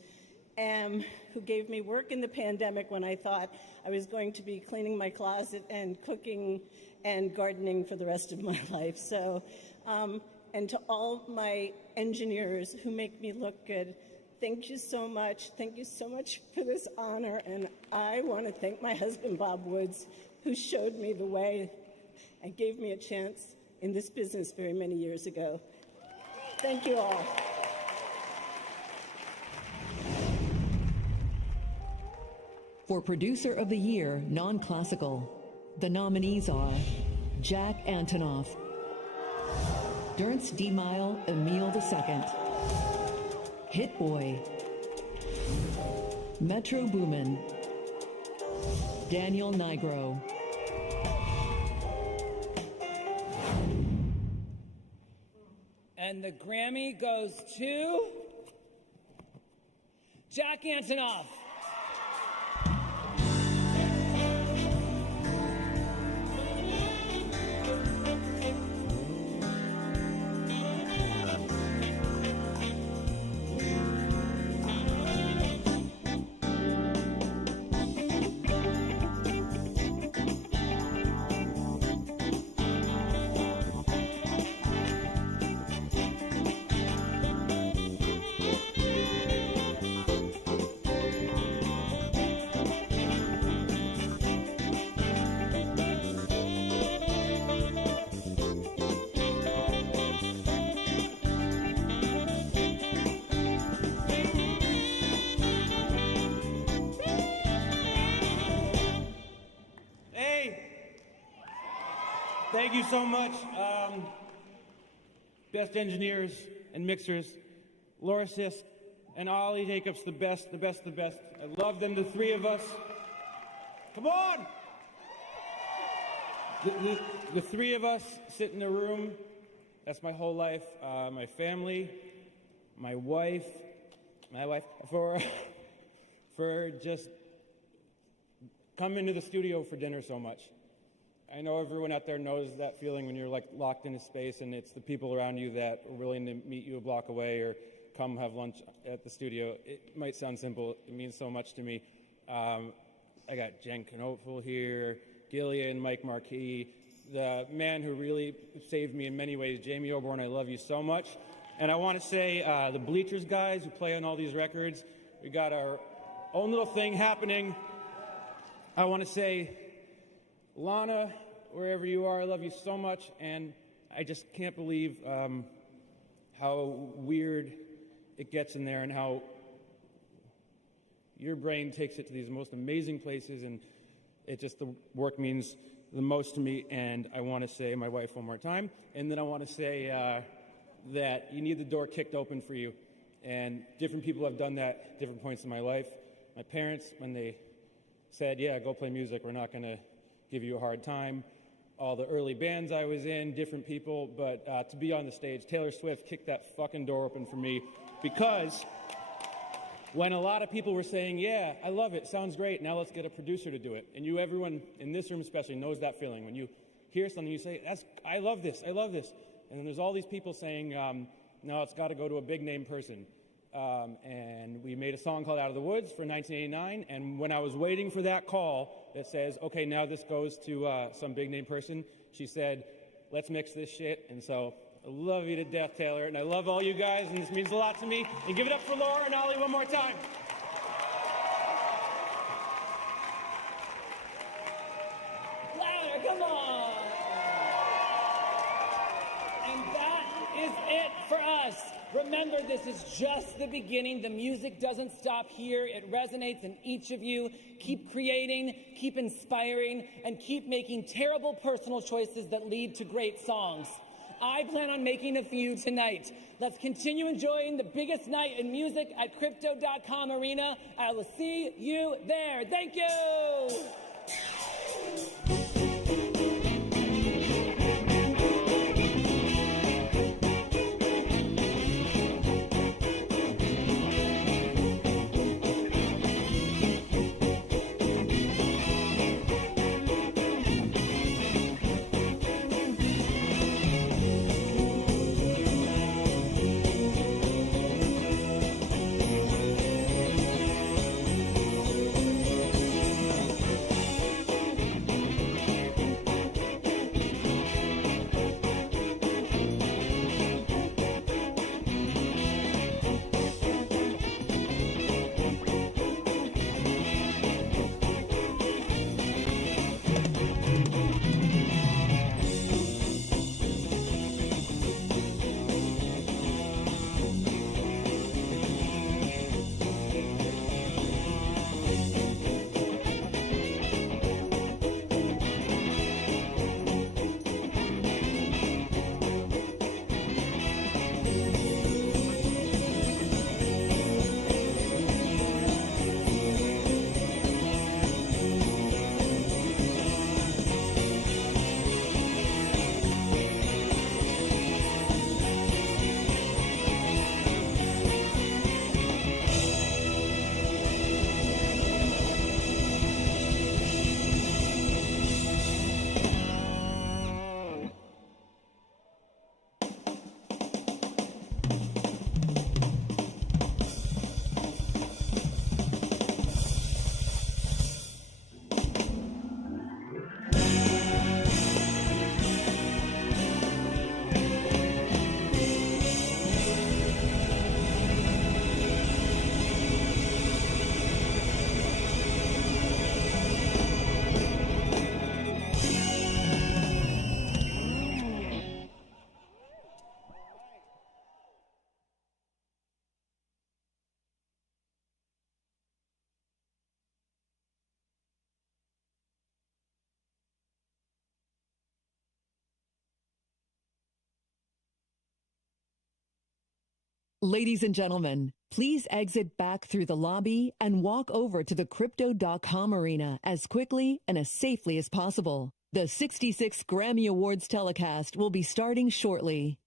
who gave me work in the pandemic when I thought I was going to be cleaning my closet and cooking and gardening for the rest of my life. So, and to all my engineers who make me look good, thank you so much. Thank you so much for this honor. And I want to thank my husband, Bob Woods, who showed me the way and gave me a chance in this business very many years ago. Thank you all. For Producer of the Year, Non-Classical, the nominees are Jack Antonoff, Durance D. Mile, Emile II, Hit Boy, Metro Boomin, Daniel Nigro, And the Grammy goes to Jack Antonoff. Thank you so much. Best engineers and mixers, Laura Sisk and Ollie Jacobs, the best, the best, the best. I love them, the three of us. Come on! The three of us sit in a room. That's my whole life. My family, my wife, for just coming to the studio for dinner so much. I know everyone out there knows that feeling when you're like locked in a space and it's the people around you that are willing to meet you a block away or come have lunch at the studio. It might sound simple. It means so much to me. I got Jen Knopfel here, Gillian, Mike Marquis, the man who really saved me in many ways, Jamie Oborn, I love you so much. And I want to say the Bleachers guys who play on all these records, we got our own little thing happening. I want to say, Lana, wherever you are, I love you so much, and I just can't believe how weird it gets in there and how your brain takes it to these most amazing places, and it just, the work means the most to me. And I want to say my wife one more time, and then I want to say that you need the door kicked open for you, and different people have done that at different points in my life. My parents, when they said, yeah, go play music, we're not going to give you a hard time. All the early bands I was in, different people, but to be on the stage, Taylor Swift kicked that fucking door open for me, because when a lot of people were saying, yeah, I love it, sounds great, now let's get a producer to do it. And you, everyone in this room especially, knows that feeling. When you hear something, you say, I love this, I love this. And then there's all these people saying, no, it's got to go to a big name person. And we made a song called Out of the Woods for 1989, and when I was waiting for that call that says, okay, now this goes to some big name person, she said, let's mix this shit. And so I love you to death, Taylor, and I love all you guys, and this means a lot to me. And give it up for Laura and Ollie one more time. Louder, come on! And that is it for us. Remember, this is just the beginning. The music doesn't stop here. It resonates in each of you. Keep creating, keep inspiring, and keep making terrible personal choices that lead to great songs. I plan on making a few tonight. Let's continue enjoying the biggest night in music at Crypto.com Arena. I will see you there. Thank you. Ladies and gentlemen, please exit back through the lobby and walk over to the Crypto.com Arena as quickly and as safely as possible. The 66th Grammy Awards telecast will be starting shortly.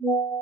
you.